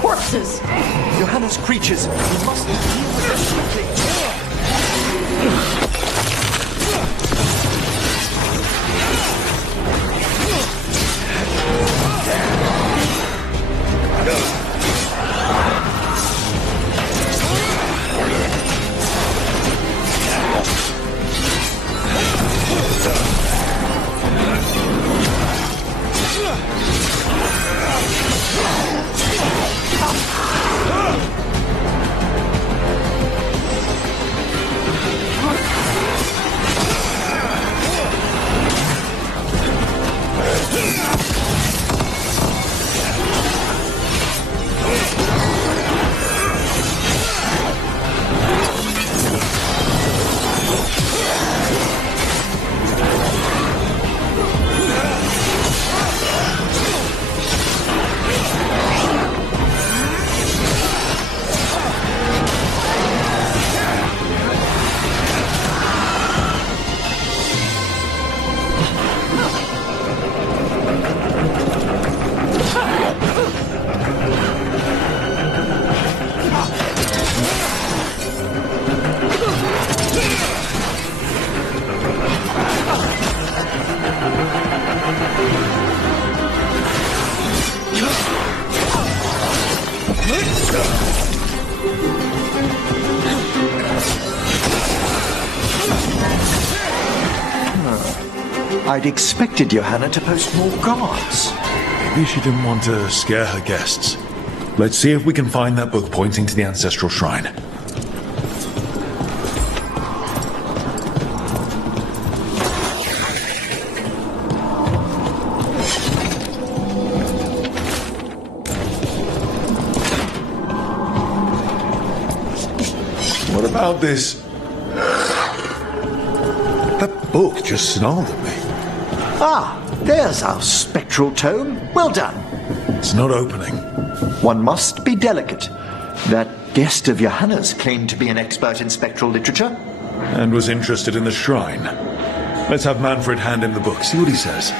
Corpses! Johanna's creatures. We must deal with them quickly. I'd expected Johanna to post more guards. Maybe she didn't want to scare her guests. Let's see if we can find that book pointing to the ancestral shrine. What about this? That book just snarled at me. Ah, there's our spectral tome. Well done. It's not opening. One must be delicate. That guest of Johanna's claimed to be an expert in spectral literature. And was interested in the shrine. Let's have Manfred hand him the book, see what he says.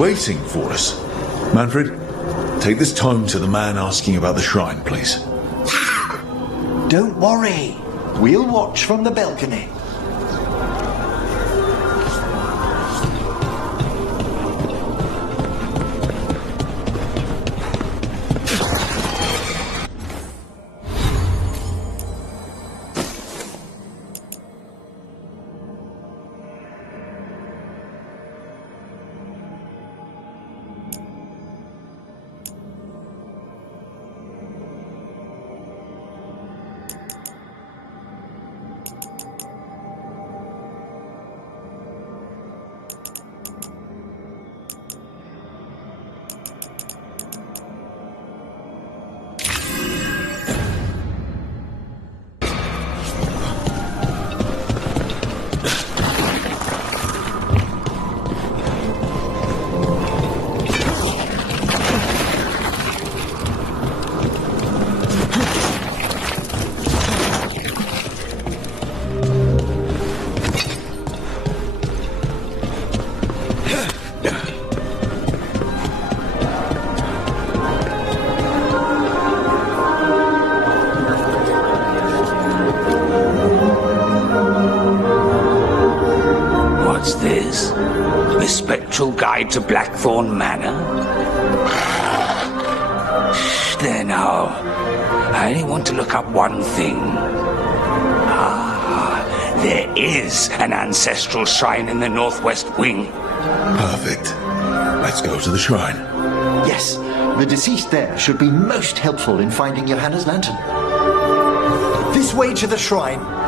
waiting for us. Manfred, take this tome to the man asking about the shrine, please. Don't worry. We'll watch from the balcony. What's this? The Spectral Guide to Blackthorn Manor? Shh, there now. I only want to look up one thing. There is an ancestral shrine in the northwest wing. Perfect. Let's go to the shrine. Yes, the deceased there should be most helpful in finding Johanna's lantern. This way to the shrine.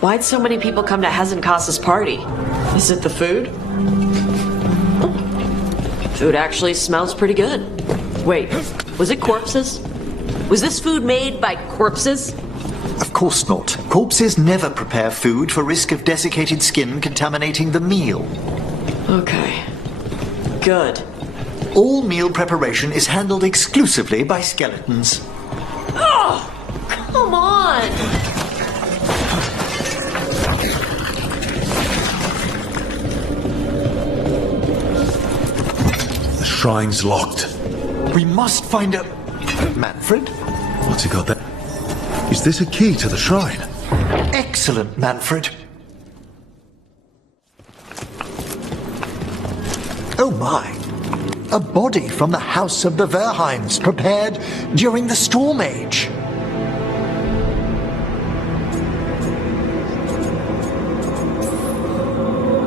Why'd so many people come to Hezenkas's party? Is it the food? Food actually smells pretty good. Wait, was it corpses? Was this food made by corpses? Of course not. Corpses never prepare food for risk of desiccated skin contaminating the meal. Okay. Good. All meal preparation is handled exclusively by skeletons. Oh! Come on! The shrine's locked. We must find a... Manfred? What's he got there? Is this a key to the shrine? Excellent, Manfred. Oh my! A body from the House of the Verheims, prepared during the Storm Age.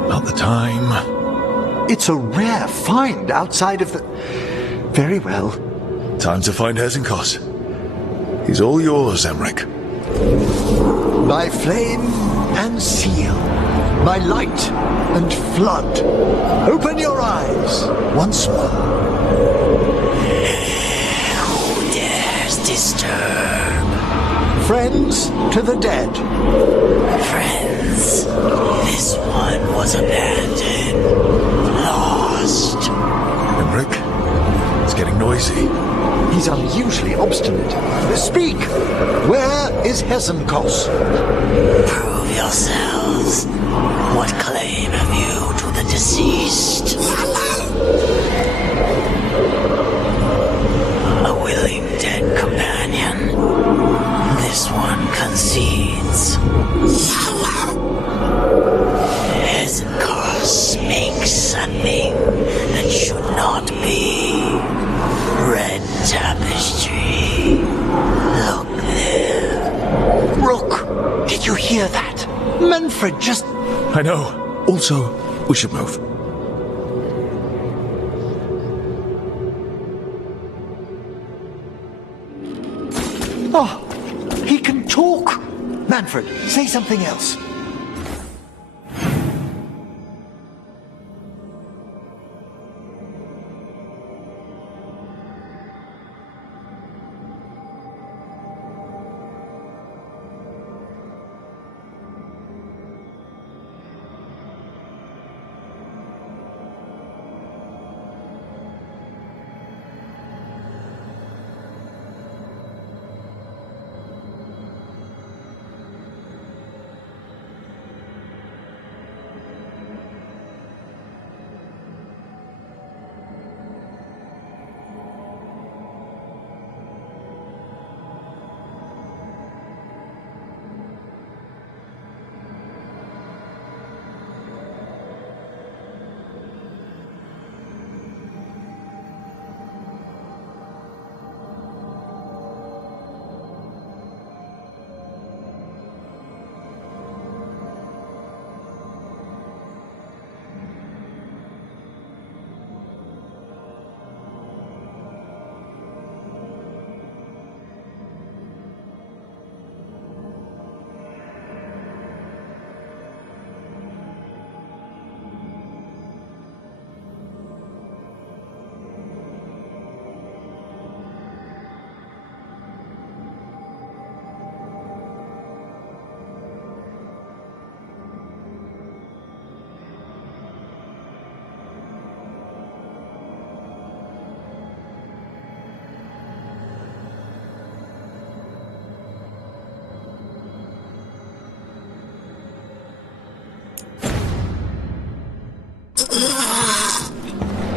Not the time. It's a rare find outside of the... Very well. Time to find Hezenkos. He's all yours, Emmerich. By flame and seal, by light and flood, open your eyes once more. Who dares disturb? Friends to the dead. Friends, this one was abandoned, lost. Emmerich, it's getting noisy. He's unusually obstinate. Speak! Where is Hezenkos? Prove yourselves. What claim have you to the deceased? A willing dead companion. This one concedes. Hezenkos makes a thing that should not be. Red tapestry. Look there. Rook, did you hear that? Manfred just... I know. Also, we should move. Oh, he can talk. Manfred, say something else.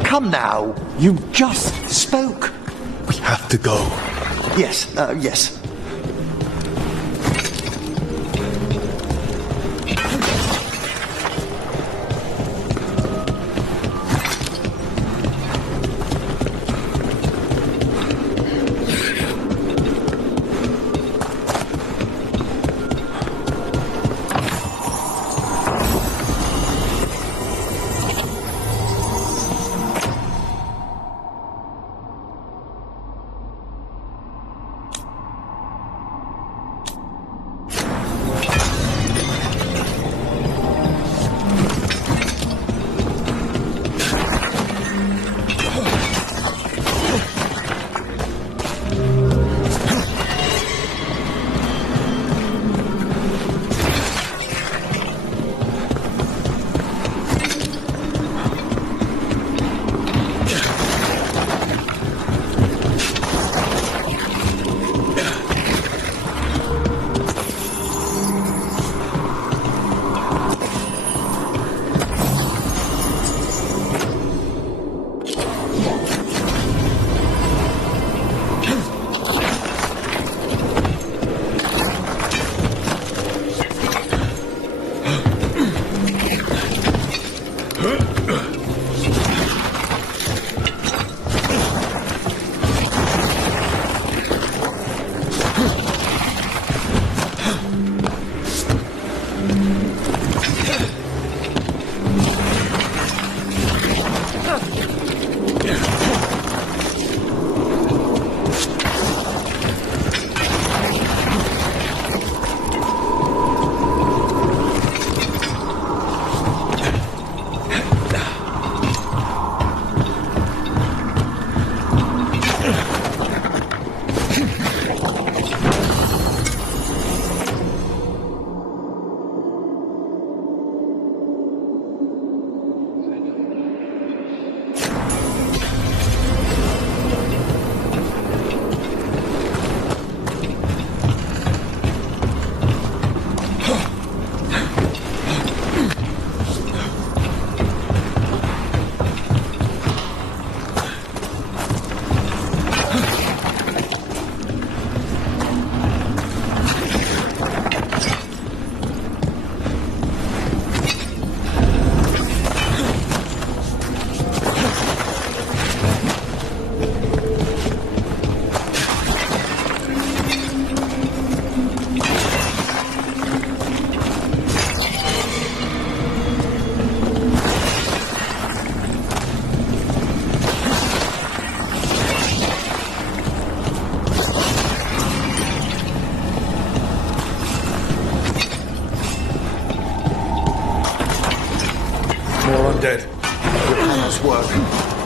Come now, you just spoke. We have to go. Yes, yes.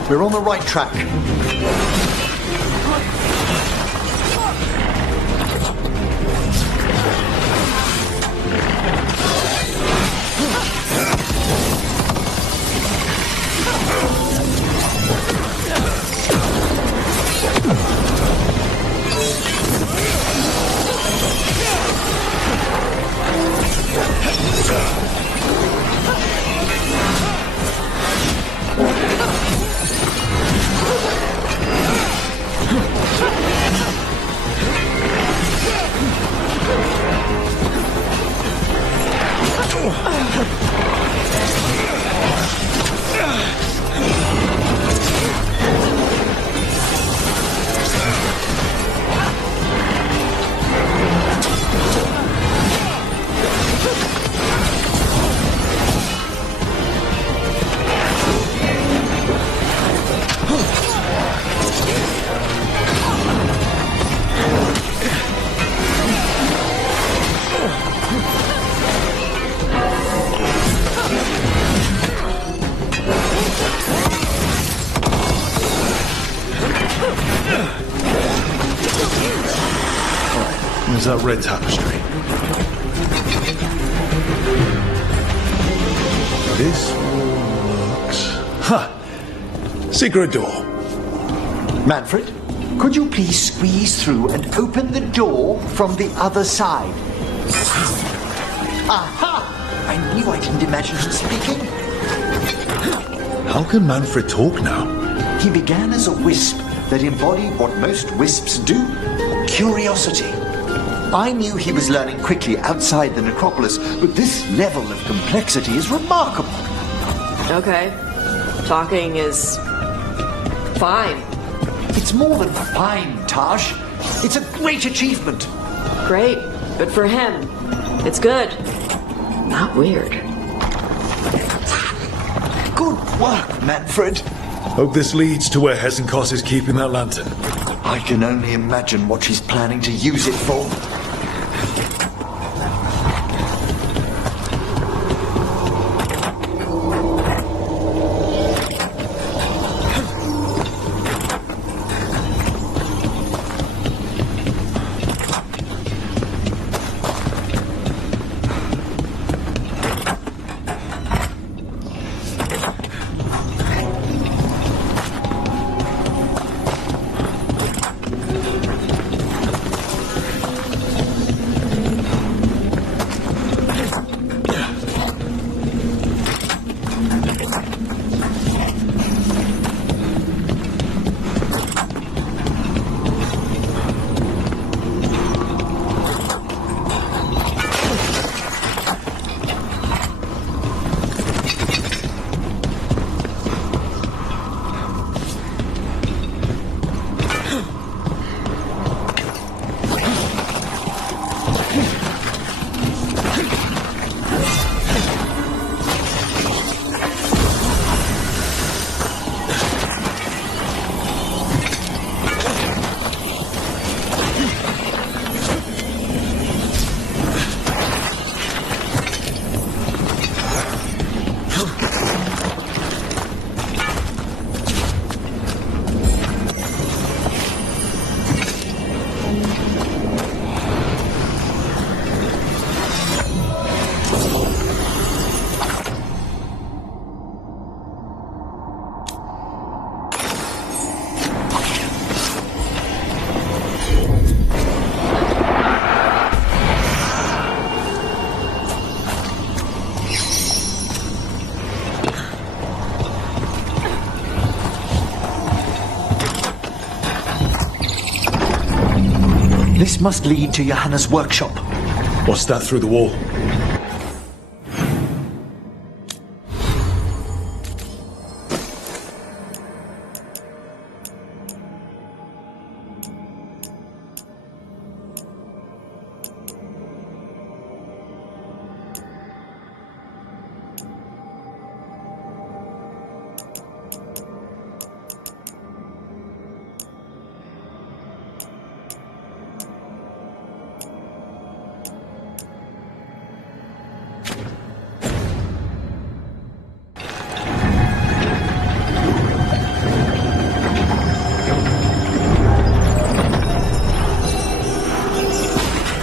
We're on the right track. There's that red tapestry. This looks... Ha! Secret door. Manfred, could you please squeeze through and open the door from the other side? Aha! I knew I didn't imagine him speaking. How can Manfred talk now? He began as a wisp that embodied what most wisps do, curiosity. I knew he was learning quickly outside the necropolis, but this level of complexity is remarkable. Okay. Talking is... fine. It's more than fine, Taj. It's a great achievement. Great, but for him, it's good. Not weird. Good work, Manfred. Hope this leads to where Hesenkos is keeping that lantern. I can only imagine what she's planning to use it for. This must lead to Johanna's workshop. What's that through the wall?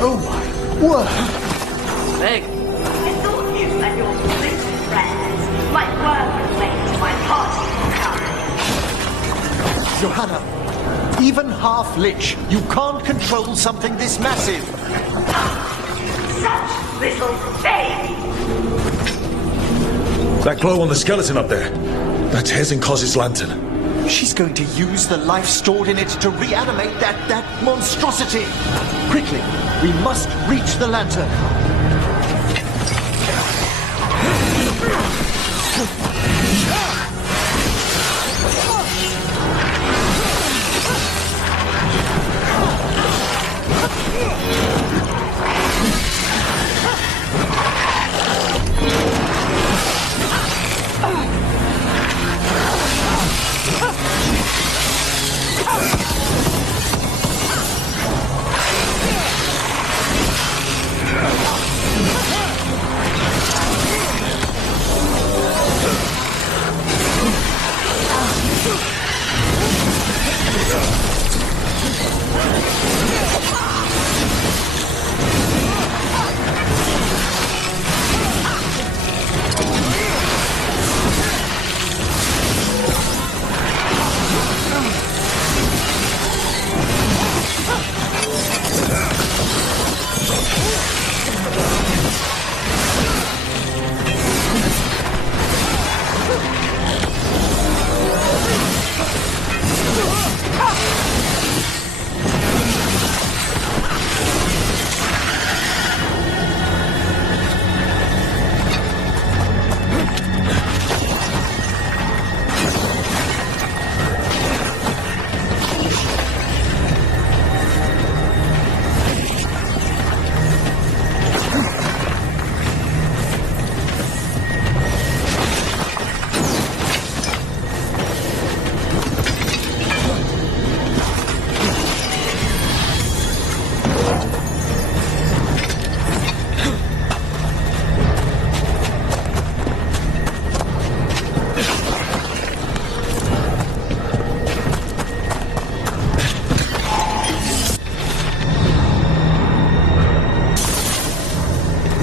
Oh my word! Meg, I thought you and your little friends might work with me to my party tonight. Johanna, even half-lich, you can't control something this massive. Such little baby. That glow on the skeleton up there. That's Hezenkoz's lantern. She's going to use the life stored in it to reanimate that monstrosity. Quickly, we must reach the lantern.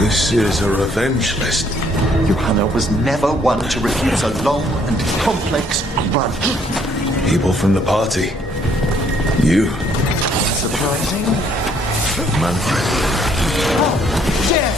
This is a revenge list. Johanna was never one to refuse a long and complex grudge. People from the party. You. Surprising? Manfred. Oh, yeah!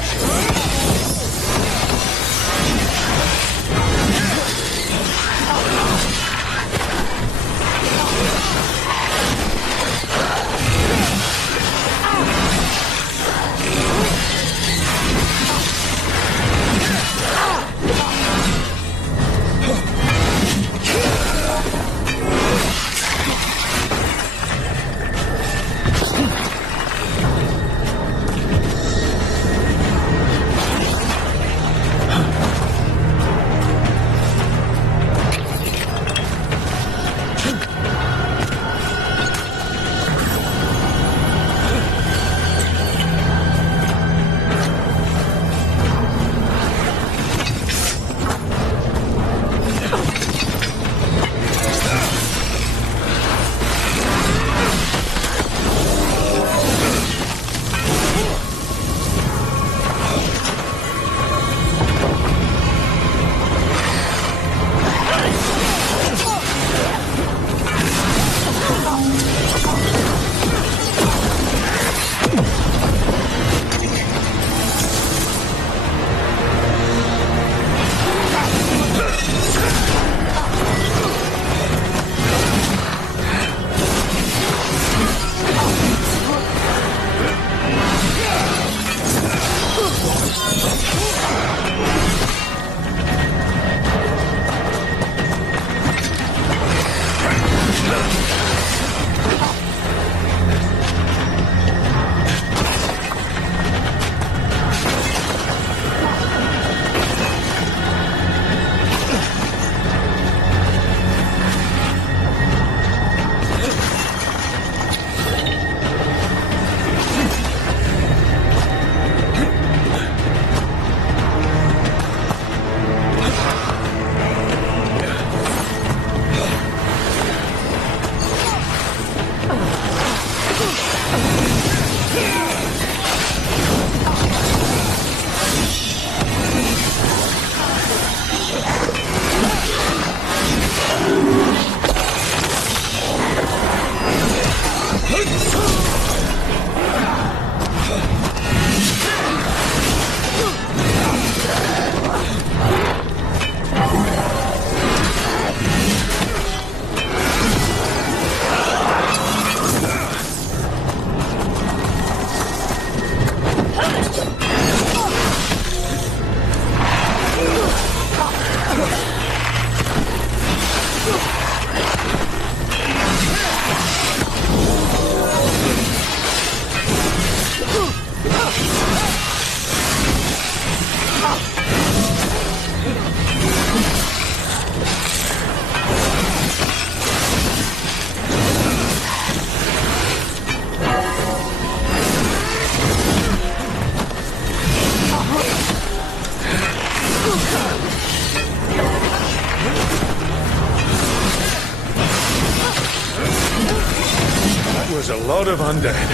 lot of undead.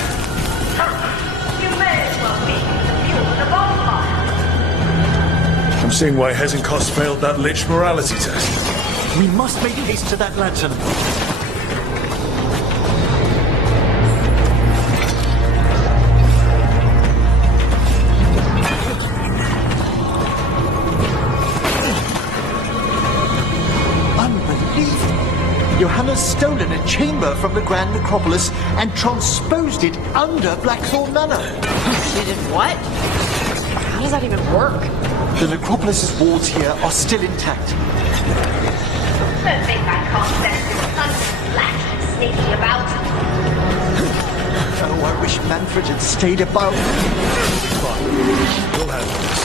You may as well be the fuel of the bonfire. I'm seeing why Hezenkos failed that Lich morality test. We must make haste to that lantern. Johanna's stolen a chamber from the Grand Necropolis and transposed it under Blackthorn Manor. She did what? How does that even work? The Necropolis's walls here are still intact. Don't think I can't sense this thunder black sneaking about. Oh, I wish Manfred had stayed above. Fine. We'll handle this.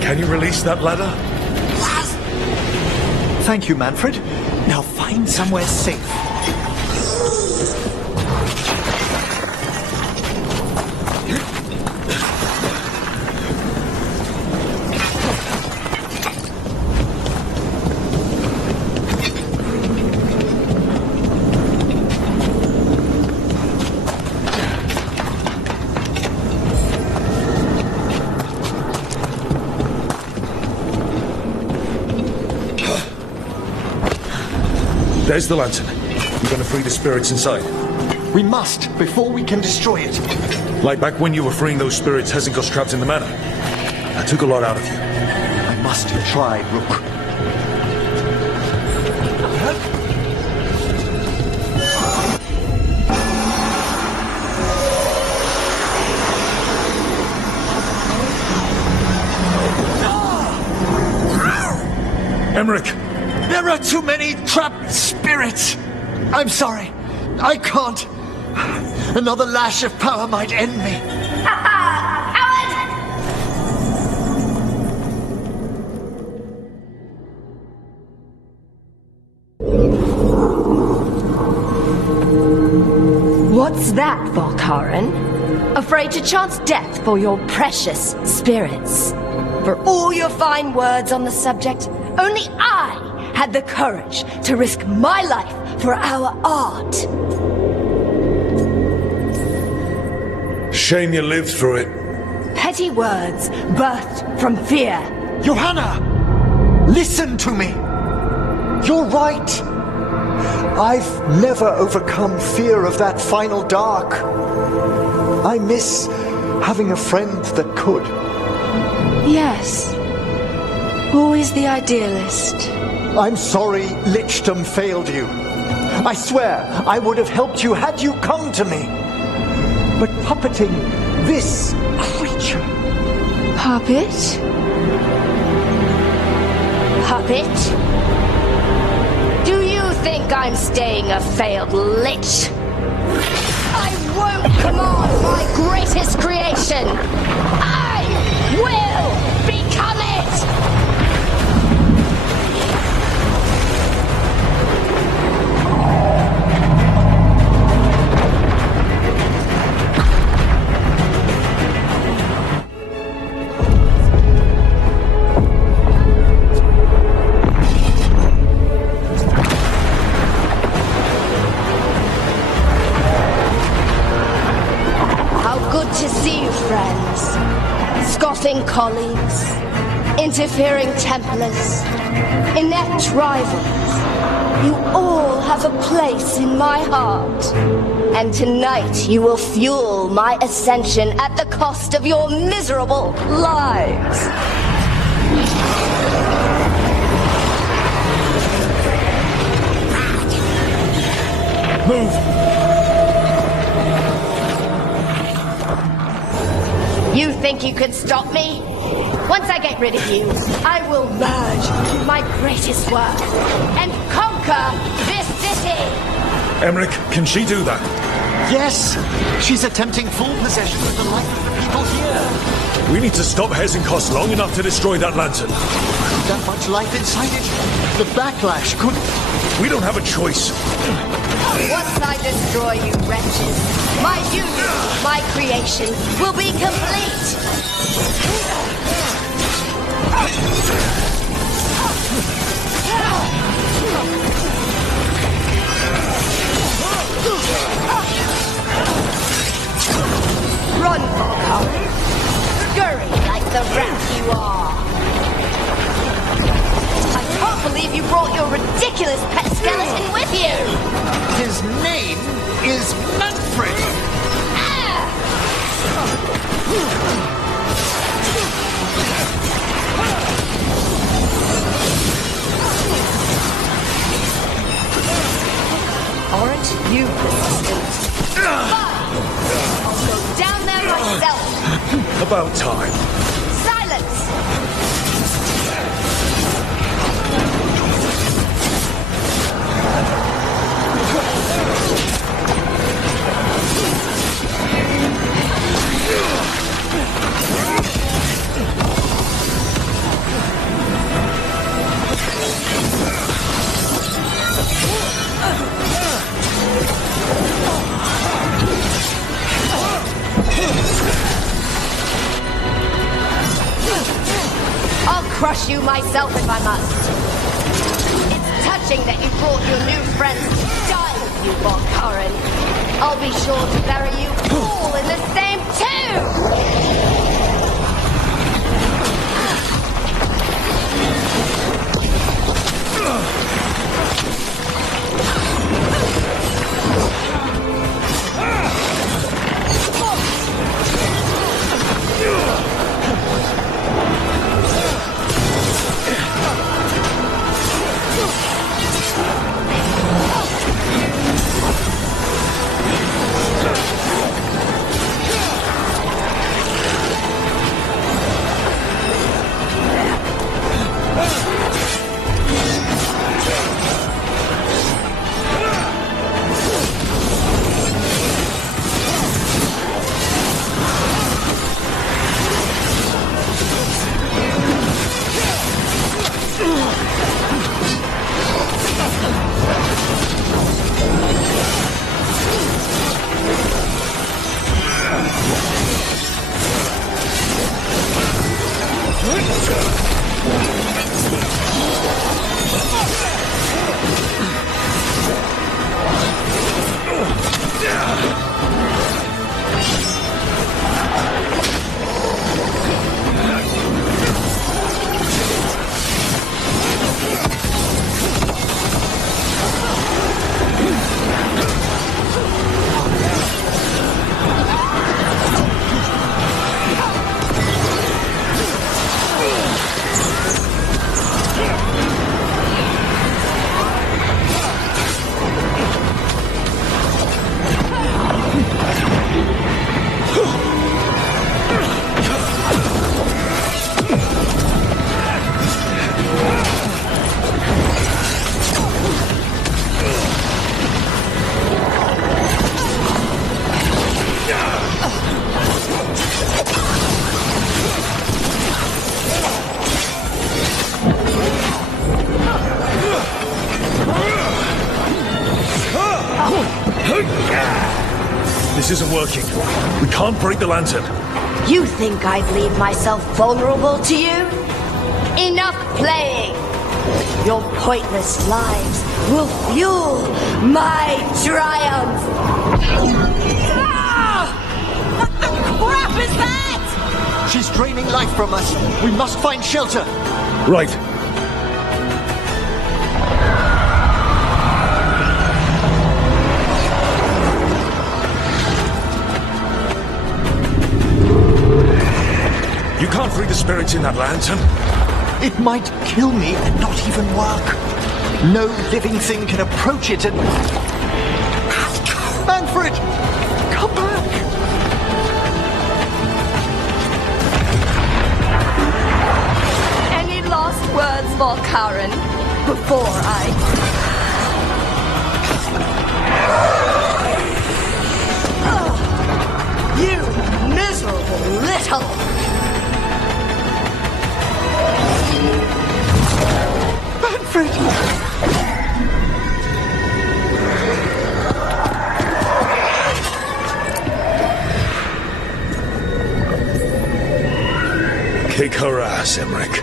Can you release that ladder? Thank you, Manfred. Now find somewhere safe. There's the lantern. You're gonna free the spirits inside. We must, before we can destroy it. Like back when you were freeing those spirits Hezenkos trapped in the manor. I took a lot out of you. I must try, Rook. Emmerich! There are too many trapped spirits! I'm sorry. I can't. Another lash of power might end me. What's that, Voltaren? Afraid to chance death for your precious spirits? For all your fine words on the subject, only I had the courage to risk my life for our art. Shame you lived through it. Petty words birthed from fear. Johanna! Listen to me! You're right! I've never overcome fear of that final dark. I miss having a friend that could. Yes. Always the idealist. I'm sorry Lichdom failed you. I swear I would have helped you had you come to me. But puppeting this creature... Puppet? Puppet? Do you think I'm staying a failed lich? I won't command my greatest creation! I will become it! To see you, friends. Scoffing colleagues, interfering Templars, inept rivals. You all have a place in my heart. And tonight you will fuel my ascension at the cost of your miserable lives. Move! You think you can stop me? Once I get rid of you, I will merge with my greatest work and conquer this city! Emmerich, can she do that? Yes! She's attempting full possession of the life of the people here! We need to stop Hezenkos long enough to destroy that lantern. That much life inside it? The backlash could... We don't have a choice. Once I destroy you wretches, my union, my creation, will be complete! Run, Tokoh! Scurry like the rat you are! I can't believe you brought your ridiculous pet skeleton with you! His name is Manfred! Aren't you persistent? I'll go down there myself! About time. Silence! I'll crush you myself if I must. It's touching that you brought your new friends to die with you, Volkarin. I'll be sure to bury you all in the same tomb! This isn't working. We can't break the lantern. You think I'd leave myself vulnerable to you? Enough playing! Your pointless lives will fuel my triumph! What the crap is that? She's draining life from us. We must find shelter. Right. You can't free the spirits in that lantern. It might kill me and not even work. No living thing can approach it and... Manfred! Come back! Any last words for Karen before I... You miserable little... Manfred! Kick her ass, Emmerich.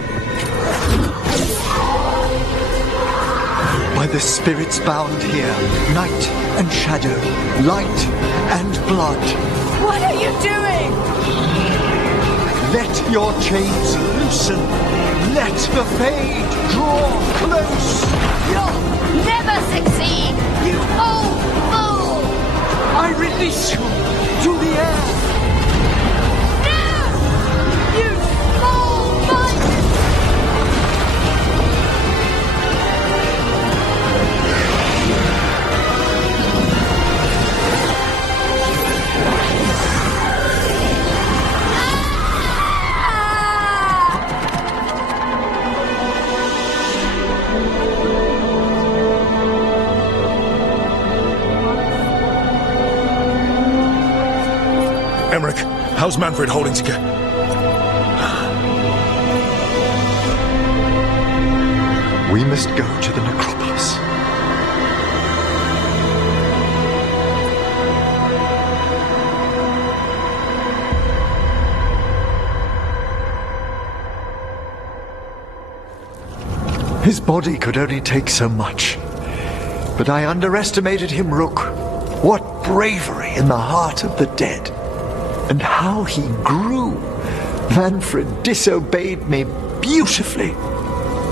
By the spirits bound here, night and shadow, light and blood. What are you doing? Let your chains loosen. Let the fade draw close. You'll never succeed, you old fool! I release you to the air. No! You small-minded! Emmerich, how's Manfred holding together? We must go to the necropolis. His body could only take so much. But I underestimated him, Rook. What bravery in the heart of the dead. And how he grew. Manfred disobeyed me beautifully.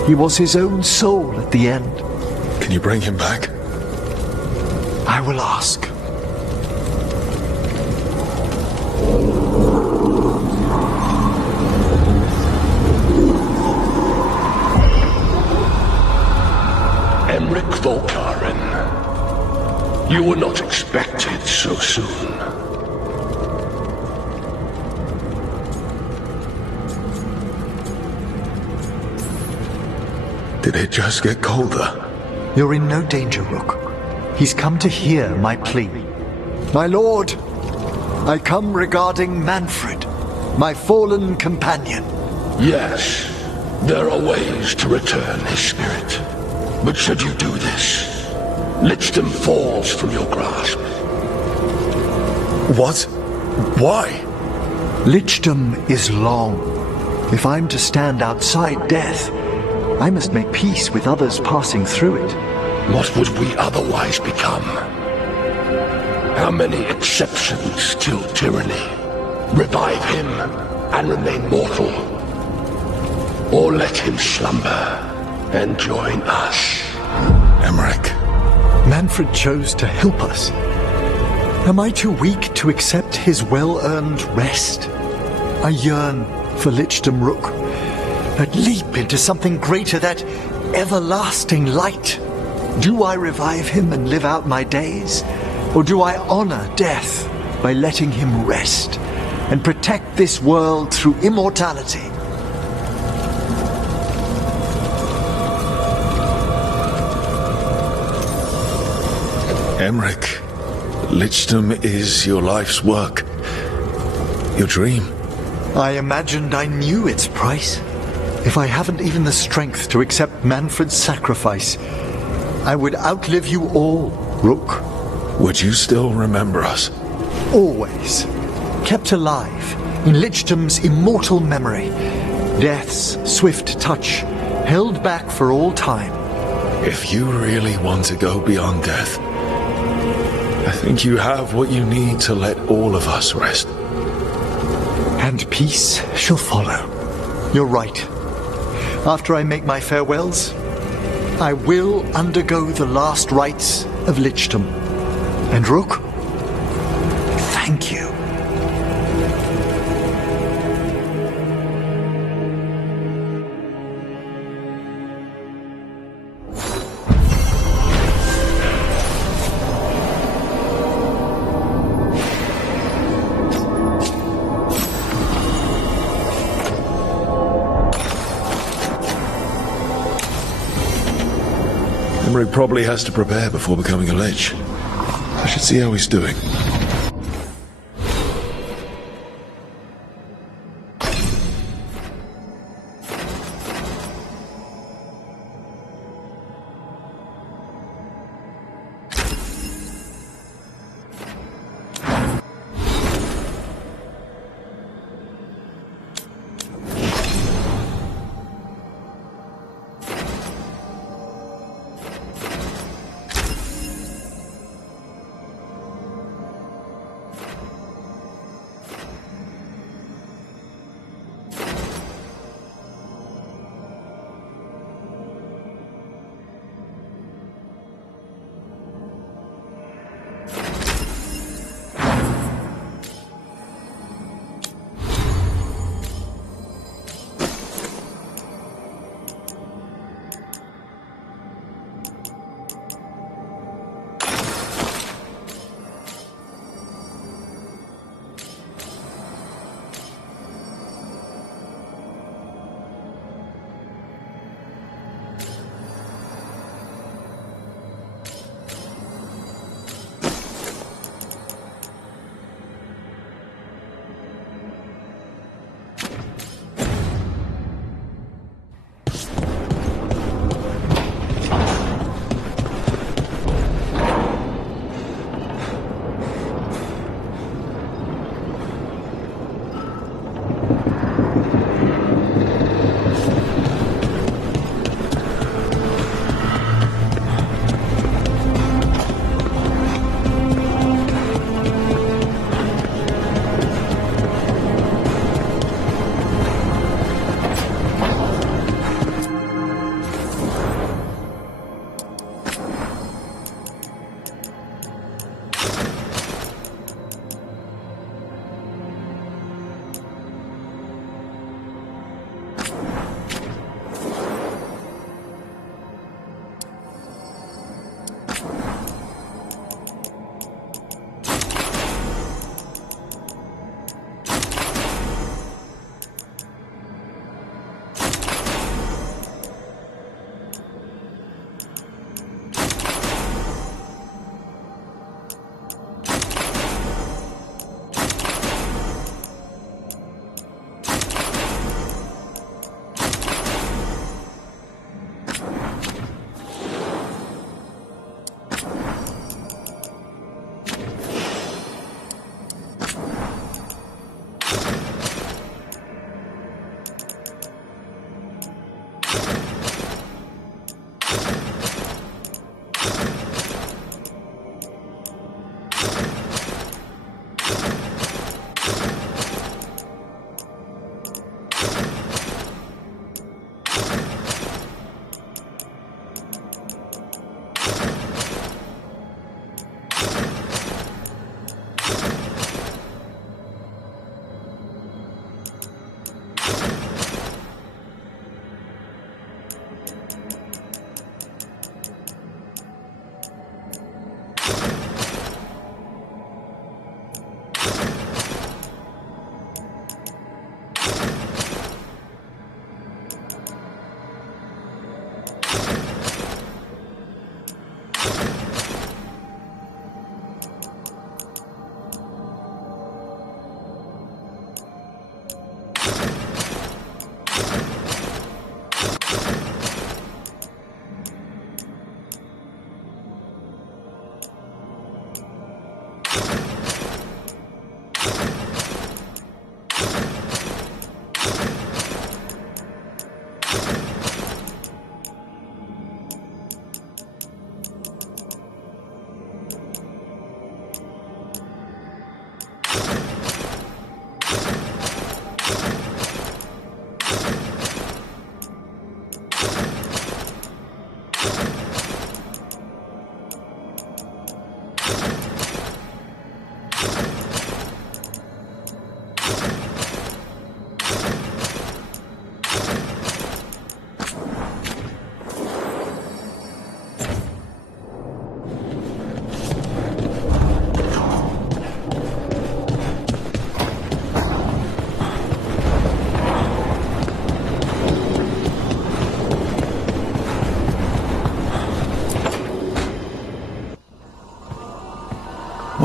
He was his own soul at the end. Can you bring him back? I will ask. Emmerich Volkaren, you were not expected so soon. Did it just get colder? You're in no danger, Rook. He's come to hear my plea. My lord, I come regarding Manfred, my fallen companion. Yes, there are ways to return his spirit. But should you do this, Lichdom falls from your grasp. What? Why? Lichdom is long. If I'm to stand outside death, I must make peace with others passing through it. What would we otherwise become? How many exceptions till tyranny? Revive him and remain mortal? Or let him slumber and join us? Emmerich. Manfred chose to help us. Am I too weak to accept his well-earned rest? I yearn for Lichdom, Rook. That leap into something greater, that everlasting light. Do I revive him and live out my days? Or do I honor death by letting him rest and protect this world through immortality? Emmerich, Lichdom is your life's work. Your dream. I imagined I knew its price. If I haven't even the strength to accept Manfred's sacrifice, I would outlive you all, Rook. Would you still remember us? always kept alive in Lichtam's immortal memory. Death's swift touch held back for all time. If you really want to go beyond death, I think you have what you need to let all of us rest. And peace shall follow. You're right. After I make my farewells, I will undergo the last rites of Lichtam. And Rook, thank you. Emmerich probably has to prepare before becoming a Lich. I should see how he's doing.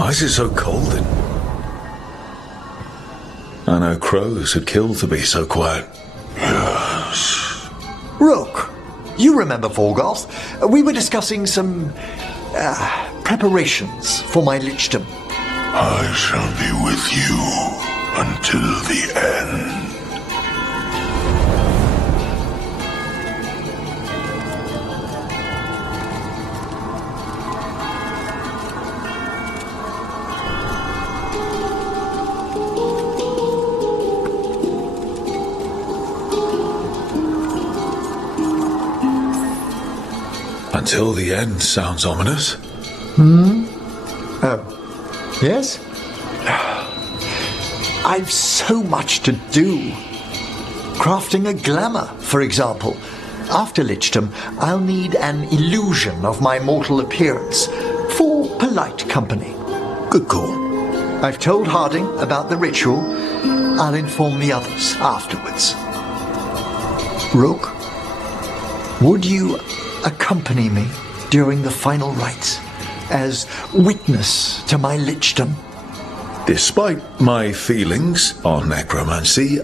Why is it so cold? I know crows would kill to be so quiet. Yes. Rook, you remember Veilguard? We were discussing some preparations for my lichdom. I shall be with you until the end. Until the end sounds ominous. Oh, yes? I've so much to do. Crafting a glamour, for example. After lichdom, I'll need an illusion of my mortal appearance for polite company. Good call. I've told Harding about the ritual. I'll inform the others afterwards. Rook, would you accompany me during the final rites as witness to my lichdom? Despite my feelings on necromancy,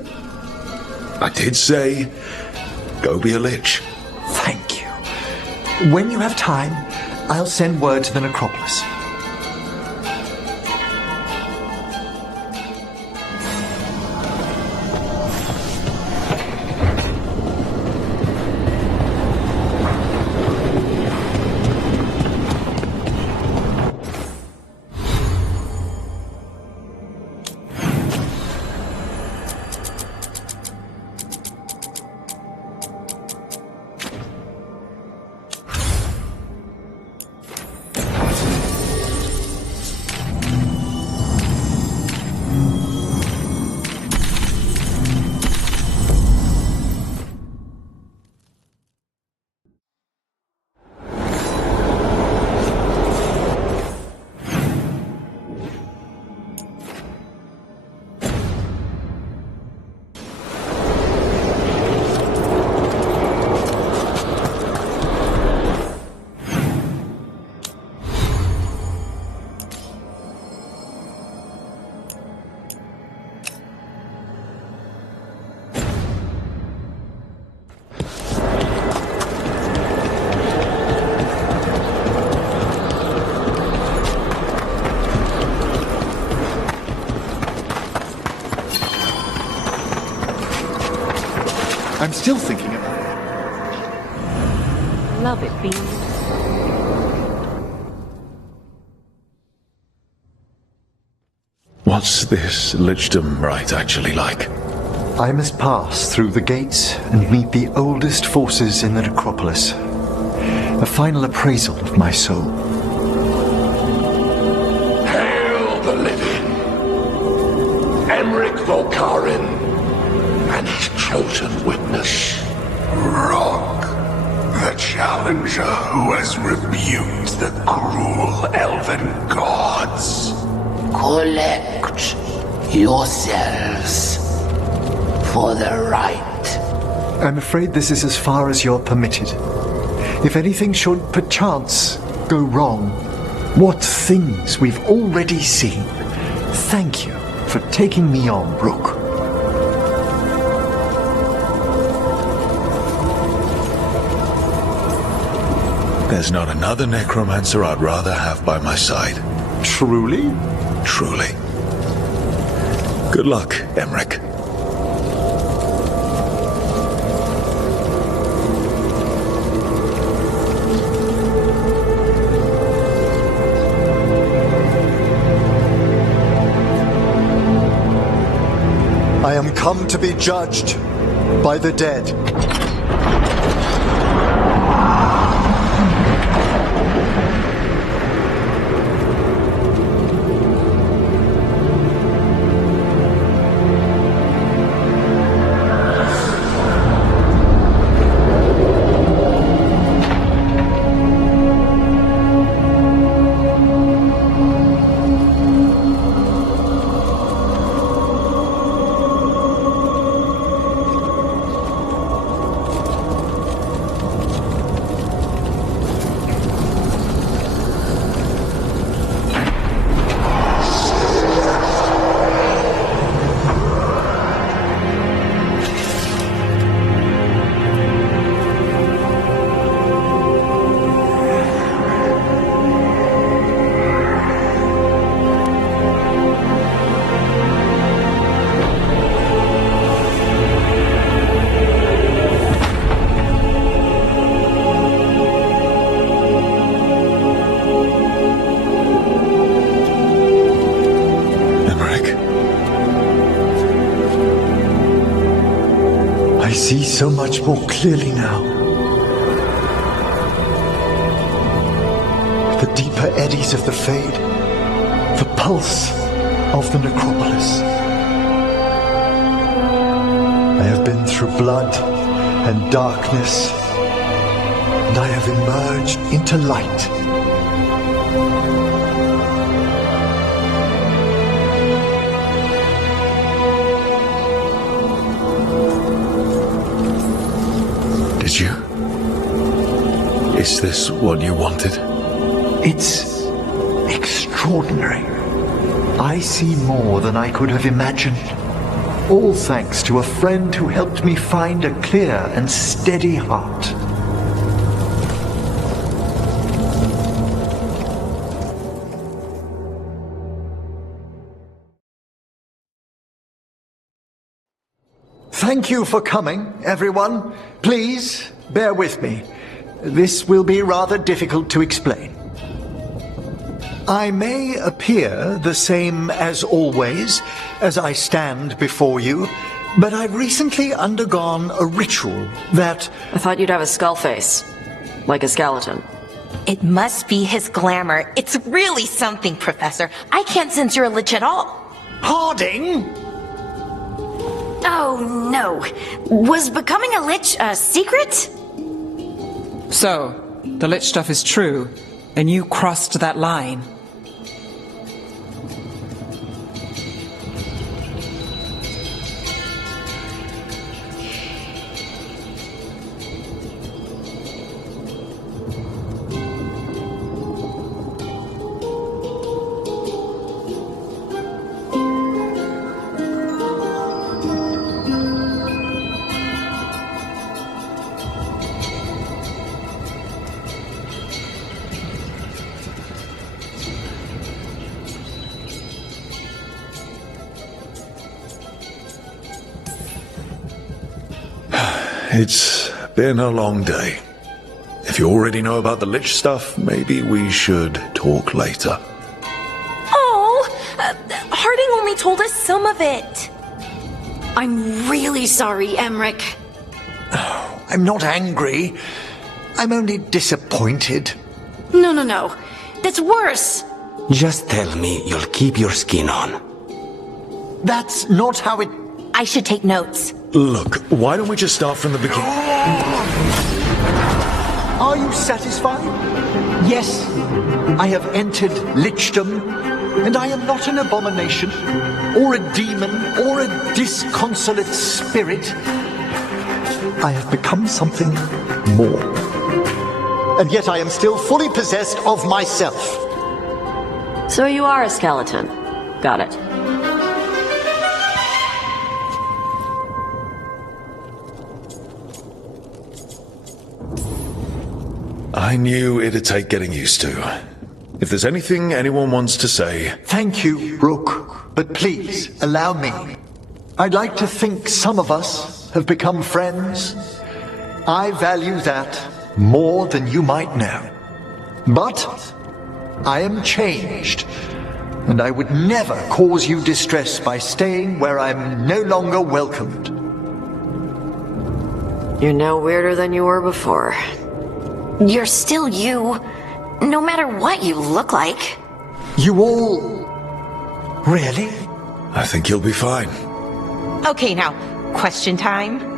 I did say, go be a lich. Thank you. When you have time, I'll send word to the necropolis. I'm still thinking about it. Love it, Bean. What's this lichdom rite actually like? I must pass through the gates and meet the oldest forces in the necropolis. A final appraisal of my soul. Hail the living! Emmerich Volkarin and his chosen witness, Rook, the challenger who has rebuked the cruel elven gods. Collect yourselves for the right. I'm afraid this is as far as you're permitted. If anything should perchance go wrong, what things we've already seen. Thank you for taking me on, Rook. There's not another necromancer I'd rather have by my side. Truly? Truly. Good luck, Emmerich. I am come to be judged by the dead. so much more clearly now. The deeper eddies of the Fade, the pulse of the necropolis. I have been through blood and darkness, and I have emerged into light. Did you? Is this what you wanted? It's extraordinary. I see more than I could have imagined. All thanks to a friend who helped me find a clear and steady heart. Thank you for coming, everyone. Please, bear with me. This will be rather difficult to explain. I may appear the same as always, as I stand before you, but I've recently undergone a ritual that... I thought you'd have a skull face. Like a skeleton. It must be his glamour. It's really something, Professor. I can't sense you're a lich at all. Harding! Oh, no. Was becoming a lich a secret? So, the lich stuff is true, and you crossed that line. It's been a long day. If you already know about the lich stuff, maybe we should talk later. Harding only told us some of it. I'm really sorry, Emmerich. I'm not angry. I'm only disappointed. No. That's worse. Just tell me you'll keep your skin on. That's not how it... I should take notes. Look, why don't we just start from the beginning? Are you satisfied? Yes, I have entered lichdom, and I am not an abomination, or a demon, or a disconsolate spirit. I have become something more. And yet I am still fully possessed of myself. So you are a skeleton. Got it. I knew it'd take getting used to. If there's anything anyone wants to say... Thank you, Rook. But please, allow me. I'd like to think some of us have become friends. I value that more than you might know. But I am changed, and I would never cause you distress by staying where I'm no longer welcomed. You're no weirder than you were before. You're still you, no matter what you look like. You all... really? I think you'll be fine. Okay, now, question time.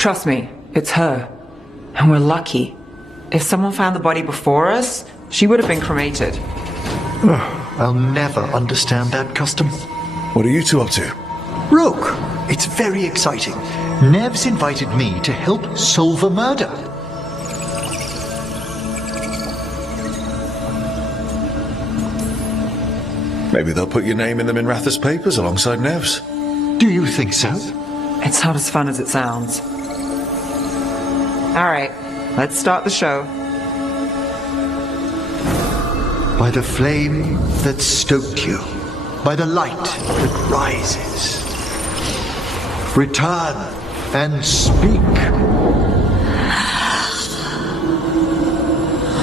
Trust me, it's her. And we're lucky. If someone found the body before us, she would have been cremated. I'll never understand that custom. What are you two up to? Rook, it's very exciting. Nev's invited me to help solve a murder. Maybe they'll put your name in the Minratha's papers alongside Nev's. Do you think so? It's not as fun as it sounds. Alright, let's start the show. By the flame that stoked you, by the light that rises. Return and speak.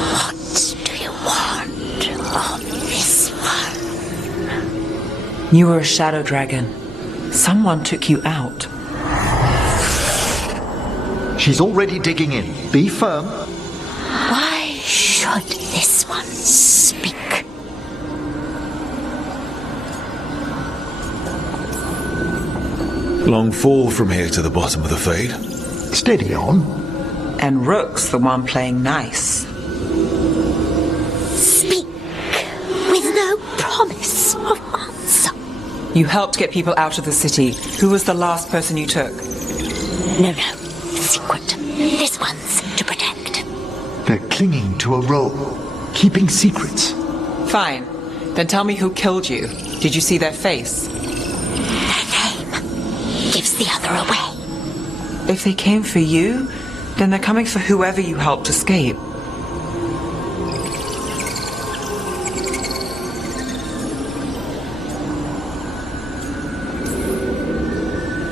What do you want of this one? You were a shadow dragon. Someone took you out. She's already digging in. Be firm. Why should this one speak? Long fall from here to the bottom of the fade. Steady on. And Rook's the one playing nice. Speak with no promise of answer. You helped get people out of the city. Who was the last person you took? No. Secret. This one's to protect. They're clinging to a role, keeping secrets. Fine. Then tell me who killed you. Did you see their face? Their name gives the other away. If they came for you, then they're coming for whoever you helped escape.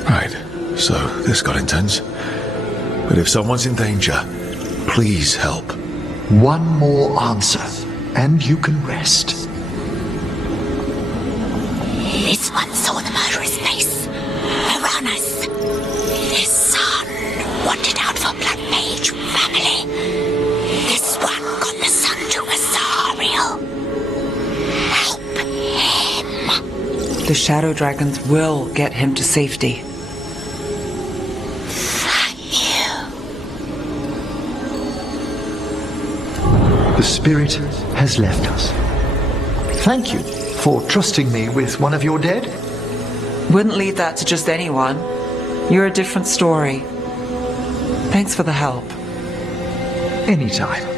Right, so this got intense. But if someone's in danger, please help. One more answer, and you can rest. This one saw the murderer's face. Piranhas. His son wanted out for Blood Mage family. This one got the son to Azariel. Help him. The shadow dragons will get him to safety. The spirit has left us. Thank you for trusting me with one of your dead. Wouldn't leave that to just anyone. You're a different story. Thanks for the help. Anytime.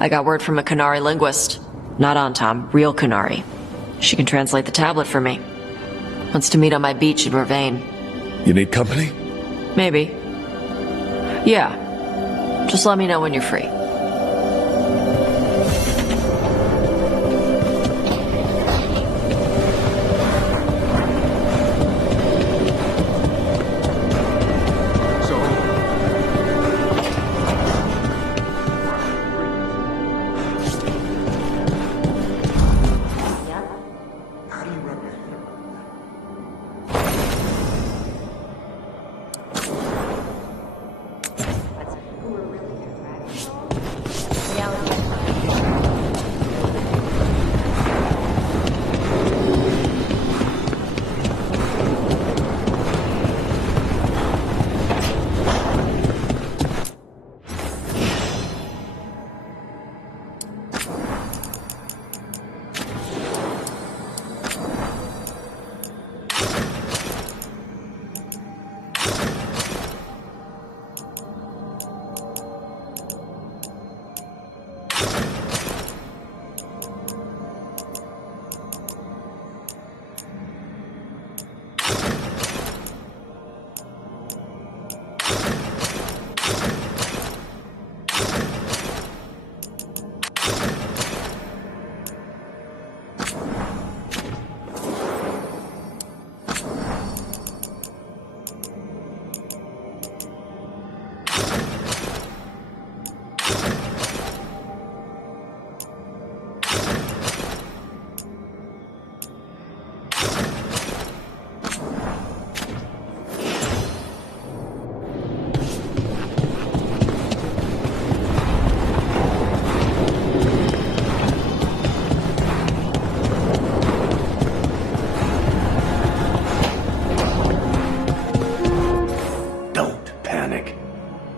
I got word from a Qunari linguist. Not Antam, real Qunari. She can translate the tablet for me. Wants to meet on my beach in Vervain. You need company? Maybe. Yeah. Just let me know when you're free.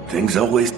Things always...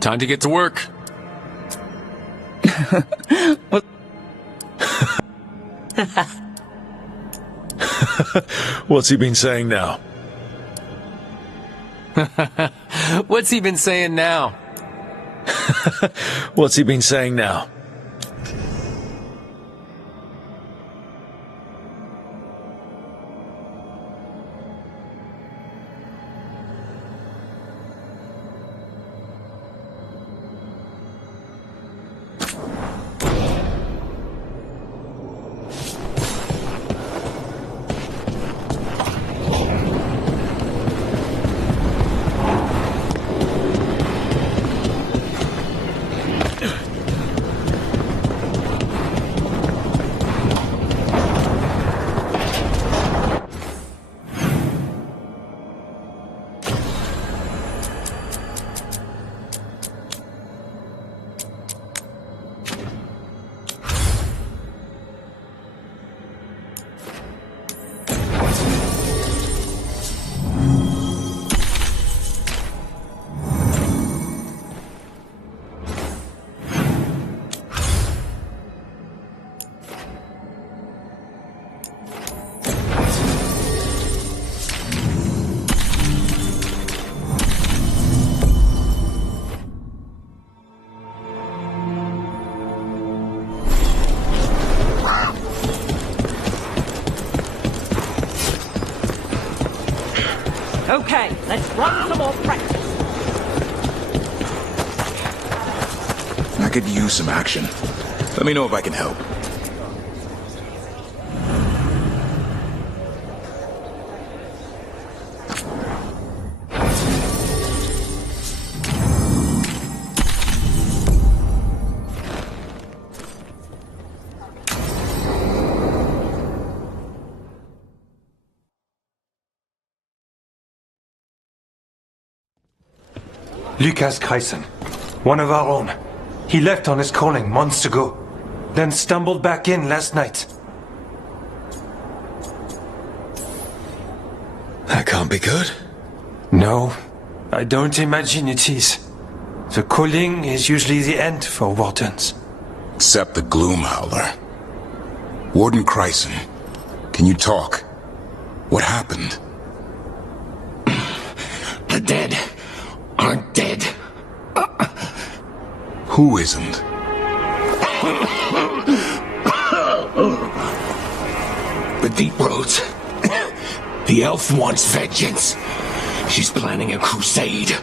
Time to get to work. What? What's he been saying now? What's he been saying now? What's he been saying now? Okay, let's run some more practice. I could use some action. Let me know if I can help. Lucas Kreisen, one of our own. He left on his calling months ago, then stumbled back in last night. That can't be good. No, I don't imagine it is. The calling is usually the end for wardens. Except the Gloom Howler. Warden Kreisen, can you talk? What happened? The dead aren't dead. Who isn't? The Deep Roads. The elf wants vengeance. She's planning a crusade.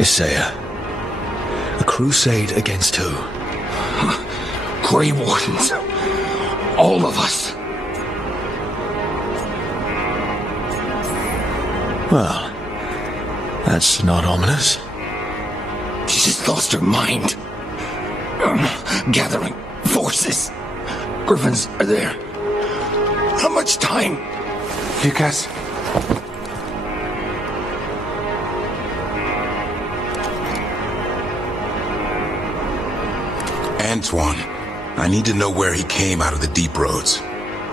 Isaiah. A crusade against who? Grey Wardens. All of us. Well, that's not ominous. She just lost her mind. Gathering forces. Griffins are there. How much time? Lucas. Antoine, I need to know where he came out of the Deep Roads.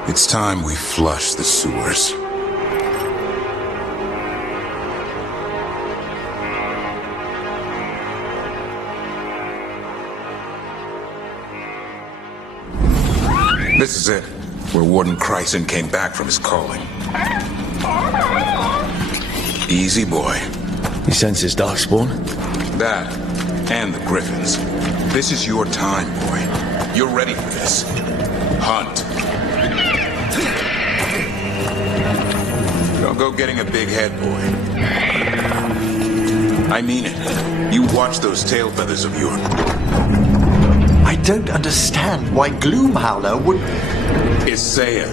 It's time we flush the sewers. This is it, where Warden Kreisen came back from his calling. Easy, boy. He senses Darkspawn? That, and the Griffins. This is your time, boy. You're ready for this. Hunt. Don't go getting a big head, boy. I mean it. You watch those tail feathers of yours. I don't understand why Gloomhowler would... Isaiah.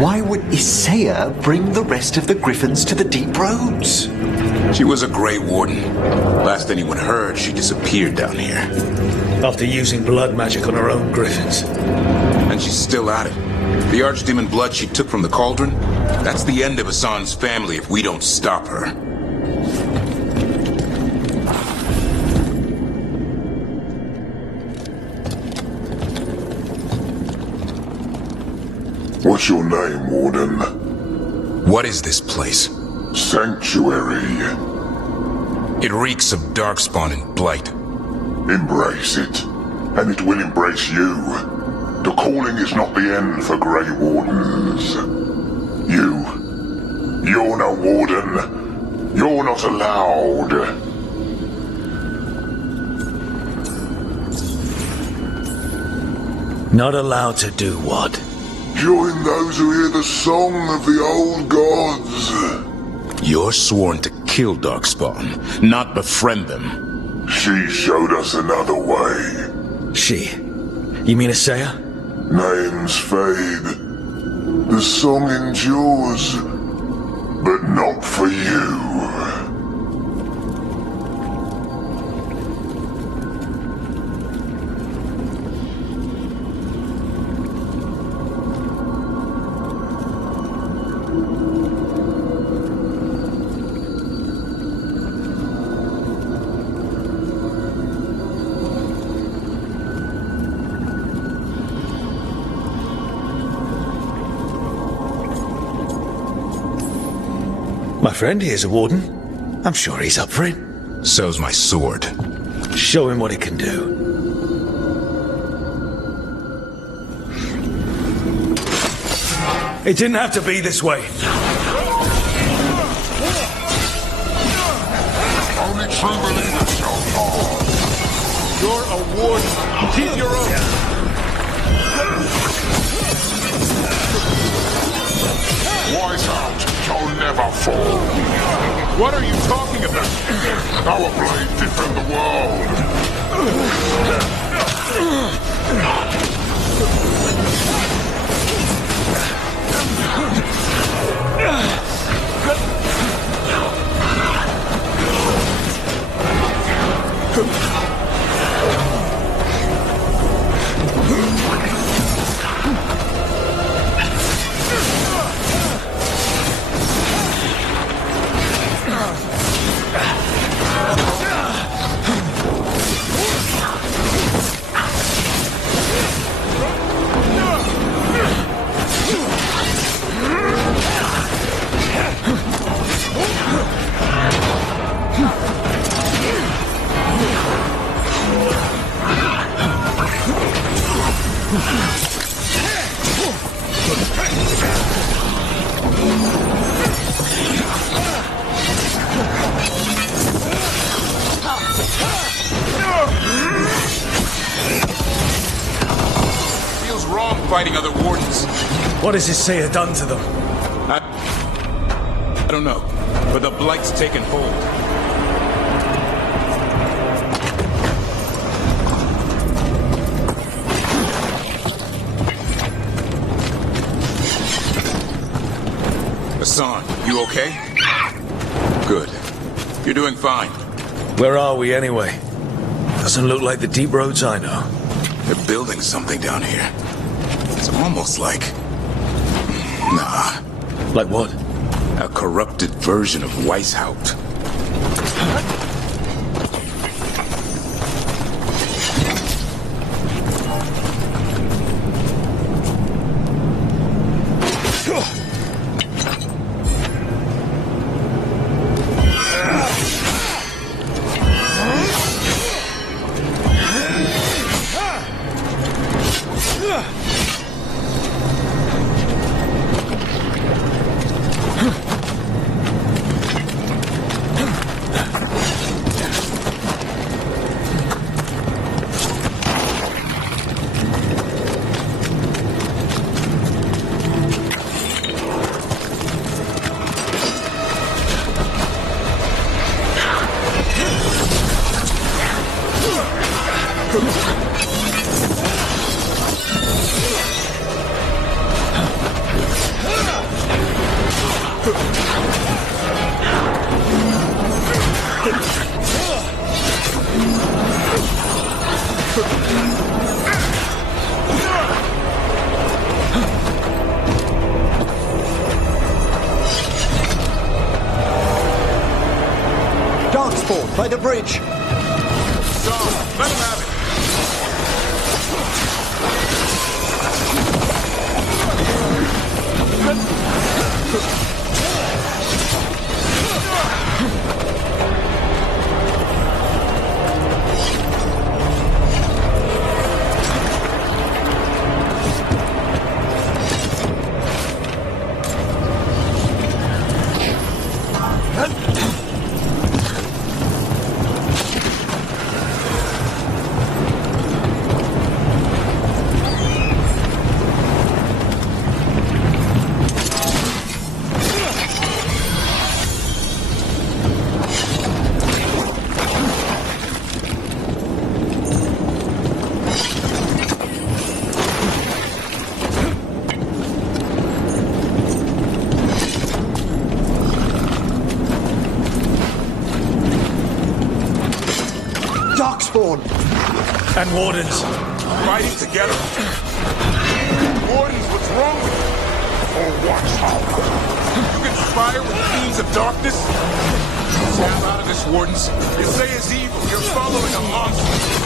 Why would Isaiah bring the rest of the Griffins to the Deep Roads? She was a Grey Warden. Last anyone heard, she disappeared down here. After using blood magic on her own Griffins. And she's still at it. The Archdemon blood she took from the cauldron? That's the end of Hassan's family if we don't stop her. What's your name, Warden? What is this place? Sanctuary. It reeks of Darkspawn and Blight. Embrace it, and it will embrace you. The calling is not the end for Grey Wardens. You're no Warden. You're not allowed. Not allowed to do what? Join those who hear the song of the old gods. You're sworn to kill Darkspawn, not befriend them. She showed us another way. She? You mean Asaya? Names fade. The song endures, but not for you. My friend here's a warden. I'm sure he's up for it. So's my sword. Show him what it can do. It didn't have to be this way. Only true believers shall fall. You're a warden. Keep your own. Wise out, shall never fall. What are you talking about? Our blade defend the world. Feels wrong fighting other wardens. What has Isaiah done to them? I don't know, but the Blight's taken hold. Hassan, you okay? Good. You're doing fine. Where are we anyway? Doesn't look like the deep roads I know. They're building something down here. It's almost like... Nah. Like what? A corrupted version of Weishaupt. Darkspawn by the bridge. Let him have it. Thorn. And Wardens. Fighting together. Wardens, what's wrong with you? Oh, watch out. You conspire with fiends of darkness? Snap out of this, Wardens. You say it's evil. You're following a monster.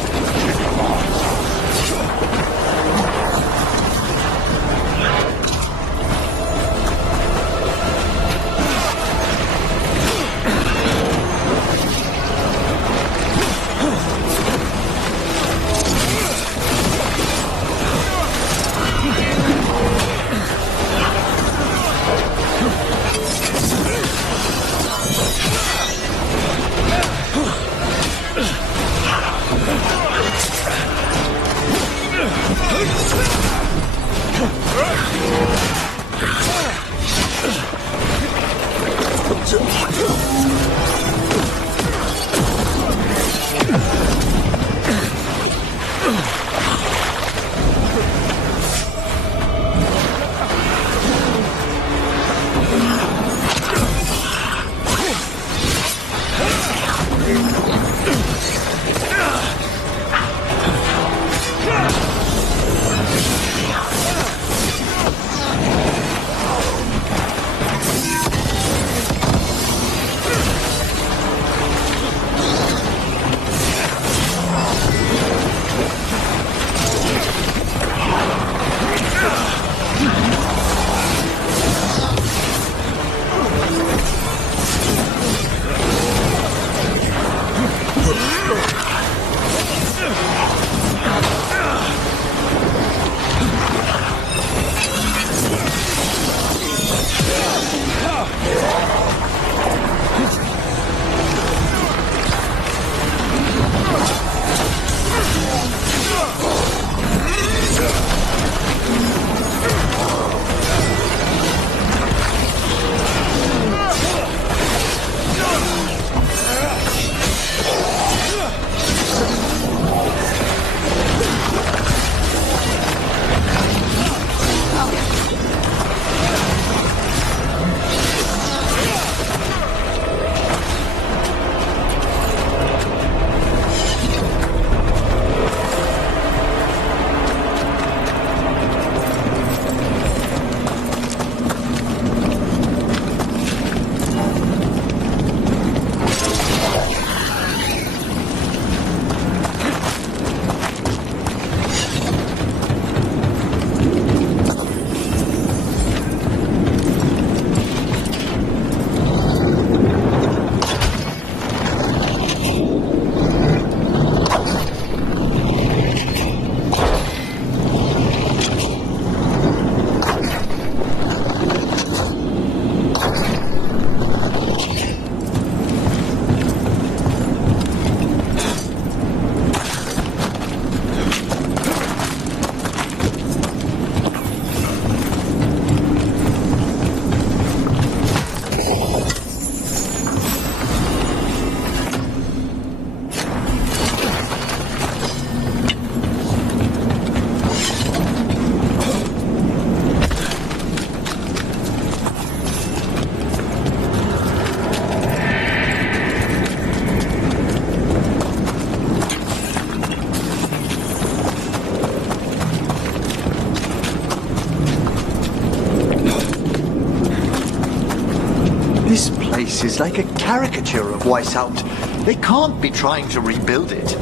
This place is like a caricature of Weishaupt. They can't be trying to rebuild it.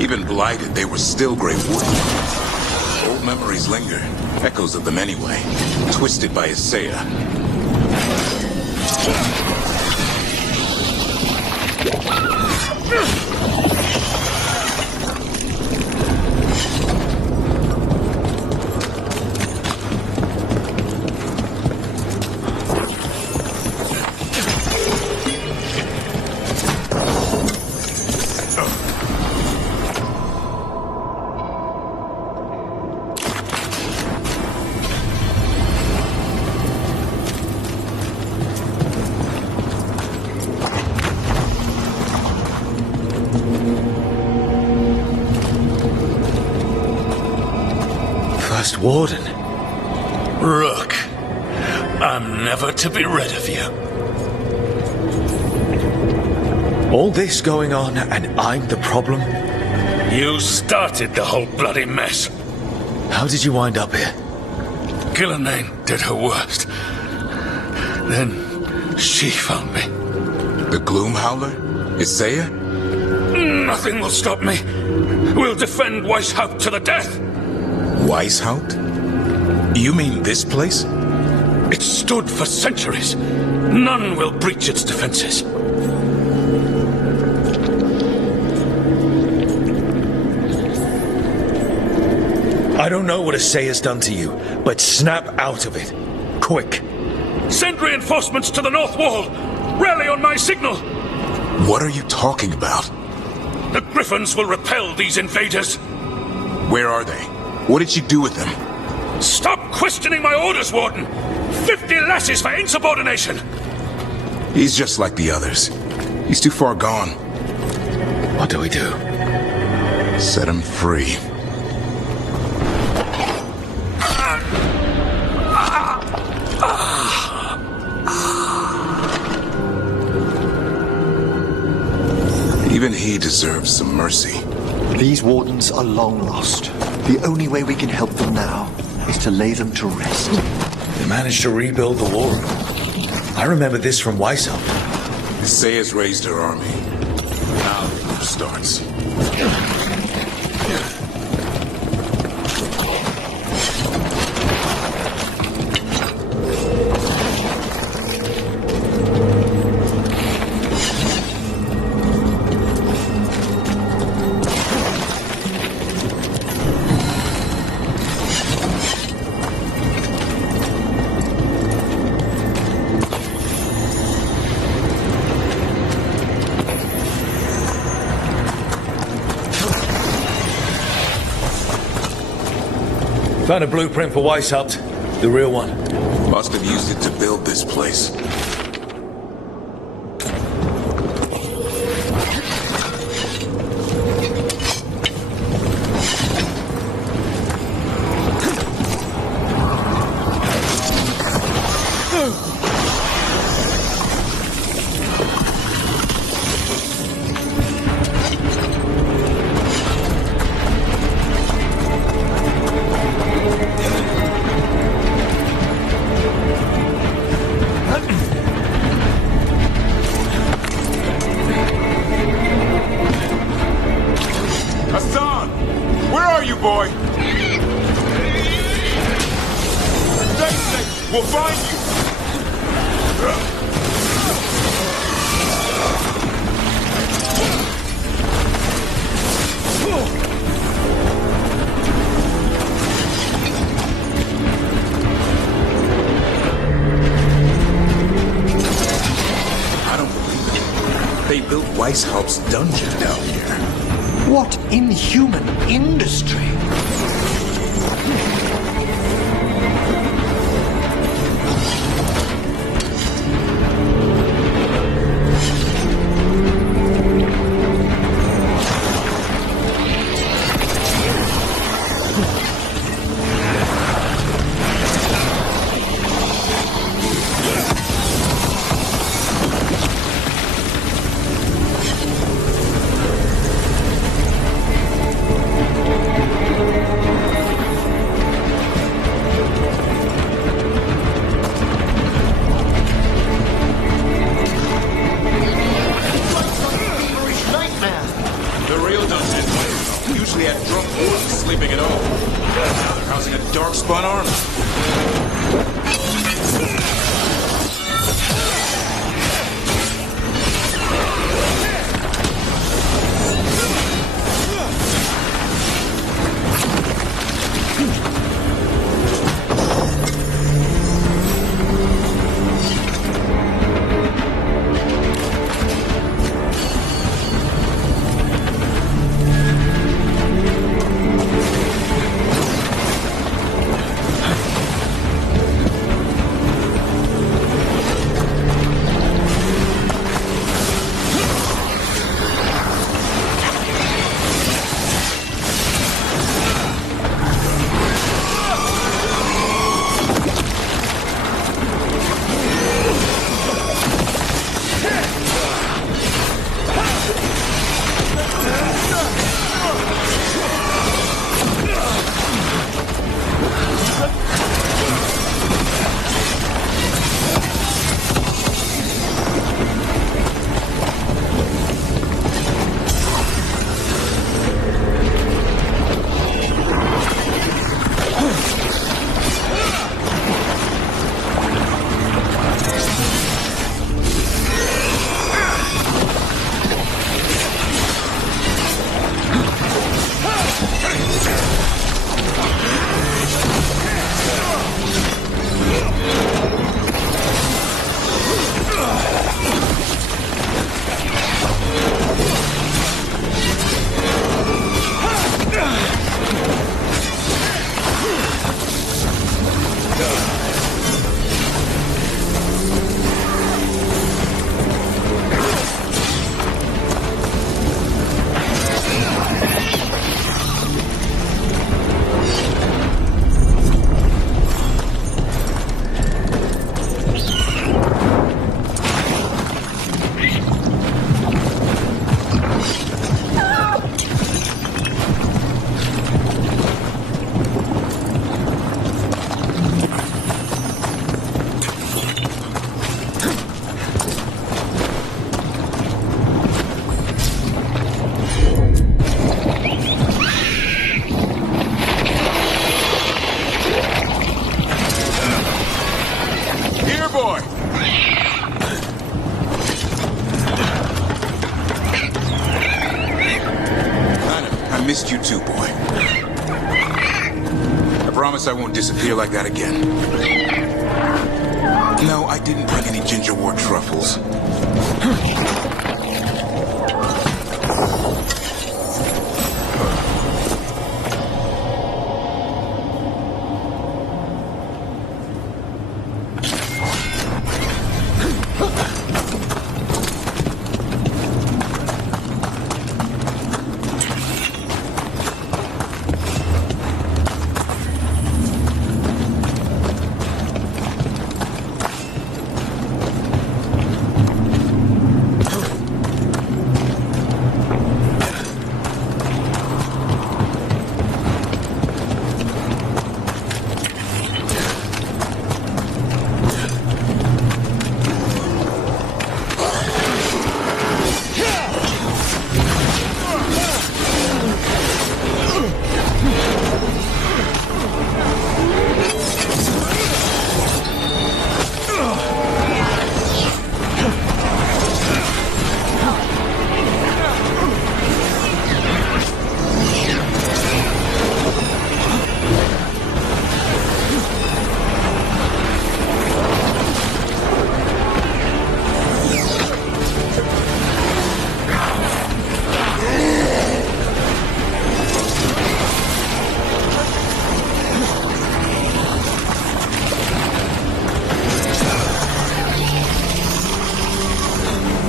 Even blighted, they were still great warriors. Old memories linger, echoes of them anyway, twisted by Isaiah. Warden. Rook, I'm never to be rid of you. All this going on and I'm the problem? You started the whole bloody mess. How did you wind up here? Killanane did her worst. Then she found me. The Gloom Howler? Isaiah? Nothing will stop me. We'll defend Weishaupt to the death. Weishaupt? You mean this place? It stood for centuries. None will breach its defenses. I don't know what Isaiah's done to you, but snap out of it. Quick. Send reinforcements to the north wall. Rally on my signal. What are you talking about? The Griffins will repel these invaders. Where are they? What did you do with them? Stop questioning my orders, Warden. 50 lashes for insubordination. He's just like the others. He's too far gone. What do we do? Set him free. Even he deserves some mercy. These wardens are long lost. The only way we can help them now is to lay them to rest. They managed to rebuild the war room. I remember this from Weishaupt. Isaiah's raised her army. Now the war starts. Found a blueprint for Weishaupt. The real one. Must have used it to build this place. We'll find you! I don't believe it. They built Weishaupt's dungeon down here. What inhuman industry! promise I won't disappear like that again. No, I didn't bring any gingerwort truffles.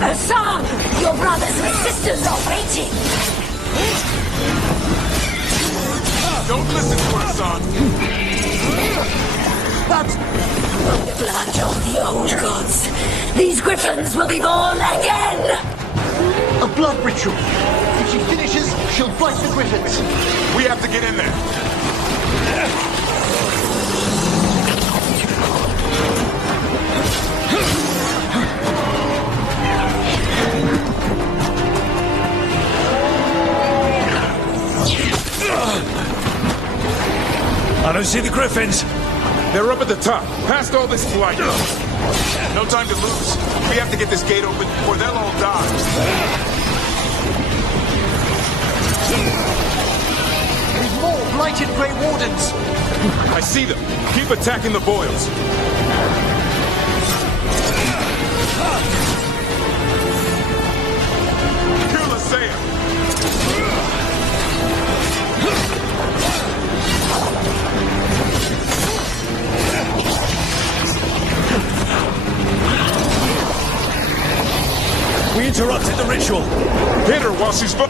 Hassan! Your brothers and sisters are waiting! Don't listen to her, son! But the blood of the old gods, these griffins will be born again! A blood ritual. If she finishes, she'll fight the griffins. We have to get in there. I don't see the griffins. They're up at the top, past all this flight. No time to lose. We have to get this gate open before they'll all die. There's more blighted Grey Wardens. I see them. Keep attacking the boils. Kill Asaya. We interrupted the ritual. Hit her while she's... The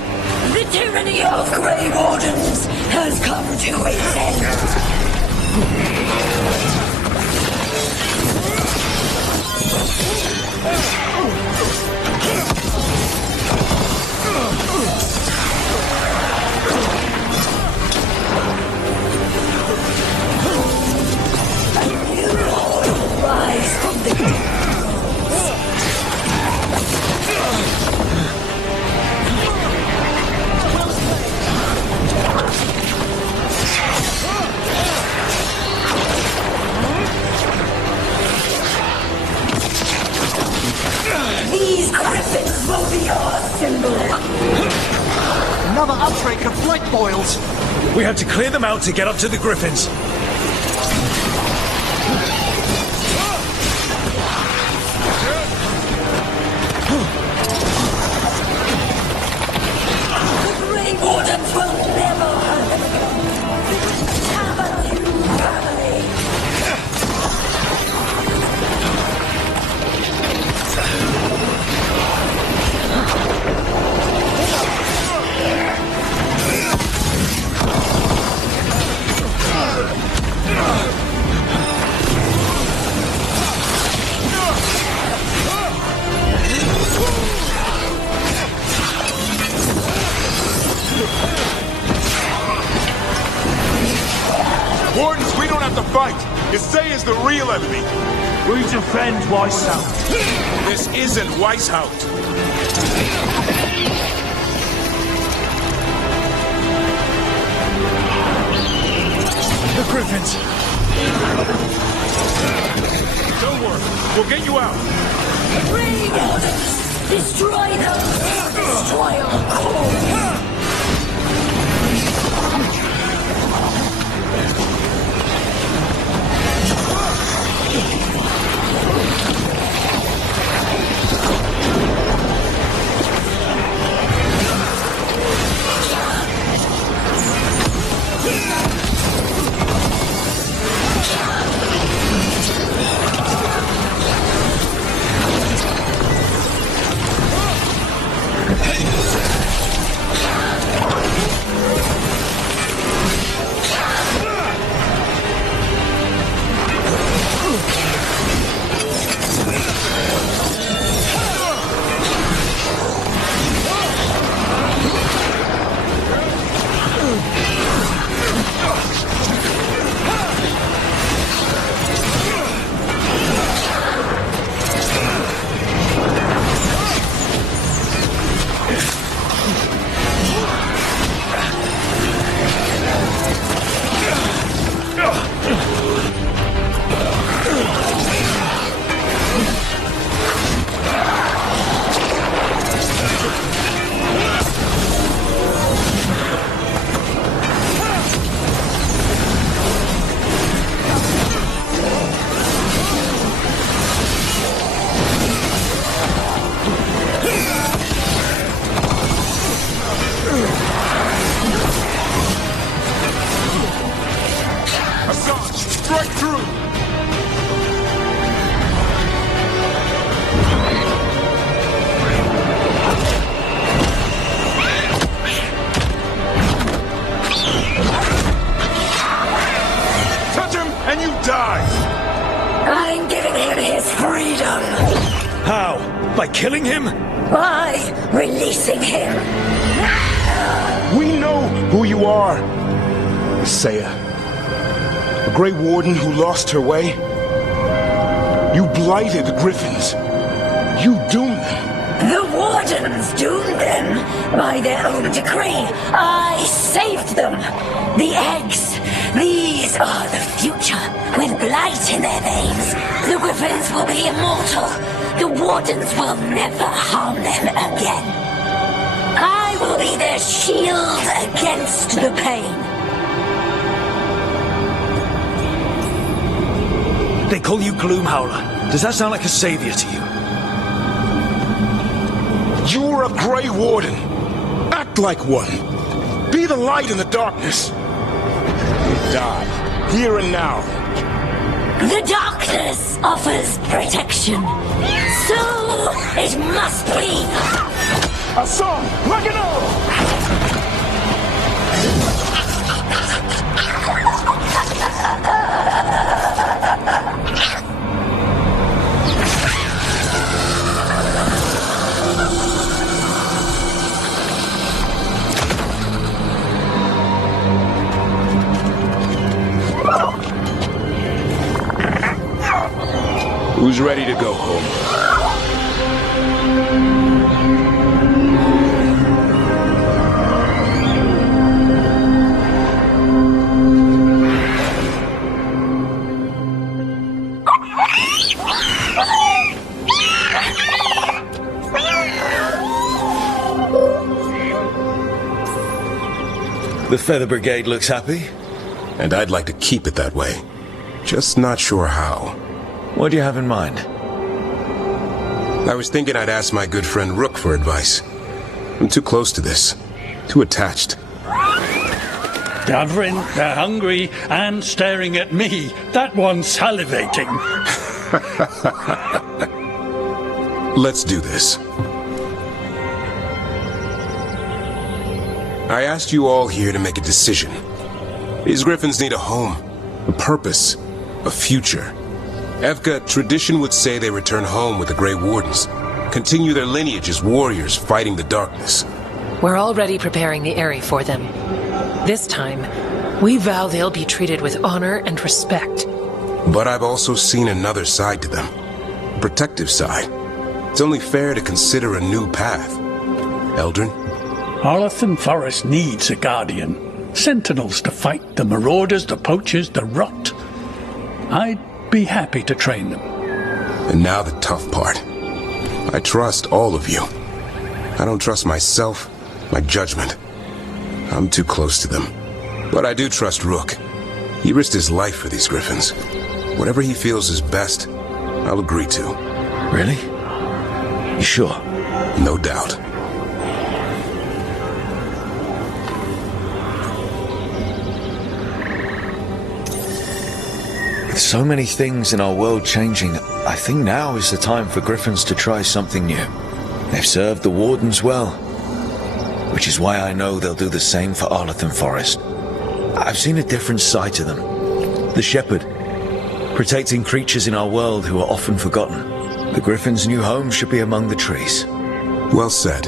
tyranny of Grey Wardens has come to its end. A new horde will rise from the dead. These griffins will be our symbol. Another outbreak of blight boils. We have to clear them out to get up to the griffins. The Grey Wardens will never hurt them again. Have a new family. Wardens, we don't have to fight. Isaiah is the real enemy. We defend Weishaupt. This isn't Weishaupt. The griffins. Don't worry. We'll get you out. Grey Wardens, destroy them. Destroy our core. Hassan, strike through! Touch him and you die! I'm giving him his freedom. How? By killing him? By releasing him. We know who you are. Saya. The Grey Warden who lost her way. You blighted the Griffins. You doomed them. The Wardens doomed them by their own decree. I saved them. The eggs. These are the future. With blight in their veins, the Griffins will be immortal. The Wardens will never harm them again. I will be their shield against the pain. They call you Gloomhowler. Does that sound like a savior to you? You're a Grey Warden. Act like one. Be the light in the darkness. Die, here and now. The darkness offers protection. So it must be. Hassan, like an arrow! Who's ready to go home? The Feather Brigade looks happy. And I'd like to keep it that way. Just not sure how. What do you have in mind? I was thinking I'd ask my good friend Rook for advice. I'm too close to this. Too attached. Davrin, they're hungry and staring at me. That one's salivating. Let's do this. I asked you all here to make a decision. These Griffins need a home, a purpose, a future. Evka, tradition would say they return home with the Grey Wardens, continue their lineage as warriors fighting the darkness. We're already preparing the Eyrie for them. This time, we vow they'll be treated with honor and respect. But I've also seen another side to them. A protective side. It's only fair to consider a new path. Eldrin? Arlathan Forest needs a guardian. Sentinels to fight the marauders, the poachers, the rot. I'd be happy to train them. And now the tough part. I trust all of you. I don't trust myself, my judgment. I'm too close to them. But I do trust Rook. He risked his life for these Griffins. Whatever he feels is best, I'll agree to. Really? You sure? No doubt. With so many things in our world changing, I think now is the time for Griffins to try something new. They've served the Wardens well, which is why I know they'll do the same for Arlathan Forest. I've seen a different side to them. The Shepherd, protecting creatures in our world who are often forgotten. The Griffins' new home should be among the trees. Well said.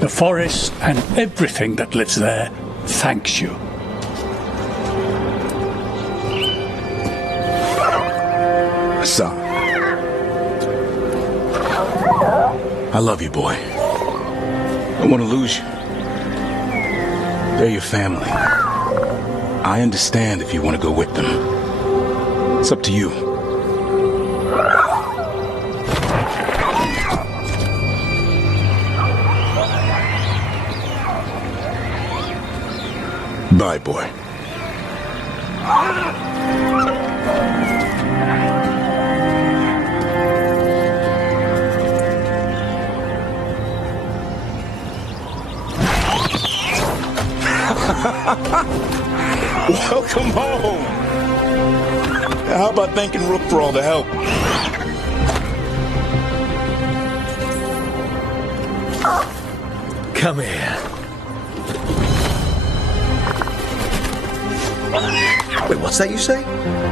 The forest and everything that lives there thanks you. Hassan. I love you, boy. I don't want to lose you. They're your family. I understand if you want to go with them. It's up to you. Bye, boy. Welcome home! How about thanking Rook for all the help? Come here. Wait, what's that you say?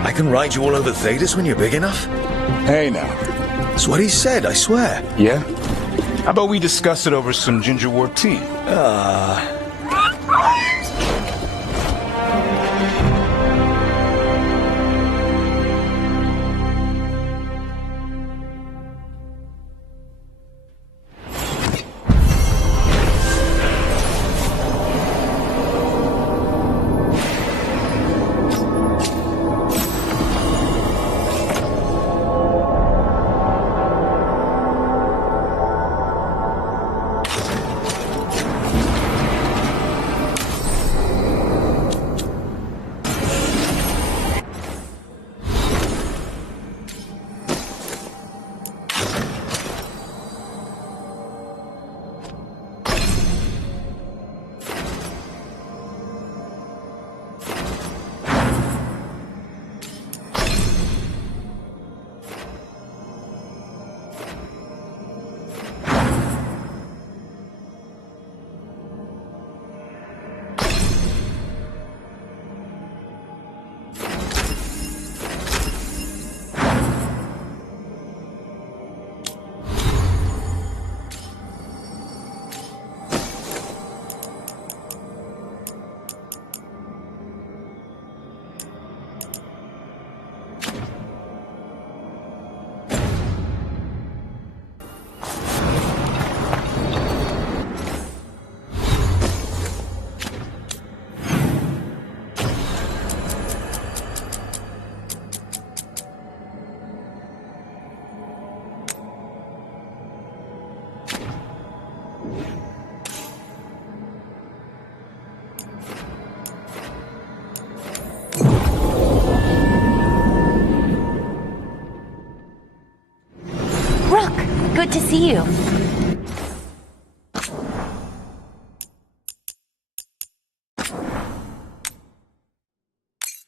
I can ride you all over Thedas when you're big enough? Hey now. That's what he said, I swear. Yeah? How about we discuss it over some gingerwort tea? Rook, good to see you.